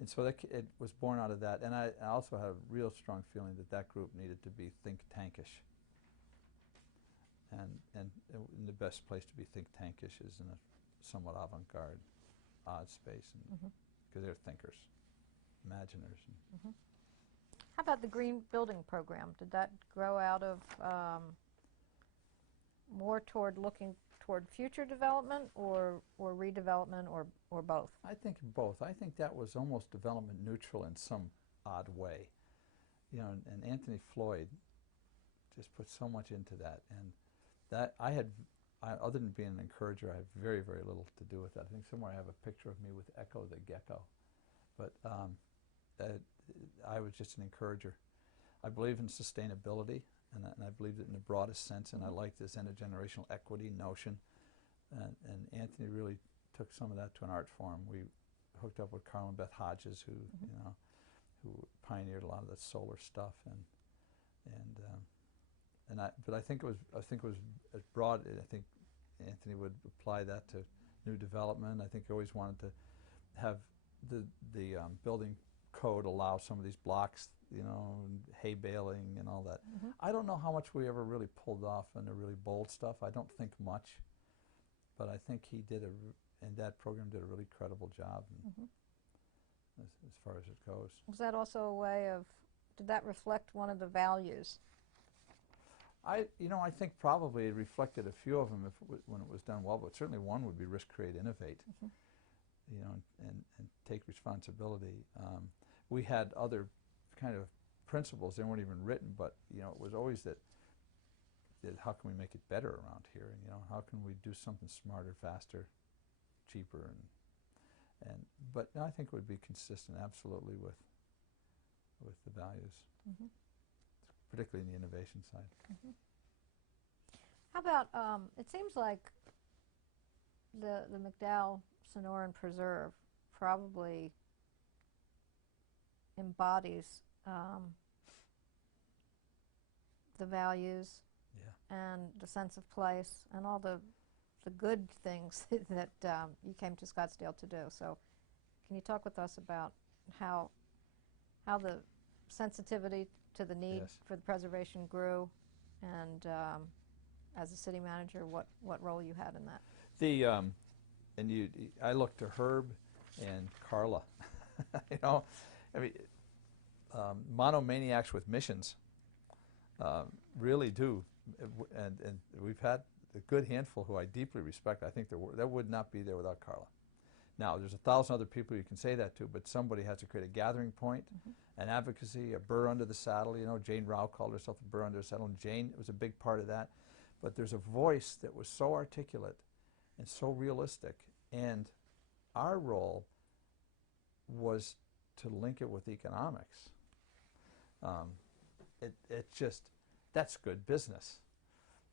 And so it was born out of that. And I also had a real strong feeling that group needed to be think tankish. And the best place to be think tankish is in a somewhat avant-garde, odd space, because they're thinkers, imaginers. How about the green building program? Did that grow out of more toward looking toward future development or redevelopment or both? I think both. I think that was almost development neutral in some odd way. You know, and Anthony Floyd just put so much into that. And that other than being an encourager, I have very, very little to do with that. I think somewhere I have a picture of me with Echo the gecko. But I was just an encourager. I believe in sustainability, and I believed it in the broadest sense, and I liked this intergenerational equity notion. And Anthony really took some of that to an art form. We hooked up with Carl and Beth Hodges, who you know, who pioneered a lot of the solar stuff, but I think it was as broad. I think Anthony would apply that to new development. I think he always wanted to have the building code allow some of these blocks, you know, and hay baling and all that. I don't know how much we ever really pulled off in the really bold stuff. I don't think much, but I think he did and that program did a really credible job as far as it goes. Was that also a way of, did that reflect one of the values? You know, I think probably it reflected a few of them when it was done well, but certainly one would be risk, create, innovate. You know, and take responsibility. We had other kind of principles. They weren't even written, but you know, it was always that how can we make it better around here? And you know, how can we do something smarter, faster, cheaper, but I think it would be consistent, absolutely, with the values, particularly in the innovation side. How about it seems like the McDowell Sonoran Preserve probably embodies the values and the sense of place and all the good things that you came to Scottsdale to do. So can you talk with us about how the sensitivity to the need for the preservation grew, and as a city manager, what role you had in that? I look to Herb and Carla. You know, I mean, monomaniacs with missions really do, and we've had a good handful who I deeply respect. I think that would not be there without Carla. Now, there's 1,000 other people you can say that to, but somebody has to create a gathering point, an advocacy, a burr under the saddle. You know, Jane Rao called herself a burr under the saddle, and Jane was a big part of that. But there's a voice that was so articulate and so realistic, and our role was to link it with economics. It just, that's good business.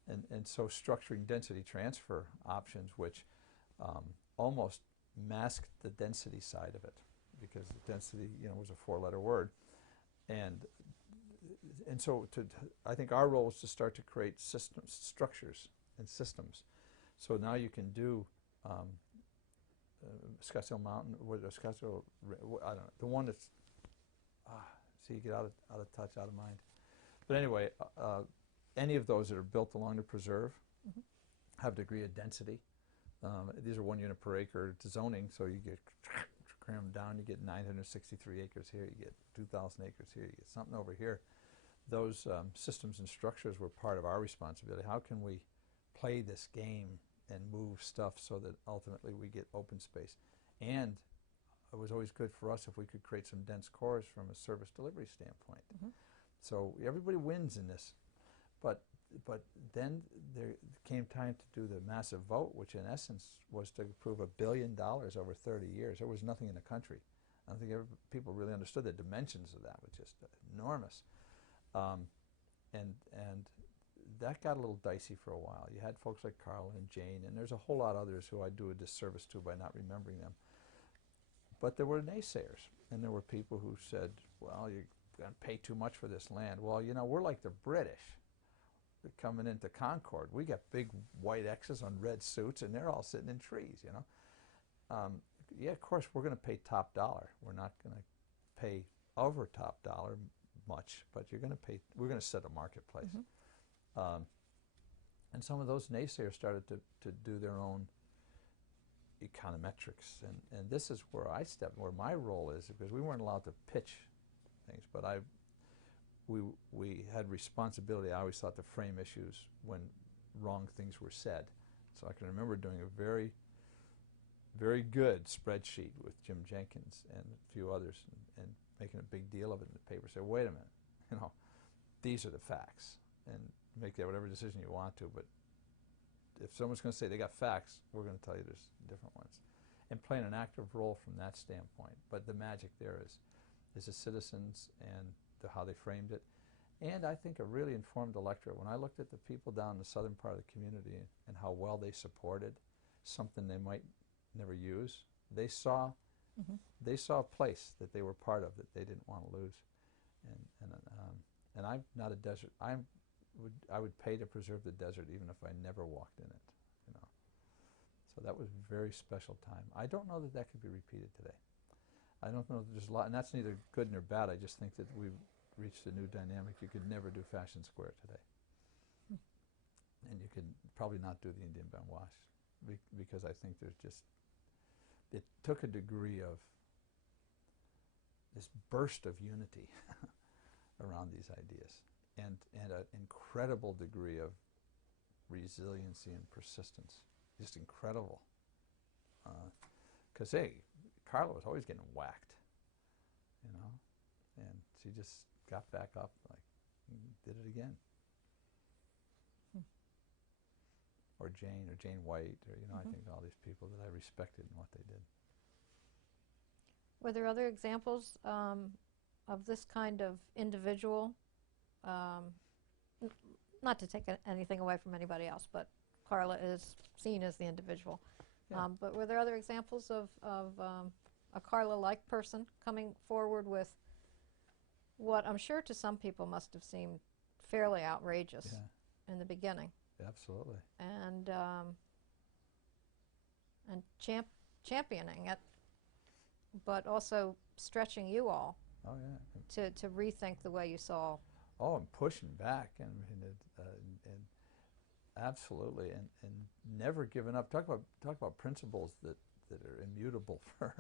And so structuring density transfer options, which almost masked the density side of it, because the density, you know, was a 4-letter word. And so I think our role was to start to create structures and systems. So now you can do Scottsdale Mountain, Scottsdale, I don't know, the one that's, see, you get out of touch, out of mind. But anyway, any of those that are built along the preserve have a degree of density. These are 1 unit per acre zoning, so you get crammed down, you get 963 acres here, you get 2,000 acres here, you get something over here. Those systems and structures were part of our responsibility. How can we play this game and move stuff so that ultimately we get open space? And it was always good for us if we could create some dense cores from a service delivery standpoint. So everybody wins in this. But then there came time to do the massive vote, which in essence was to approve $1 billion over 30 years. There was nothing in the country. I don't think people really understood the dimensions of that, which is enormous. And that got a little dicey for a while. You had folks like Carl and Jane, and there's a whole lot of others who I do a disservice to by not remembering them. But there were naysayers, and there were people who said, well, you're going to pay too much for this land. Well, you know, we're like the British. They're coming into Concord. We got big white X's on red suits, and they're all sitting in trees, you know. Yeah, of course, we're going to pay top dollar. We're not going to pay over top dollar much, but you're going to pay, we're going to set a marketplace. And some of those naysayers started to do their own econometrics, and this is where I stepped, where my role is, because we weren't allowed to pitch things, but we had responsibility, I always thought, to frame issues when wrong things were said. So I can remember doing a very, very good spreadsheet with Jim Jenkins and a few others, and making a big deal of it in the paper. Say, wait a minute, you know, these are the facts, and make that whatever decision you want to, but if someone's going to say they got facts, we're going to tell you there's different ones. And playing an active role from that standpoint. But the magic there is the citizens and how they framed it. And I think a really informed electorate. When I looked at the people down in the southern part of the community and how well they supported something they might never use, they saw a place that they were part of that they didn't want to lose. And I'm not a desert. I would pay to preserve the desert even if I never walked in it, you know. So that was a very special time. I don't know that that could be repeated today. I don't know that there's a lot, and that's neither good nor bad. I just think that we've reached a new dynamic. You could never do Fashion Square today. And you could probably not do the Indian Ben Wash because I think there's just, it took a degree of this burst of unity around these ideas. And an incredible degree of resiliency and persistence, just incredible. Because hey, Carla was always getting whacked, you know, and she just got back up, like, did it again. Or Jane White, or you know, I think all these people that I respected in what they did. Were there other examples of this kind of individual? Not to take anything away from anybody else, but Carla is seen as the individual. Yeah. But were there other examples of a Carla-like person coming forward with what I'm sure to some people must have seemed fairly outrageous in the beginning? Absolutely. And championing it, but also stretching you all to rethink the way you saw. Oh, and pushing back, and absolutely, and never giving up. Talk about principles that are immutable. For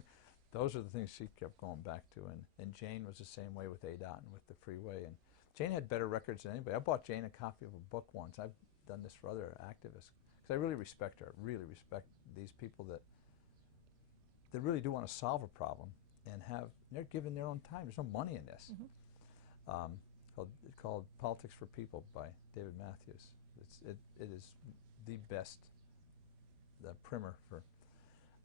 those are the things she kept going back to, and Jane was the same way with ADOT and with the freeway. And Jane had better records than anybody. I bought Jane a copy of a book once. I've done this for other activists because I really respect her. Really respect these people that really do want to solve a problem and they're giving their own time. There's no money in this. Called Politics for People by David Matthews. It is the best primer for,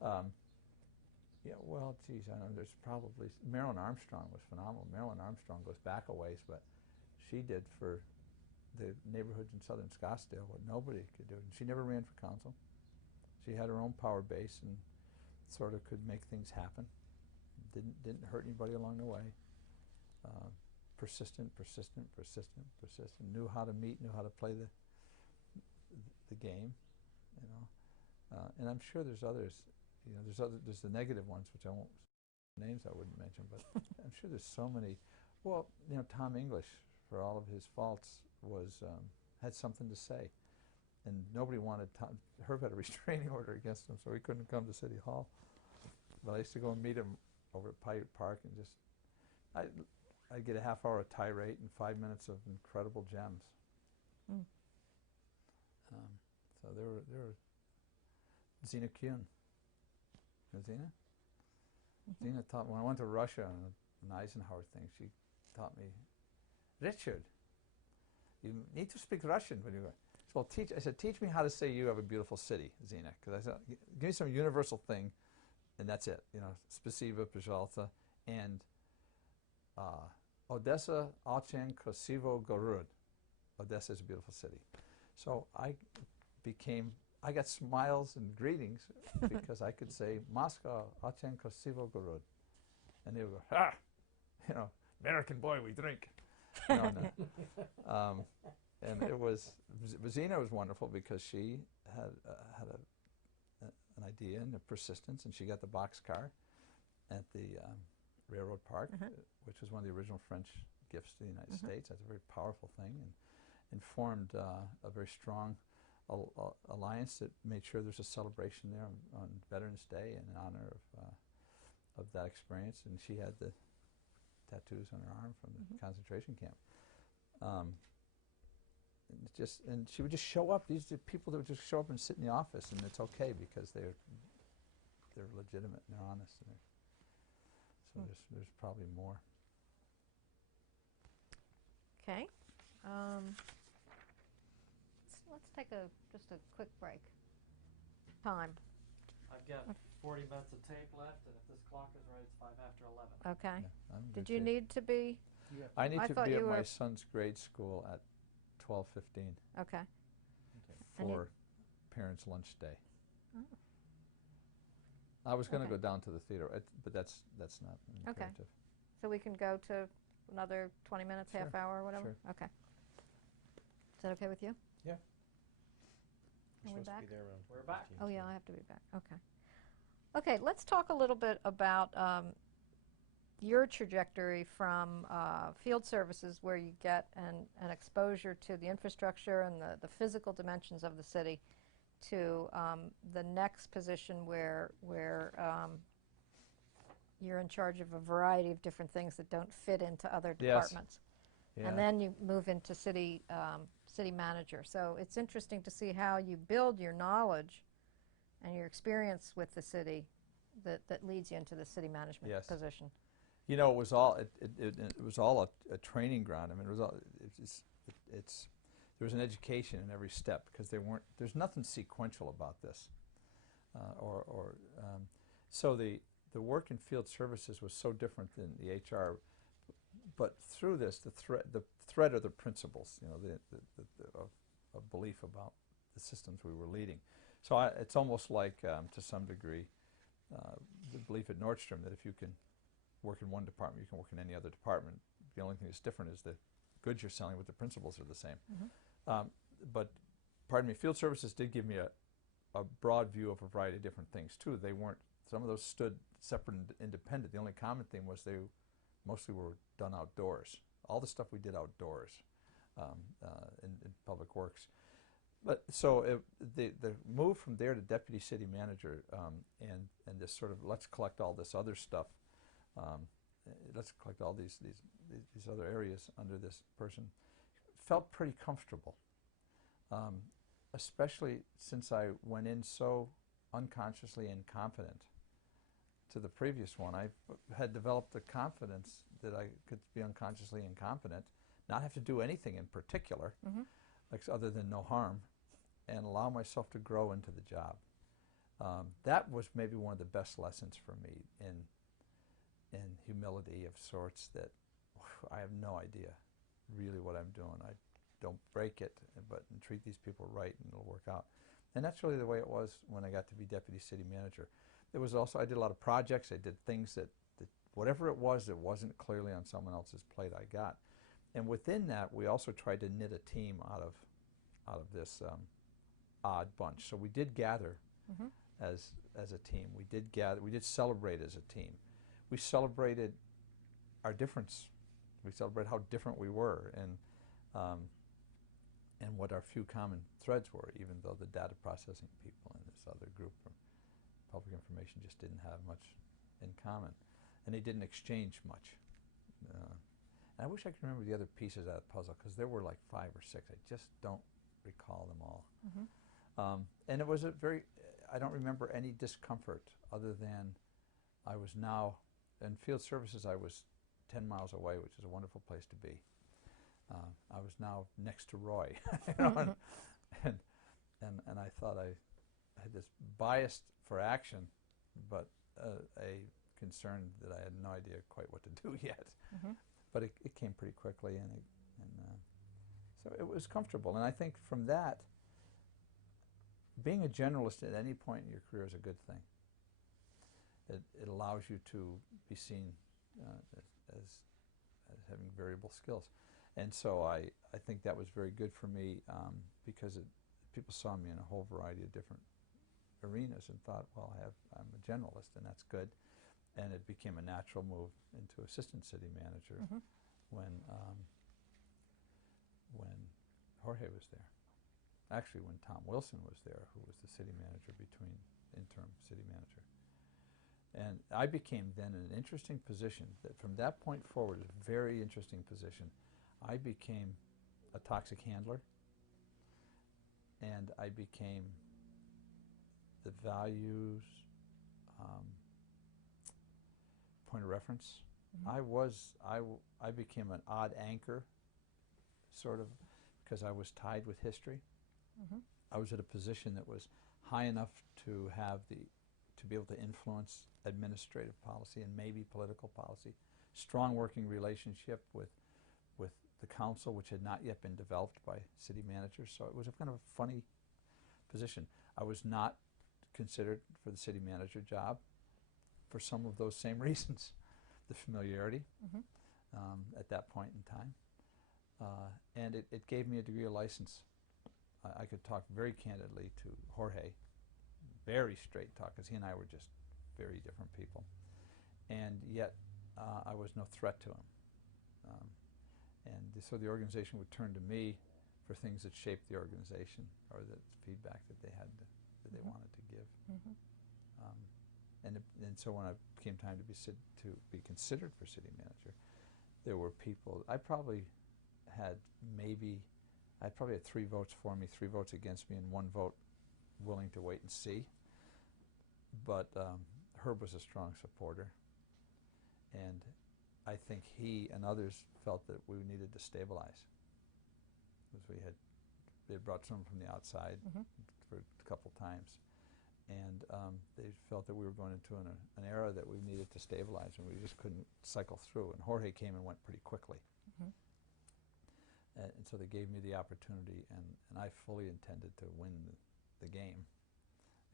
yeah, well, geez, I know there's probably, Marilyn Armstrong was phenomenal. Marilyn Armstrong goes back a ways, but she did for the neighborhoods in southern Scottsdale what nobody could do. And she never ran for council. She had her own power base and sort of could make things happen. Didn't hurt anybody along the way. Persistent, knew how to meet, knew how to play the game, you know. And I'm sure there's others, you know, there's the negative ones, which I won't, names I wouldn't mention, but I'm sure there's so many. Well, you know, Tom English, for all of his faults, was had something to say, and nobody wanted Tom. Herb had a restraining order against him, so he couldn't come to City Hall. But I used to go and meet him over at Pirate Park, and just I'd get a half-hour tirade and 5 minutes of incredible gems. Mm. So there were Zina Kuhn. You know Zina? Mm-hmm. Zina taught, when I went to Russia on an Eisenhower thing, she taught me, Richard, you need to speak Russian when you go. So I said, teach me how to say you have a beautiful city, Zina. Because I said, give me some universal thing, and that's it. You know, Spasibo, Pожалуйста, and Odessa, очень красиво город. Odessa is a beautiful city. So I got smiles and greetings because I could say, Moscow, очень красиво город. And they would go, ha! You know, American boy, we drink. No. And it was, Zina was wonderful because she had an idea and a persistence, and she got the boxcar at the railroad park, which was one of the original French gifts to the United States. That's a very powerful thing, and formed a very strong alliance that made sure there's a celebration there on Veterans Day in honor of that experience. And she had the tattoos on her arm from the concentration camp. And she would just show up. These are people that would just show up and sit in the office, and it's okay because they're legitimate and they're honest. And so there's probably more. Okay. Let's take just a quick break. Time. I've got 40 minutes of tape left, and if this clock is right, it's 5 after 11. Okay. Yeah, Did you need to be? I need to thought be at you my were- son's grade school at 12:15 Okay. Okay. for parents' lunch day. Oh. I was going to Okay. go down to the theater, but that's not Okay. imperative. So we can go to another 20 minutes, half Sure, hour, or whatever? sure. Okay. Is that okay with you? Yeah. Are we Supposed to back? be there around We're back. 4:15, Oh, yeah, so- I have to be back. Okay. Okay, let's talk a little bit about your trajectory from field services, where you get an exposure to the infrastructure and the physical dimensions of the city, to the next position where you're in charge of a variety of different things that don't fit into other Yes. departments. Yeah. And then you move into city manager. So it's interesting to see how you build your knowledge and your experience with the city that leads you into the city management Yes. position. You know, it was all a training ground. I mean, there was an education in every step, because there's nothing sequential about this, so the work in field services was so different than the HR. But through this, the thread of the principles, you know, of belief about the systems we were leading. So it's almost like, to some degree, the belief at Nordstrom that if you can work in one department, you can work in any other department. The only thing that's different is the goods you're selling, but the principles are the same. But, pardon me, field services did give me a broad view of a variety of different things too. They weren't, some of those stood separate and independent. The only common thing was they mostly were done outdoors. All the stuff we did outdoors in public works. But so the move from there to deputy city manager and this sort of, let's collect all this other stuff, let's collect all these other areas under this person, felt pretty comfortable, especially since I went in so unconsciously incompetent. To the previous one, I had developed the confidence that I could be unconsciously incompetent, not have to do anything in particular, like other than no harm, and allow myself to grow into the job. That was maybe one of the best lessons for me in humility of sorts, that I have no idea really what I'm doing. I don't break it, but treat these people right and it'll work out. And that's really the way it was when I got to be deputy city manager. It was also, I did a lot of projects. I did things that whatever it was that wasn't clearly on someone else's plate, I got. And within that, we also tried to knit a team out of this odd bunch. So we did gather as a team. We did gather. We did celebrate as a team. We celebrated our difference. We celebrated how different we were, and what our few common threads were, even though the data processing people in this other group from public information just didn't have much in common. And they didn't exchange much. And I wish I could remember the other pieces of that puzzle, because there were like 5 or 6. I just don't recall them all. And it was a very, I don't remember any discomfort other than I was now, in field services I was 10 miles away, which is a wonderful place to be. I was now next to Roy, you know, and I thought I had this bias for action, but a concern that I had no idea quite what to do yet. But it came pretty quickly, and so it was comfortable. And I think from that, being a generalist at any point in your career is a good thing. It allows you to be seen as having variable skills. And so I think that was very good for me, because people saw me in a whole variety of different arenas and thought, well, I'm a generalist, and that's good. And it became a natural move into assistant city manager when Jorge was there. Actually, when Tom Wilson was there, who was the city manager between interim city manager. And I became then in an interesting position that from that point forward, a very interesting position. I became a toxic handler, and I became the values point of reference. I became an odd anchor, sort of, because I was tied with history. I was at a position that was high enough to be able to influence administrative policy and maybe political policy. Strong working relationship with the council, which had not yet been developed by city managers. So it was a kind of a funny position. I was not considered for the city manager job for some of those same reasons. The familiarity at that point in time. And it gave me a degree of license. I could talk very candidly to Jorge, very straight talk, because he and I were just very different people. And yet I was no threat to him. And so the organization would turn to me for things that shaped the organization, or the feedback that they had that they wanted to give. And so when it came time to be considered for city manager, there were people. I probably had 3 votes for me, 3 votes against me, and 1 vote willing to wait and see. But Herb was a strong supporter, and I think he and others felt that we needed to stabilize, because they brought someone from the outside for a couple times, and they felt that we were going into an era that we needed to stabilize, and we just couldn't cycle through. And Jorge came and went pretty quickly. And so they gave me the opportunity, and I fully intended to win the game,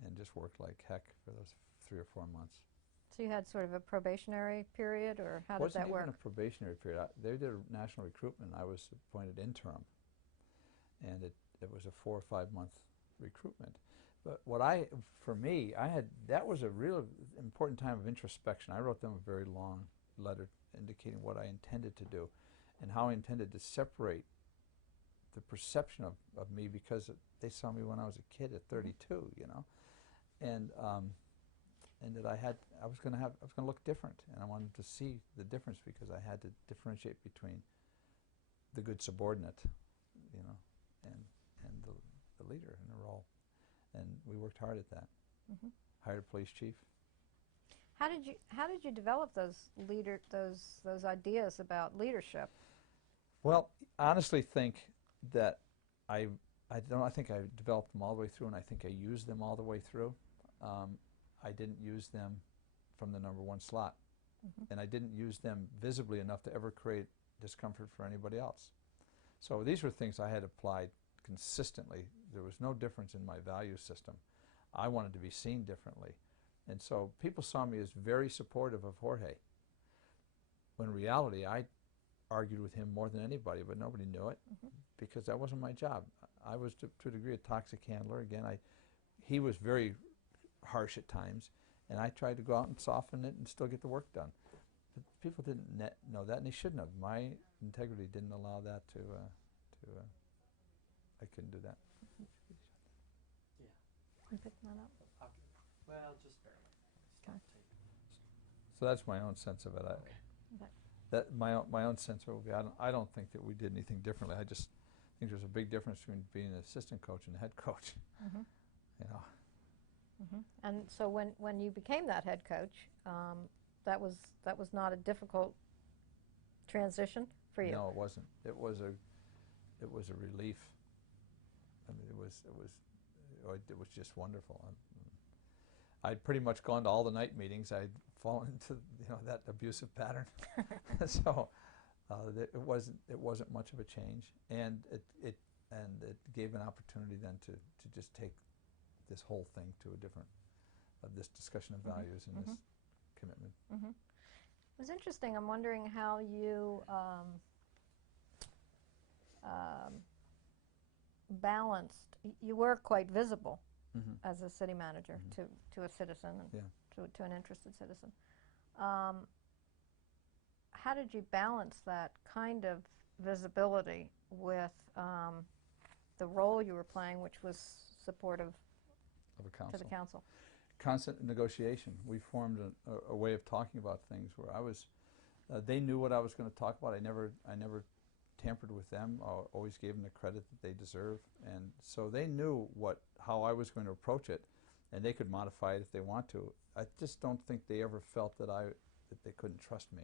and just worked like heck for those 3 or 4 months. So you had sort of a probationary period, or how did that work? It wasn't even a probationary period. They did a national recruitment. I was appointed interim, and it was a 4 or 5 month recruitment. But that was a real important time of introspection. I wrote them a very long letter indicating what I intended to do, and how I intended to separate the perception of me, because they saw me when I was a kid at 32, you know, and that I was going to look different, and I wanted to see the difference, because I had to differentiate between the good subordinate, you know, and the leader in the role, and we worked hard at that. Hired a police chief. How did you develop those ideas about leadership? Well, I honestly think that I think I developed them all the way through, and I think I used them all the way through. I didn't use them from the number 1 slot, and I didn't use them visibly enough to ever create discomfort for anybody else. So these were things I had applied consistently. There was no difference in my value system. I wanted to be seen differently, and so people saw me as very supportive of Jorge, when in reality I argued with him more than anybody, but nobody knew it, because that wasn't my job. I was to a degree a toxic handler. Again, he was very harsh at times, and I tried to go out and soften it and still get the work done. But people didn't know that, and they shouldn't have. My integrity didn't allow that to I couldn't do that. Yeah. You picking that up? Okay. Well, just barely. Okay. Stop tape. So that's my own sense of it. Okay. Okay. That my own sense of it. I don't think that we did anything differently. I just think there's a big difference between being an assistant coach and a head coach. Mm-hmm. You know. Mm-hmm. And so when you became that head coach, that was not a difficult transition for you. No, it wasn't. It was a relief. I mean, it was just wonderful. I'd pretty much gone to all the night meetings. I'd fallen into that abusive pattern, so it wasn't much of a change, and it gave an opportunity then to just take this whole thing to a different this discussion of values and this commitment. Mm-hmm. It was interesting. I'm wondering how you balanced. You were quite visible as a city manager to a citizen and to an interested citizen. How did you balance that kind of visibility with the role you were playing, which was supportive Of a council. to the council? Constant negotiation. We formed a way of talking about things where I was. They knew what I was going to talk about. I never tampered with them. I always gave them the credit that they deserve, and so they knew how I was going to approach it, and they could modify it if they want to. I just don't think they ever felt that they couldn't trust me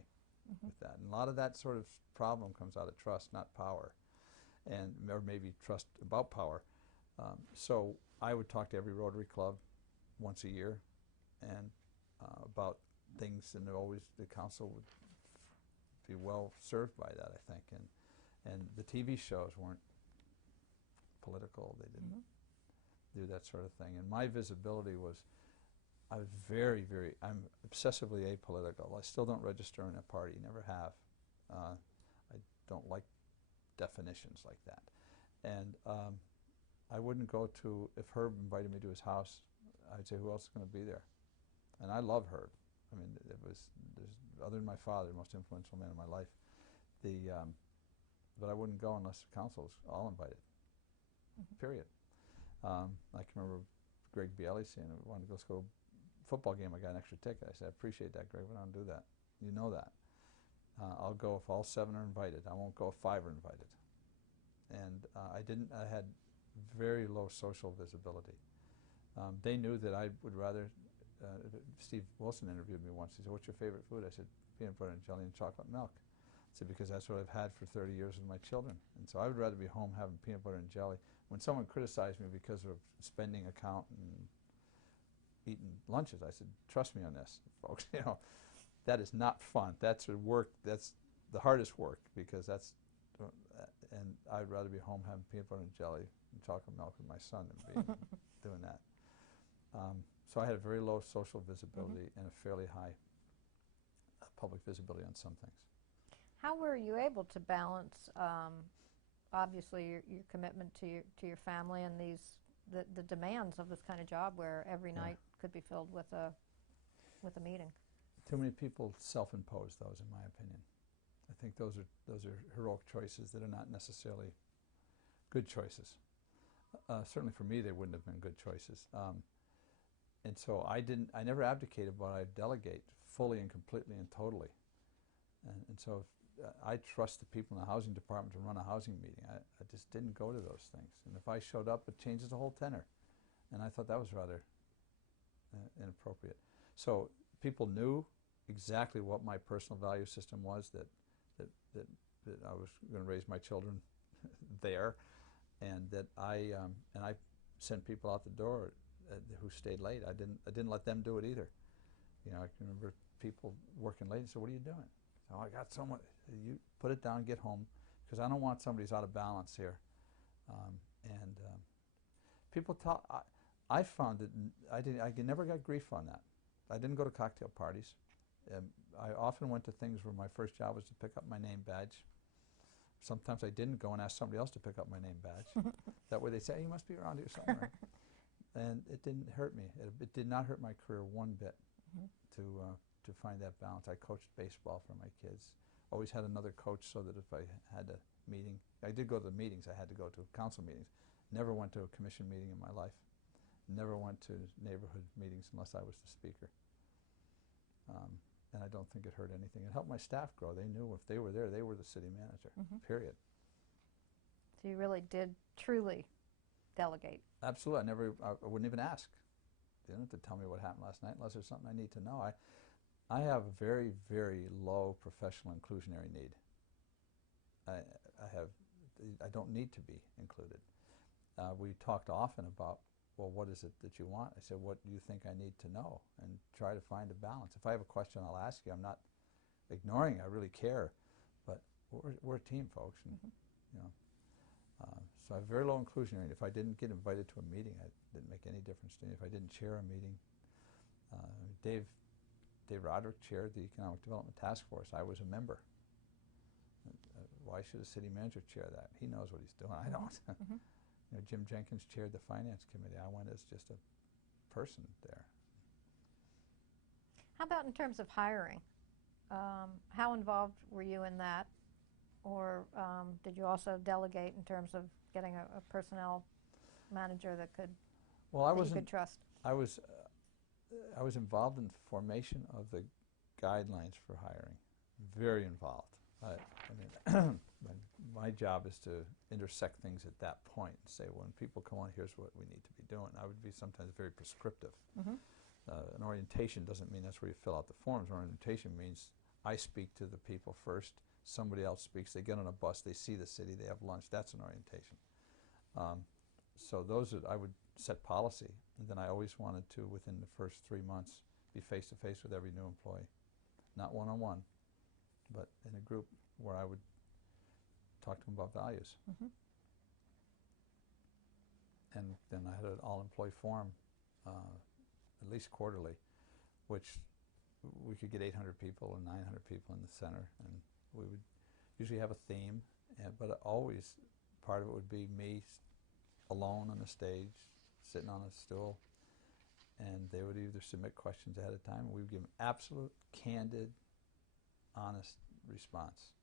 with that. And a lot of that sort of problem comes out of trust, not power, or maybe trust about power. So I would talk to every Rotary Club once a year, and about things, and the council would be well served by that, I think. And the TV shows weren't political. They didn't do that sort of thing. And my visibility was, I was I'm obsessively apolitical. I still don't register in a party, never have. I don't like definitions like that. And I wouldn't go to, if Herb invited me to his house, I'd say, who else is going to be there? And I love Herb. I mean, other than my father, the most influential man in my life. But I wouldn't go unless the council was all invited, period. I can remember Greg Bialy saying, I wanted to go to a football game, I got an extra ticket. I said, I appreciate that, Greg, but I don't do that. You know that. I'll go if all 7 are invited. I won't go if 5 are invited. And I had very low social visibility. They knew that I would rather, Steve Wilson interviewed me once. He said, what's your favorite food? I said, peanut butter and jelly and chocolate milk. I said, because that's what I've had for 30 years with my children. And so I would rather be home having peanut butter and jelly. When someone criticized me because of spending account and eating lunches, I said, trust me on this, folks. That is not fun. That's work. That's the hardest work, because that's, and I'd rather be home having peanut butter and jelly and chocolate milk with my son than be doing that. So I had a very low social visibility and a fairly high public visibility on some things. How were you able to balance, obviously, your commitment to your family and the demands of this kind of job, where every night could be filled with a meeting? Too many people self-impose those, in my opinion. I think those are heroic choices that are not necessarily good choices. Certainly for me, they wouldn't have been good choices. And so I never abdicated, but I delegate fully and completely and totally. And so I trust the people in the housing department to run a housing meeting. I just didn't go to those things. And if I showed up, it changes the whole tenor. And I thought that was rather inappropriate. So people knew exactly what my personal value system was, that I was going to raise my children there, and that I sent people out the door who stayed late. I didn't let them do it either. I can remember people working late and said, "What are you doing?" "Oh, I got someone." "You put it down, get home, because I don't want somebody's out of balance here." People talk. I found that I never got grief on that. I didn't go to cocktail parties. I often went to things where my first job was to pick up my name badge. Sometimes I didn't go and ask somebody else to pick up my name badge. That way they'd say, "Hey, you must be around here somewhere." And it didn't hurt me. It did not hurt my career one bit to find that balance. I coached baseball for my kids. Always had another coach so that if I had a meeting, I did go to the meetings. I had to go to council meetings. Never went to a commission meeting in my life. Never went to neighborhood meetings unless I was the speaker. And I don't think it hurt anything. It helped my staff grow. They knew if they were there, they were the city manager, period. So you really did truly delegate. Absolutely. I wouldn't even ask. They didn't have to tell me what happened last night unless there's something I need to know. I have a very, very low professional inclusionary need. I don't need to be included. We talked often about, well, what is it that you want? I said, what do you think I need to know? And try to find a balance. If I have a question, I'll ask you. I'm not ignoring it. I really care. But we're a team, folks. And, you know, so I have very low inclusionary need. If I didn't get invited to a meeting, it didn't make any difference to me. If I didn't chair a meeting, Dave Roderick chaired the Economic Development Task Force. I was a member. Why should a city manager chair that? He knows what he's doing. I don't. You know, Jim Jenkins chaired the Finance Committee. I went as just a person there. How about in terms of hiring? How involved were you in that? Or did you also delegate in terms of getting a personnel manager that could you could trust? I was involved in the formation of the guidelines for hiring. Very involved. I mean, my job is to intersect things at that point and say, when people come on, here's what we need to be doing. I would be sometimes very prescriptive. An orientation doesn't mean that's where you fill out the forms. Orientation means I speak to the people first, somebody else speaks, they get on a bus, they see the city, they have lunch. That's an orientation. So I would set policy, and then I always wanted to, within the first 3 months, be face-to-face with every new employee. Not one-on-one, but in a group where I would talk to them about values. And then I had an all-employee forum, at least quarterly, which we could get 800 people or 900 people in the center, and we would usually have a theme, but always part of it would be me alone on the stage, sitting on a stool, and they would either submit questions ahead of time, and we would give them absolute, candid, honest response.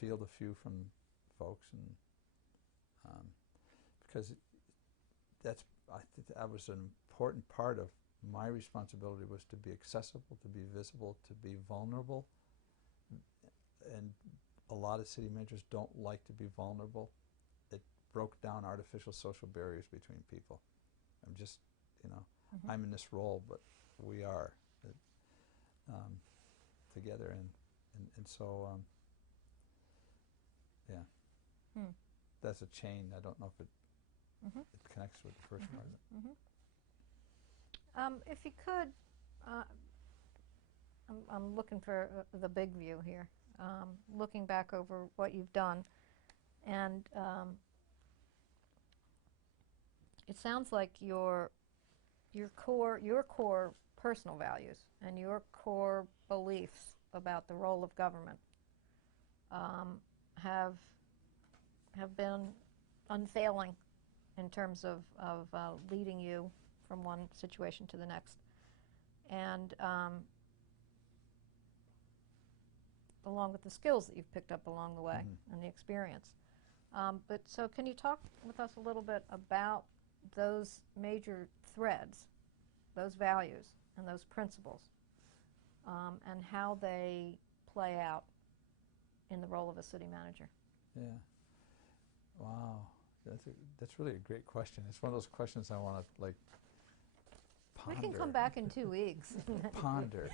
Field a few from folks, and because I think that was an important part of my responsibility, was to be accessible, to be visible, to be vulnerable. And a lot of city managers don't like to be vulnerable. It broke down artificial social barriers between people. I'm just, you know, I'm in this role, but we are together, and so yeah, that's a chain. I don't know if it connects with the first part of it. If you could, I'm looking for the big view here. Looking back over what you've done, and it sounds like your core personal values and your core beliefs about the role of government have been unfailing in terms of leading you from one situation to the next. And along with the skills that you've picked up along the way and the experience. But so can you talk with us a little bit about those major threads, those values and those principles, and how they play out in the role of a city manager? Yeah. Wow. That's really a great question. It's one of those questions I want to, like, ponder. We can come back in 2 weeks. Ponder.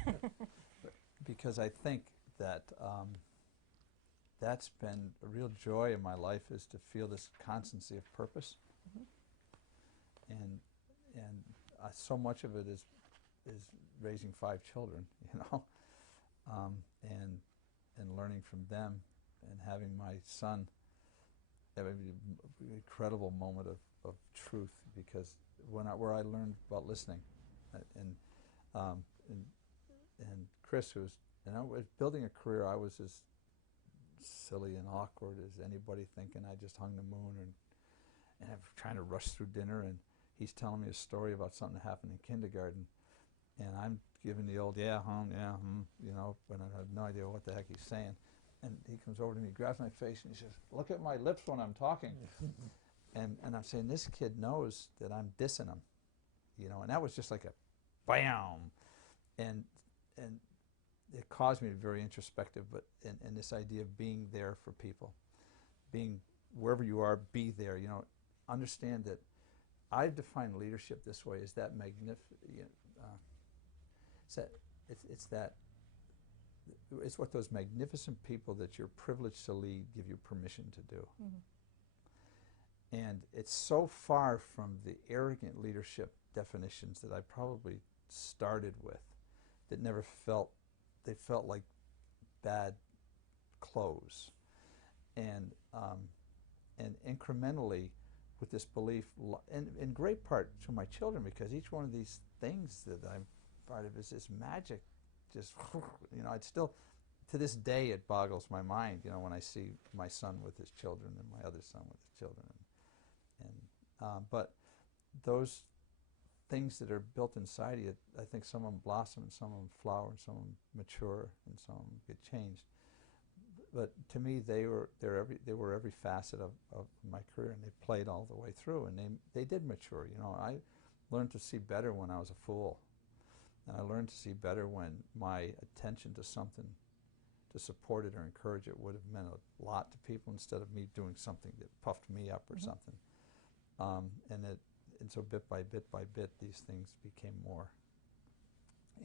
Because I think that that's been a real joy in my life, is to feel this constancy of purpose. And so much of it is raising 5 children, you know, and learning from them, and having my son have an incredible moment of truth, because where I learned about listening, and Chris, who's, you know, building a career, I was as silly and awkward as anybody, thinking I just hung the moon and trying to rush through dinner, and he's telling me a story about something that happened in kindergarten, and I'm giving the old, yeah, you know, but I have no idea what the heck he's saying. And he comes over to me, grabs my face, and he says, look at my lips when I'm talking. and I'm saying, this kid knows that I'm dissing him, you know, and that was just like a bam. And it caused me to be very introspective, but and this idea of being there for people, being wherever you are, be there, you know, understand that I define leadership this way, is that it's what those magnificent people that you're privileged to lead give you permission to do. And it's so far from the arrogant leadership definitions that I probably started with, that never felt, they felt like bad clothes. And incrementally, with this belief, and in great part to my children, because each one of these things that I'm part of is this magic, just, you know, I'd still, to this day, it boggles my mind, you know, when I see my son with his children and my other son with his children. But those things that are built inside you, I think some of them blossom and some of them flower and some of them mature and some of them get changed. But to me, they were every facet of my career, and they played all the way through, and they did mature. You know, I learned to see better when I was a fool, and I learned to see better when my attention to something, to support it or encourage it, would have meant a lot to people instead of me doing something that puffed me up or something. And so bit by bit, these things became more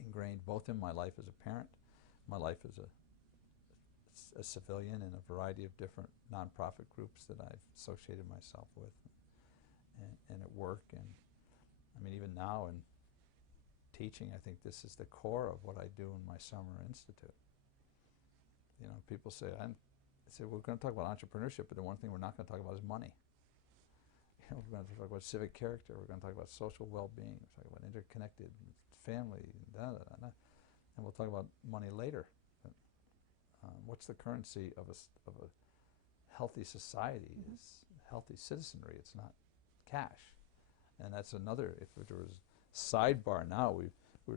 ingrained, both in my life as a parent, my life as a civilian in a variety of different nonprofit groups that I've associated myself with, and at work, and I mean even now in teaching, I think this is the core of what I do in my summer institute. You know, people say, I say, we're going to talk about entrepreneurship, but the one thing we're not going to talk about is money. You know, we're going to talk about civic character, we're going to talk about social well-being, we're talking about interconnected family, and we'll talk about money later. But, what's the currency of a healthy society is healthy citizenry. It's not cash. And that's another, if there was sidebar now,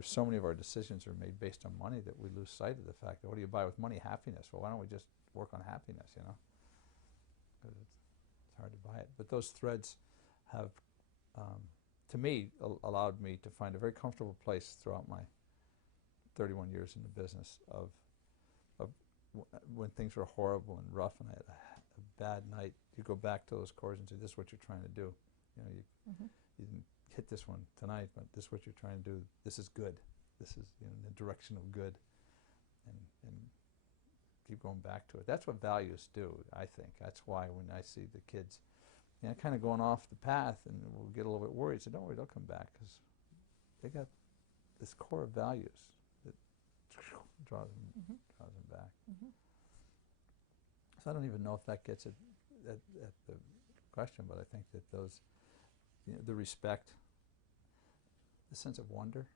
so many of our decisions are made based on money that we lose sight of the fact that what do you buy with money? Happiness. Well, why don't we just work on happiness, you know? Because it's hard to buy it. But those threads have, to me, allowed me to find a very comfortable place throughout my 31 years in the business of when things were horrible and rough and I had a bad night, you go back to those chords and say, this is what you're trying to do. You know, you didn't hit this one tonight, but this is what you're trying to do. This is good. This is, you know, in the direction of good. And keep going back to it. That's what values do, I think. That's why when I see the kids, you know, kind of going off the path and we'll get a little bit worried, so don't worry, they'll come back, because they got this core of values that draws them back. So I don't even know if that gets at the question, but I think that those, you know, the respect, the sense of wonder,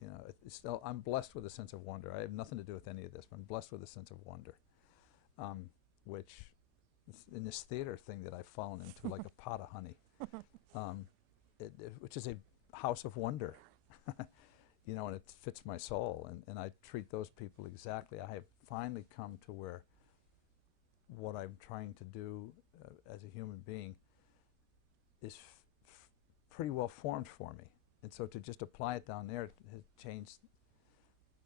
you know, it's still, I'm blessed with a sense of wonder. I have nothing to do with any of this, but I'm blessed with a sense of wonder, which in this theater thing that I've fallen into like a pot of honey, which is a house of wonder. You know, and it fits my soul, and I treat those people exactly. I have finally come to where what I'm trying to do as a human being is pretty well formed for me. And so to just apply it down there has changed,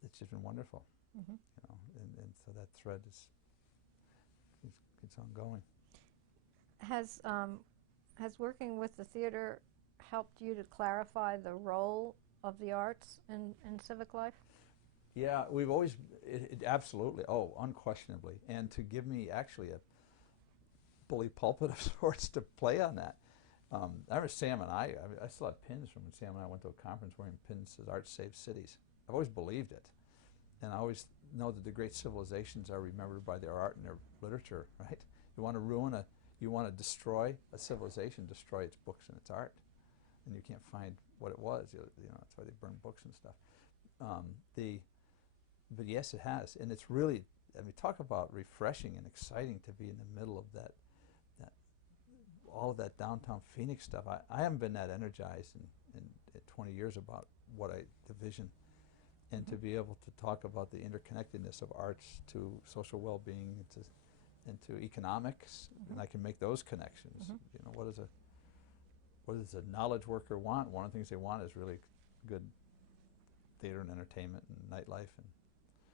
it's just been wonderful. You know, and so that thread it's ongoing. Has working with the theater helped you to clarify the role of the arts in civic life? Yeah, we've always, absolutely, unquestionably. And to give me actually a bully pulpit of sorts to play on that. I remember Sam and I still have pins from when Sam and I went to a conference wearing pins that says Art Saves Cities. I've always believed it. And I always know that the great civilizations are remembered by their art and their literature, right? You want to destroy a civilization, destroy its books and its art. And you can't find what it was. You know, that's why they burn books and stuff. But yes, it has, and it's really, I mean, talk about refreshing and exciting to be in the middle of that all of that downtown Phoenix stuff. I haven't been that energized in 20 years about the vision, and to be able to talk about the interconnectedness of arts to social well-being and to economics, and I can make those connections. You know, what does a knowledge worker want? One of the things they want is really good theater and entertainment and nightlife, and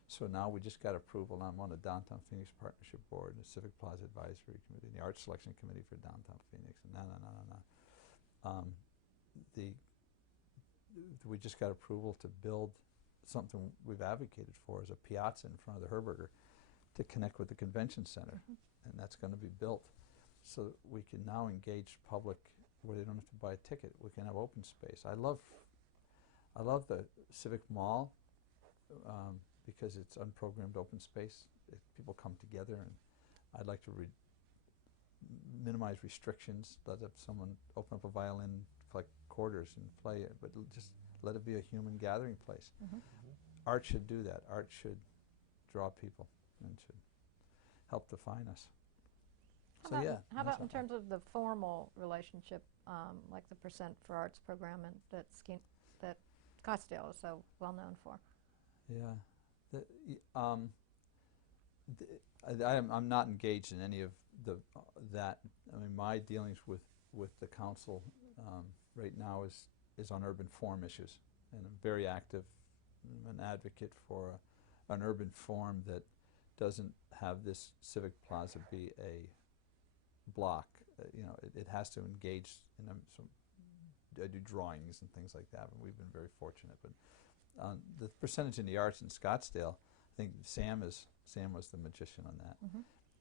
so now we just got approval. I'm on the Downtown Phoenix Partnership Board, the Civic Plaza Advisory Committee, and the Arts Selection Committee for Downtown Phoenix, and we just got approval to build something we've advocated for, as a piazza in front of the Herberger to connect with the convention center, and that's going to be built so that we can now engage public where they don't have to buy a ticket. We can have open space. I love the Civic Mall because it's unprogrammed open space. People come together, and I'd like to minimize restrictions, let someone open up a violin, collect quarters and play it, but just let it be a human gathering place. Art should do that. Art should draw people and should help define us. How about in terms of the formal relationship, like the Percent for Arts program that Scottsdale is so well known for? Yeah, I'm not engaged in any of that. I mean, my dealings with the council right now is on urban form issues, and I'm very active. I'm an advocate for an urban form that doesn't have this Civic Plaza be a block. You know, it has to engage in I do drawings and things like that, and we've been very fortunate. But the percentage in the arts in Scottsdale, I think Sam was the magician on that,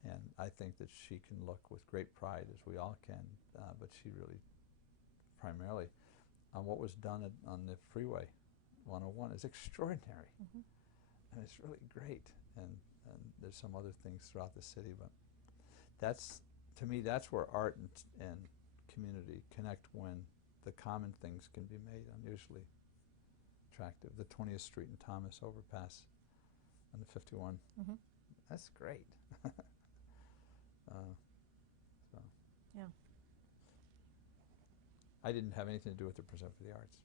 and I think that she can look with great pride, as we all can, but she really primarily on what was done on the Freeway 101 is extraordinary, and it's really great, and there's some other things throughout the city, but to me that's where art and community connect, when the common things can be made unusually attractive. The 20th Street and Thomas overpass on the 51, that's great. Yeah. I didn't have anything to do with the Percent for the Arts,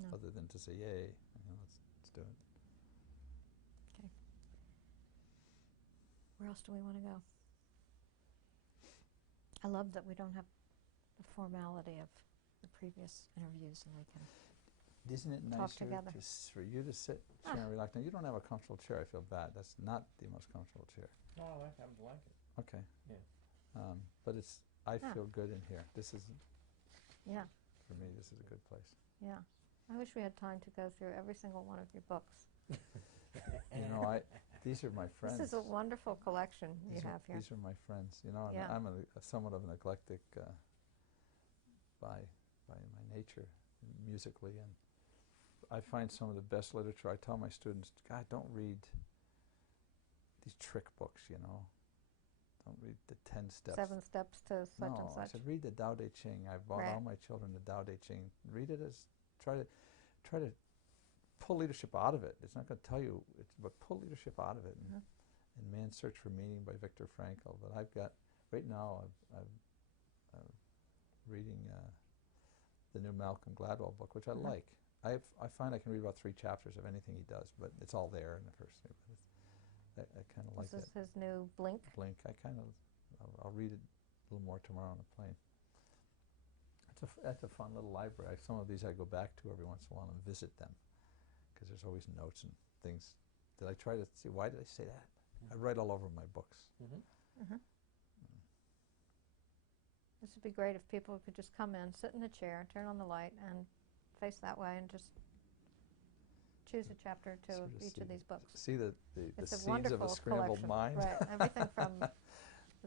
No. other than to say, yay, let's do it. Okay. Where else do we want to go? I love that we don't have the formality of the previous interviews, and we can Isn't it talk nicer together. for you to sit chair and relax? Now, you don't have a comfortable chair. I feel bad. That's not the most comfortable chair. No, I like that blanket. Okay. Yeah. But I Yeah. feel good in here. This is, Yeah, for me, this is a good place. yeah. I wish we had time to go through every single one of your books. You know, these are my friends. This is a wonderful collection you have here. These are my friends. You know, and Yeah. I'm somewhat of an eclectic by my nature, musically, and I find some of the best literature. I tell my students, God, don't read these trick books, you know. Don't read the 10 steps. 7 steps to such no, and I such. said, read the Tao Te Ching. I bought all my children the Tao Te Ching. Read it as, try to pull leadership out of it. It's not going to tell you, but pull leadership out of it. And Man's Search for Meaning by Viktor Frankl. But I've got, right now, I'm reading the new Malcolm Gladwell book, which I like. I find I can read about 3 chapters of anything he does, but it's all there in the first. I kind of like This it. is his new Blink. Blink. I'll read it a little more tomorrow on the plane. That's a fun little library. Some of these I go back to every once in a while and visit them, because there's always notes and things. Did I try to see, why did I say that? I write all over my books. This would be great if people could just come in, sit in the chair, turn on the light, and face that way, and just choose a chapter or two of Sort of each of these books. See the It's a seeds of wonderful a scrambled collection. mind? Right, everything from the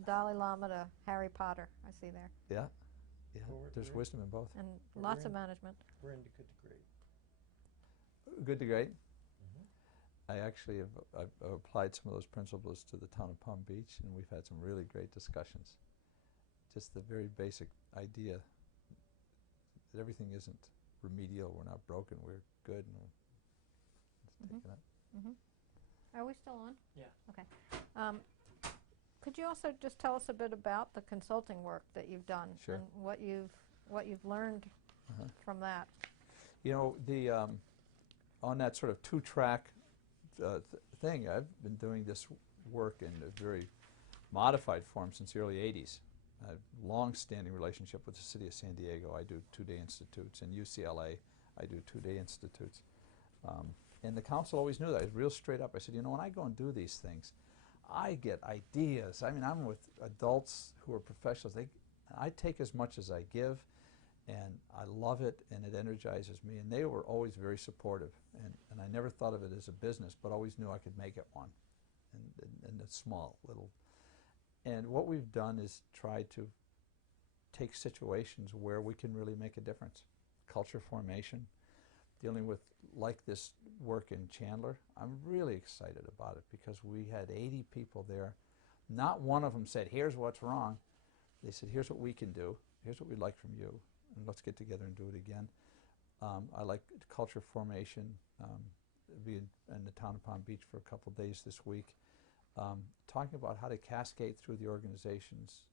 Dalai Lama to Harry Potter, I see there. Yeah, Well, there's wisdom in both. And We're lots of in- management. We're into good to great. Good to great. I actually I've applied some of those principles to the town of Palm Beach, and we've had some really great discussions. Just the very basic idea that everything isn't remedial, we're not broken, we're good, and let's take it up. Are we still on? Yeah. Okay. Could you also just tell us a bit about the consulting work that you've done Sure. and what you've learned from that? You know, the on that sort of two-track thing, I've been doing this work in a very modified form since the early 80s. I have a long-standing relationship with the city of San Diego. I do two-day institutes. In UCLA, I do two-day institutes. And the council always knew that. I was real straight up. I said, you know, when I go and do these things, I get ideas. I mean, I'm with adults who are professionals. I take as much as I give, and I love it, and it energizes me. And they were always very supportive. And I never thought of it as a business, but always knew I could make it one. And it's small, little. And what we've done is try to take situations where we can really make a difference. Culture formation, dealing with like this work in Chandler. I'm really excited about it because we had 80 people there. Not one of them said, here's what's wrong. They said, here's what we can do. Here's what we'd like from you. And let's get together and do it again. I like culture formation. Be in the town of Palm Beach for a couple days this week. Talking about how to cascade through the organizations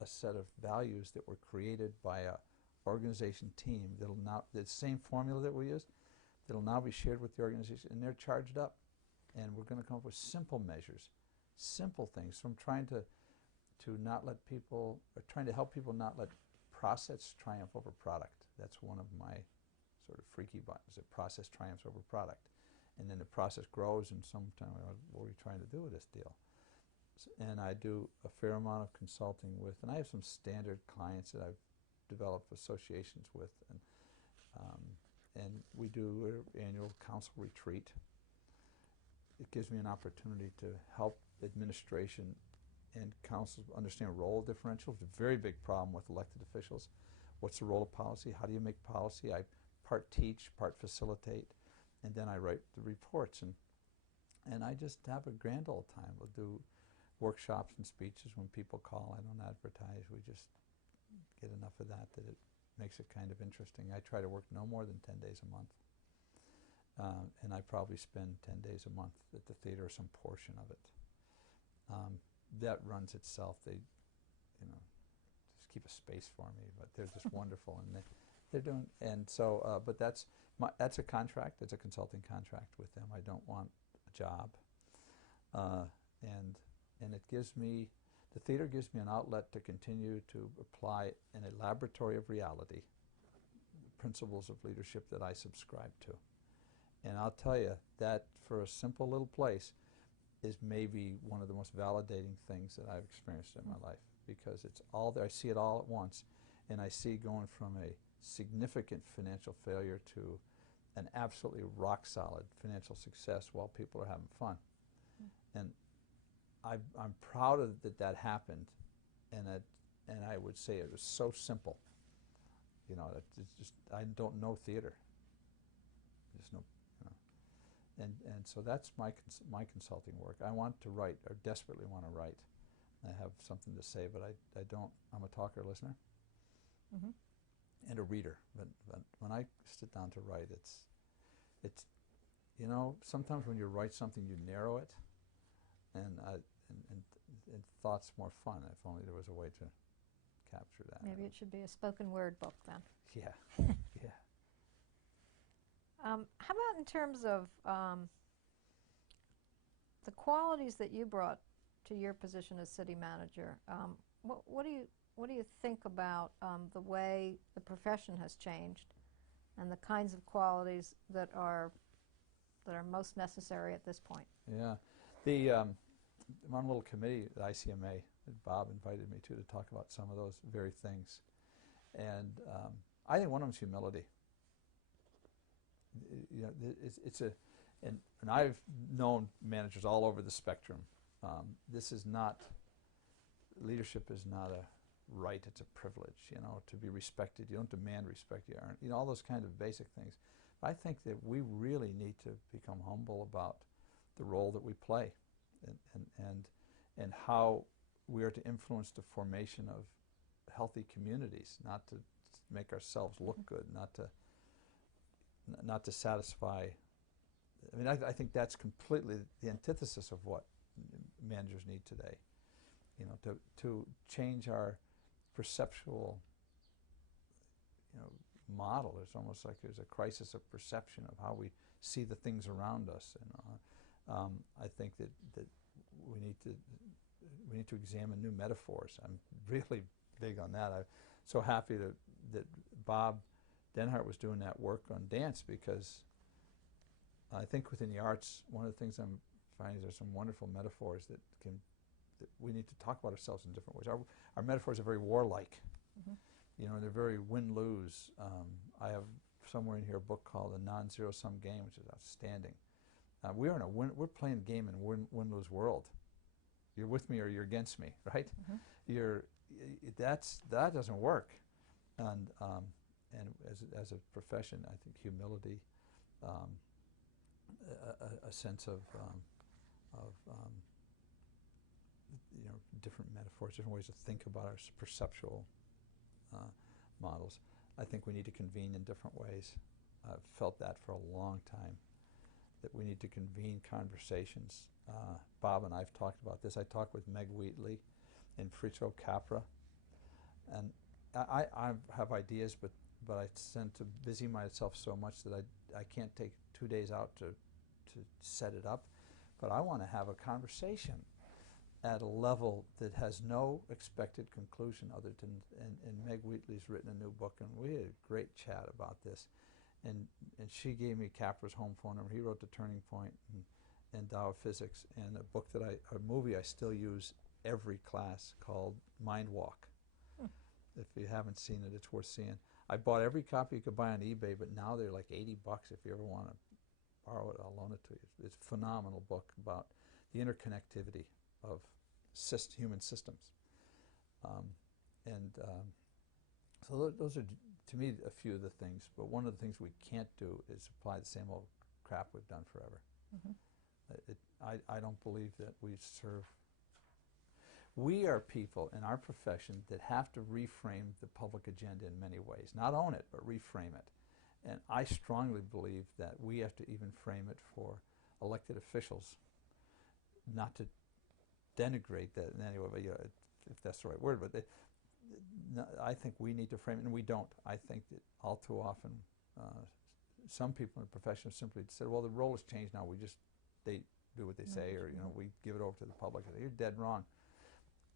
a set of values that were created by a organization team that'll now, the same formula that we use, that'll now be shared with the organization, and they're charged up. And we're going to come up with simple measures, simple things, from trying to not let people, or trying to help people not let process triumph over product. That's one of my sort of freaky buttons, that process triumphs over product. And then the process grows, and sometime, what are we trying to do with this deal? And I do a fair amount of consulting with, and I have some standard clients that I've developed associations with, and we do an annual council retreat. It gives me an opportunity to help administration and councils understand role differentials. It's a very big problem with elected officials. What's the role of policy? How do you make policy? I part teach, part facilitate, and then I write the reports. And I just have a grand old time. We'll do workshops and speeches when people call. I don't advertise. We just get enough of that it makes it kind of interesting. I try to work no more than 10 days a month. And I probably spend 10 days a month at the theater, some portion of it. That runs itself. They, you know, just keep a space for me, but they're just wonderful, and they're doing. And so, but that's a contract. It's a consulting contract with them. I don't want a job, and it gives me, the theater gives me an outlet to continue to apply in a laboratory of reality the principles of leadership that I subscribe to. And I'll tell you that for a simple little place is maybe one of the most validating things that I've experienced in my life, because it's all there. I see it all at once, and I see going from a significant financial failure to an absolutely rock solid financial success while people are having fun. And I'm proud of that happened, and I would say it was so simple. You know, it's just, I don't know theater. There's no, you know, and so that's my consulting work. I want to write, or desperately want to write. I have something to say, but I don't. I'm a talker, listener, and a reader. But when I sit down to write, it's you know, sometimes when you write something, you narrow it, and thought's more fun. If only there was a way to capture that. Maybe it should be a spoken word book then. Yeah, yeah. How about in terms of the qualities that you brought to your position as city manager? What do you think about the way the profession has changed, and the kinds of qualities that are most necessary at this point? Yeah, I'm on a little committee at ACMA that Bob invited me to talk about some of those very things, and I think one of them is humility. You know, it's a, and I've known managers all over the spectrum. This is not, leadership is not a right, it's a privilege, you know, to be respected. You don't demand respect, you aren't, you know, all those kind of basic things. But I think that we really need to become humble about the role that we play, and how we are to influence the formation of healthy communities, not to make ourselves look good, not to satisfy. I mean, I think that's completely the antithesis of what managers need today. you know, to change our perceptual, you know, model. It's almost like there's a crisis of perception of how we see the things around us. And I think that we need to examine new metaphors. I'm really big on that. I'm so happy that Bob Denhart was doing that work on dance, because I think within the arts, one of the things I'm finding is there's some wonderful metaphors that we need to talk about ourselves in different ways. Our metaphors are very warlike. Mm-hmm. You know, they're very win-lose. I have somewhere in here a book called The Non-Zero Sum Game, which is outstanding. We're playing a game in a win-lose world. You're with me or you're against me, right? Mm-hmm. That doesn't work. And as a profession, I think humility, a sense of you know, different metaphors, different ways to think about our perceptual models. I think we need to convene in different ways. I've felt that for a long time, that we need to convene conversations. Bob and I have talked about this. I talked with Meg Wheatley and Fritzo Capra, and I have ideas, but I tend to busy myself so much that I can't take 2 days out to set it up. But I want to have a conversation at a level that has no expected conclusion other than, and Meg Wheatley's written a new book, and we had a great chat about this. And she gave me Capra's home phone number. He wrote The Turning Point and Tao of Physics, and a movie I still use every class called Mind Walk. If you haven't seen it, it's worth seeing. I bought every copy you could buy on eBay, but now they're like $80 if you ever want to borrow it. I'll loan it to you. It's a phenomenal book about the interconnectivity of human systems. So those are, to me, a few of the things. But one of the things we can't do is apply the same old crap we've done forever. Mm-hmm. I don't believe that we serve. We are people in our profession that have to reframe the public agenda in many ways. Not own it, but reframe it. And I strongly believe that we have to even frame it for elected officials, not to denigrate that in any way, but, you know, if that's the right word. But I think we need to frame it, and we don't. I think that all too often some people in the profession simply said, well, the role has changed now. They do what they say, or, you know, we give it over to the public. You're dead wrong.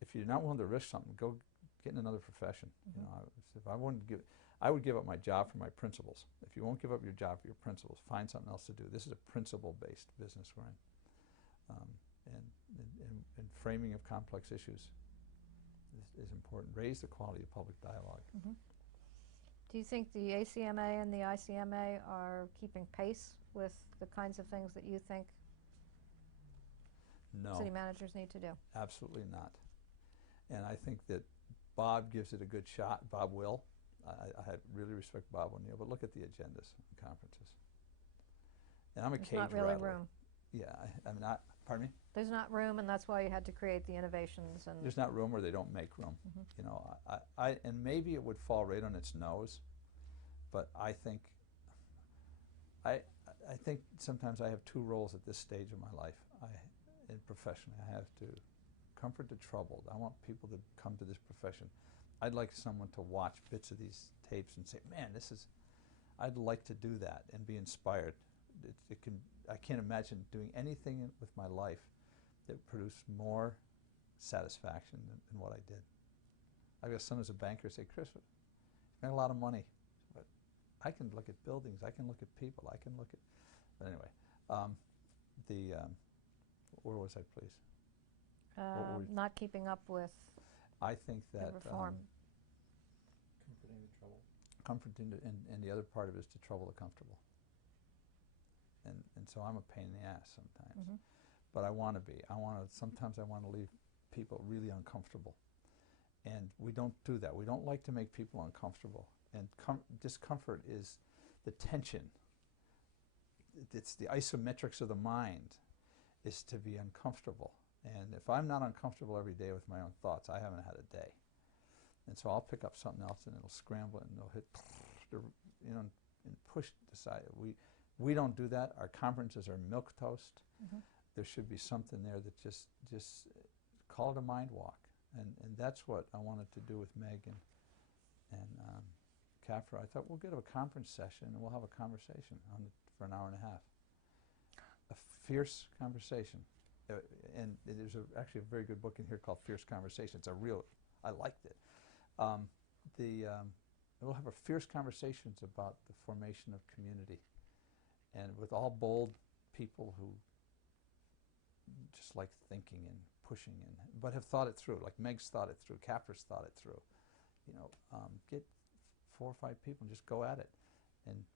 If you're not willing to risk something, go get in another profession. Mm-hmm. You know, if I wanted to I would give up my job for my principles. If you won't give up your job for your principles, find something else to do. This is a principle-based business we're in, and framing of complex issues is important. Raise the quality of public dialogue. Mm-hmm. Do you think the ACMA and the ICMA are keeping pace with the kinds of things that you think city managers need to do? Absolutely not. And I think that Bob gives it a good shot. Bob will. I really respect Bob O'Neill, but look at the agendas and conferences. And I'm a cage rattler. There's not really room. Yeah, I'm not. Pardon me? There's not room, and that's why you had to create the innovations. And there's not room, or they don't make room. Mm-hmm. You know, and maybe it would fall right on its nose, but I think sometimes I have two roles at this stage of my life. And professionally, I have to comfort the troubled. I want people to come to this profession. I'd like someone to watch bits of these tapes and say, man, I'd like to do that and be inspired. I can't imagine doing anything with my life that produced more satisfaction than what I did. I've got a son who's a banker say, Chris, you make a lot of money, but I can look at buildings, I can look at people, I can look at, but anyway, where was I, please? Not keeping up with I think that reform. Comforting the trouble. Comforting, and the other part of it is to trouble the comfortable. And so I'm a pain in the ass sometimes. Mm-hmm. But I want to be. Sometimes I want to leave people really uncomfortable. And we don't do that. We don't like to make people uncomfortable. And discomfort is the tension. It's the isometrics of the mind is to be uncomfortable. And if I'm not uncomfortable every day with my own thoughts, I haven't had a day. And so I'll pick up something else and it'll scramble and it'll hit, you know, and push the side. We don't do that. Our conferences are milquetoast. Mm-hmm. There should be something there that just call it a mind walk. and that's what I wanted to do with Meg and Capra. I thought we'll get a conference session and we'll have a conversation for an hour and a half. A fierce conversation. And there's actually a very good book in here called Fierce Conversation. I liked it. We'll have a fierce conversations about the formation of community, and with all bold people who just like thinking and pushing, but have thought it through, like Meg's thought it through, Capra's thought it through. Get 4 or 5 people and just go at it, and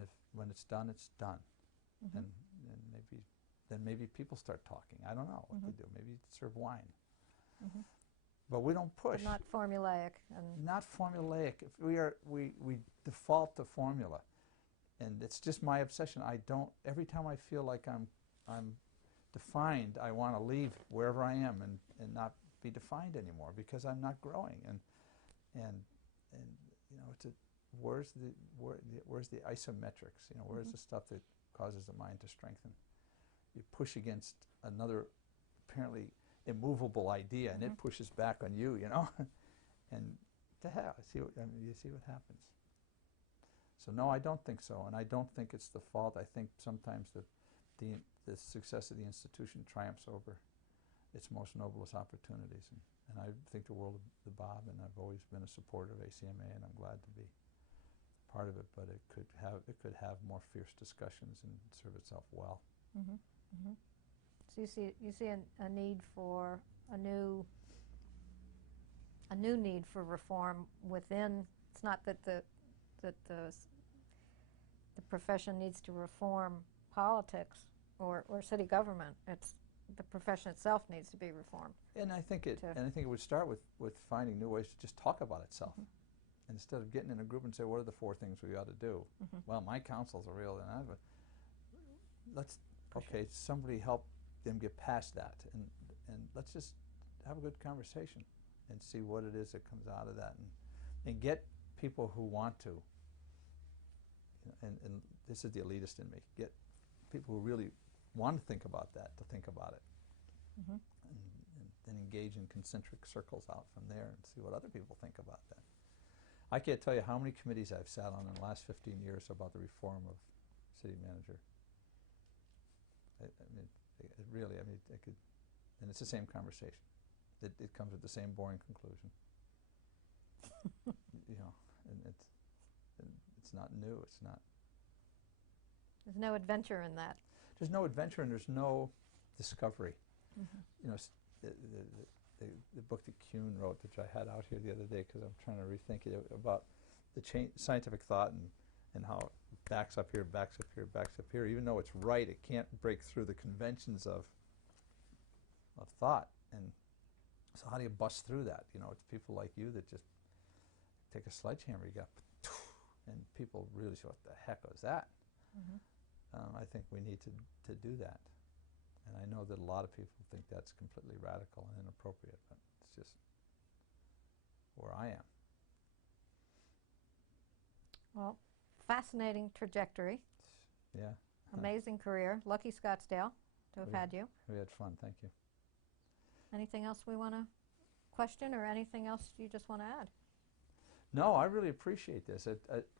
if when it's done, it's done. Mm-hmm. And maybe people start talking. I don't know what they do. Maybe serve wine. Mm-hmm. But we don't push. But not formulaic. Not formulaic. We default to formula, and it's just my obsession. Every time I feel like I'm defined, I want to leave wherever I am and not be defined anymore, because I'm not growing. And where's the isometrics? Where's the stuff that causes the mind to strengthen? You push against another apparently immovable idea, and it pushes back on you, and to hell, you see what happens. So no, I don't think so, and I don't think it's the fault. I think sometimes the success of the institution triumphs over its most noblest opportunities, and I think the world of Bob, and I've always been a supporter of ACMA, and I'm glad to be part of it. But it could have more fierce discussions and serve itself well. Mm-hmm. Mm-hmm. So you see a need for a new need for reform within. It's not that the profession needs to reform politics or city government. It's the profession itself needs to be reformed. And I think it would start with finding new ways to just talk about itself. Mm-hmm. Instead of getting in a group and say, what are the 4 things we ought to do? Mm-hmm. Well, my council's a real, somebody help them get past that, and let's just have a good conversation and see what it is that comes out of that, and get people who want to, and this is the elitist in me, get people who really want to think about that to think about it. Mm-hmm. and then engage in concentric circles out from there and see what other people think about that. I can't tell you how many committees I've sat on in the last 15 years about the reform of city manager. It could, and it's the same conversation. It comes with the same boring conclusion. And it's not new. It's not. There's no adventure in that. There's no adventure, and there's no discovery. Mm-hmm. The book that Kuhn wrote, which I had out here the other day because I'm trying to rethink it, about the scientific thought and how it backs up here, backs up here, backs up here. Even though it's right, it can't break through the conventions of thought. And so how do you bust through that? It's people like you that just take a sledgehammer, you got, and people really say, what the heck was that? Mm-hmm. I think we need to do that. And I know that a lot of people think that's completely radical and inappropriate, but it's just where I am. Well, fascinating trajectory. Yeah. Amazing career. Lucky Scottsdale to have had you. We had fun. Thank you. Anything else we want to question, or anything else you just want to add? No, I really appreciate this.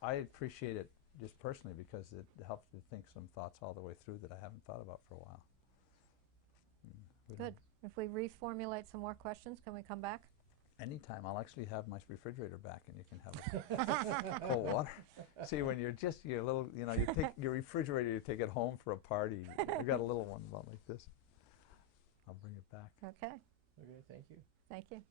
I appreciate it just personally because it helps me think some thoughts all the way through that I haven't thought about for a while. Good. If we reformulate some more questions, can we come back? Anytime. I'll actually have my refrigerator back, and you can have cold water. See, when you're a little, you take your refrigerator, you take it home for a party. You got a little one about like this. I'll bring it back. Okay. Okay, thank you. Thank you.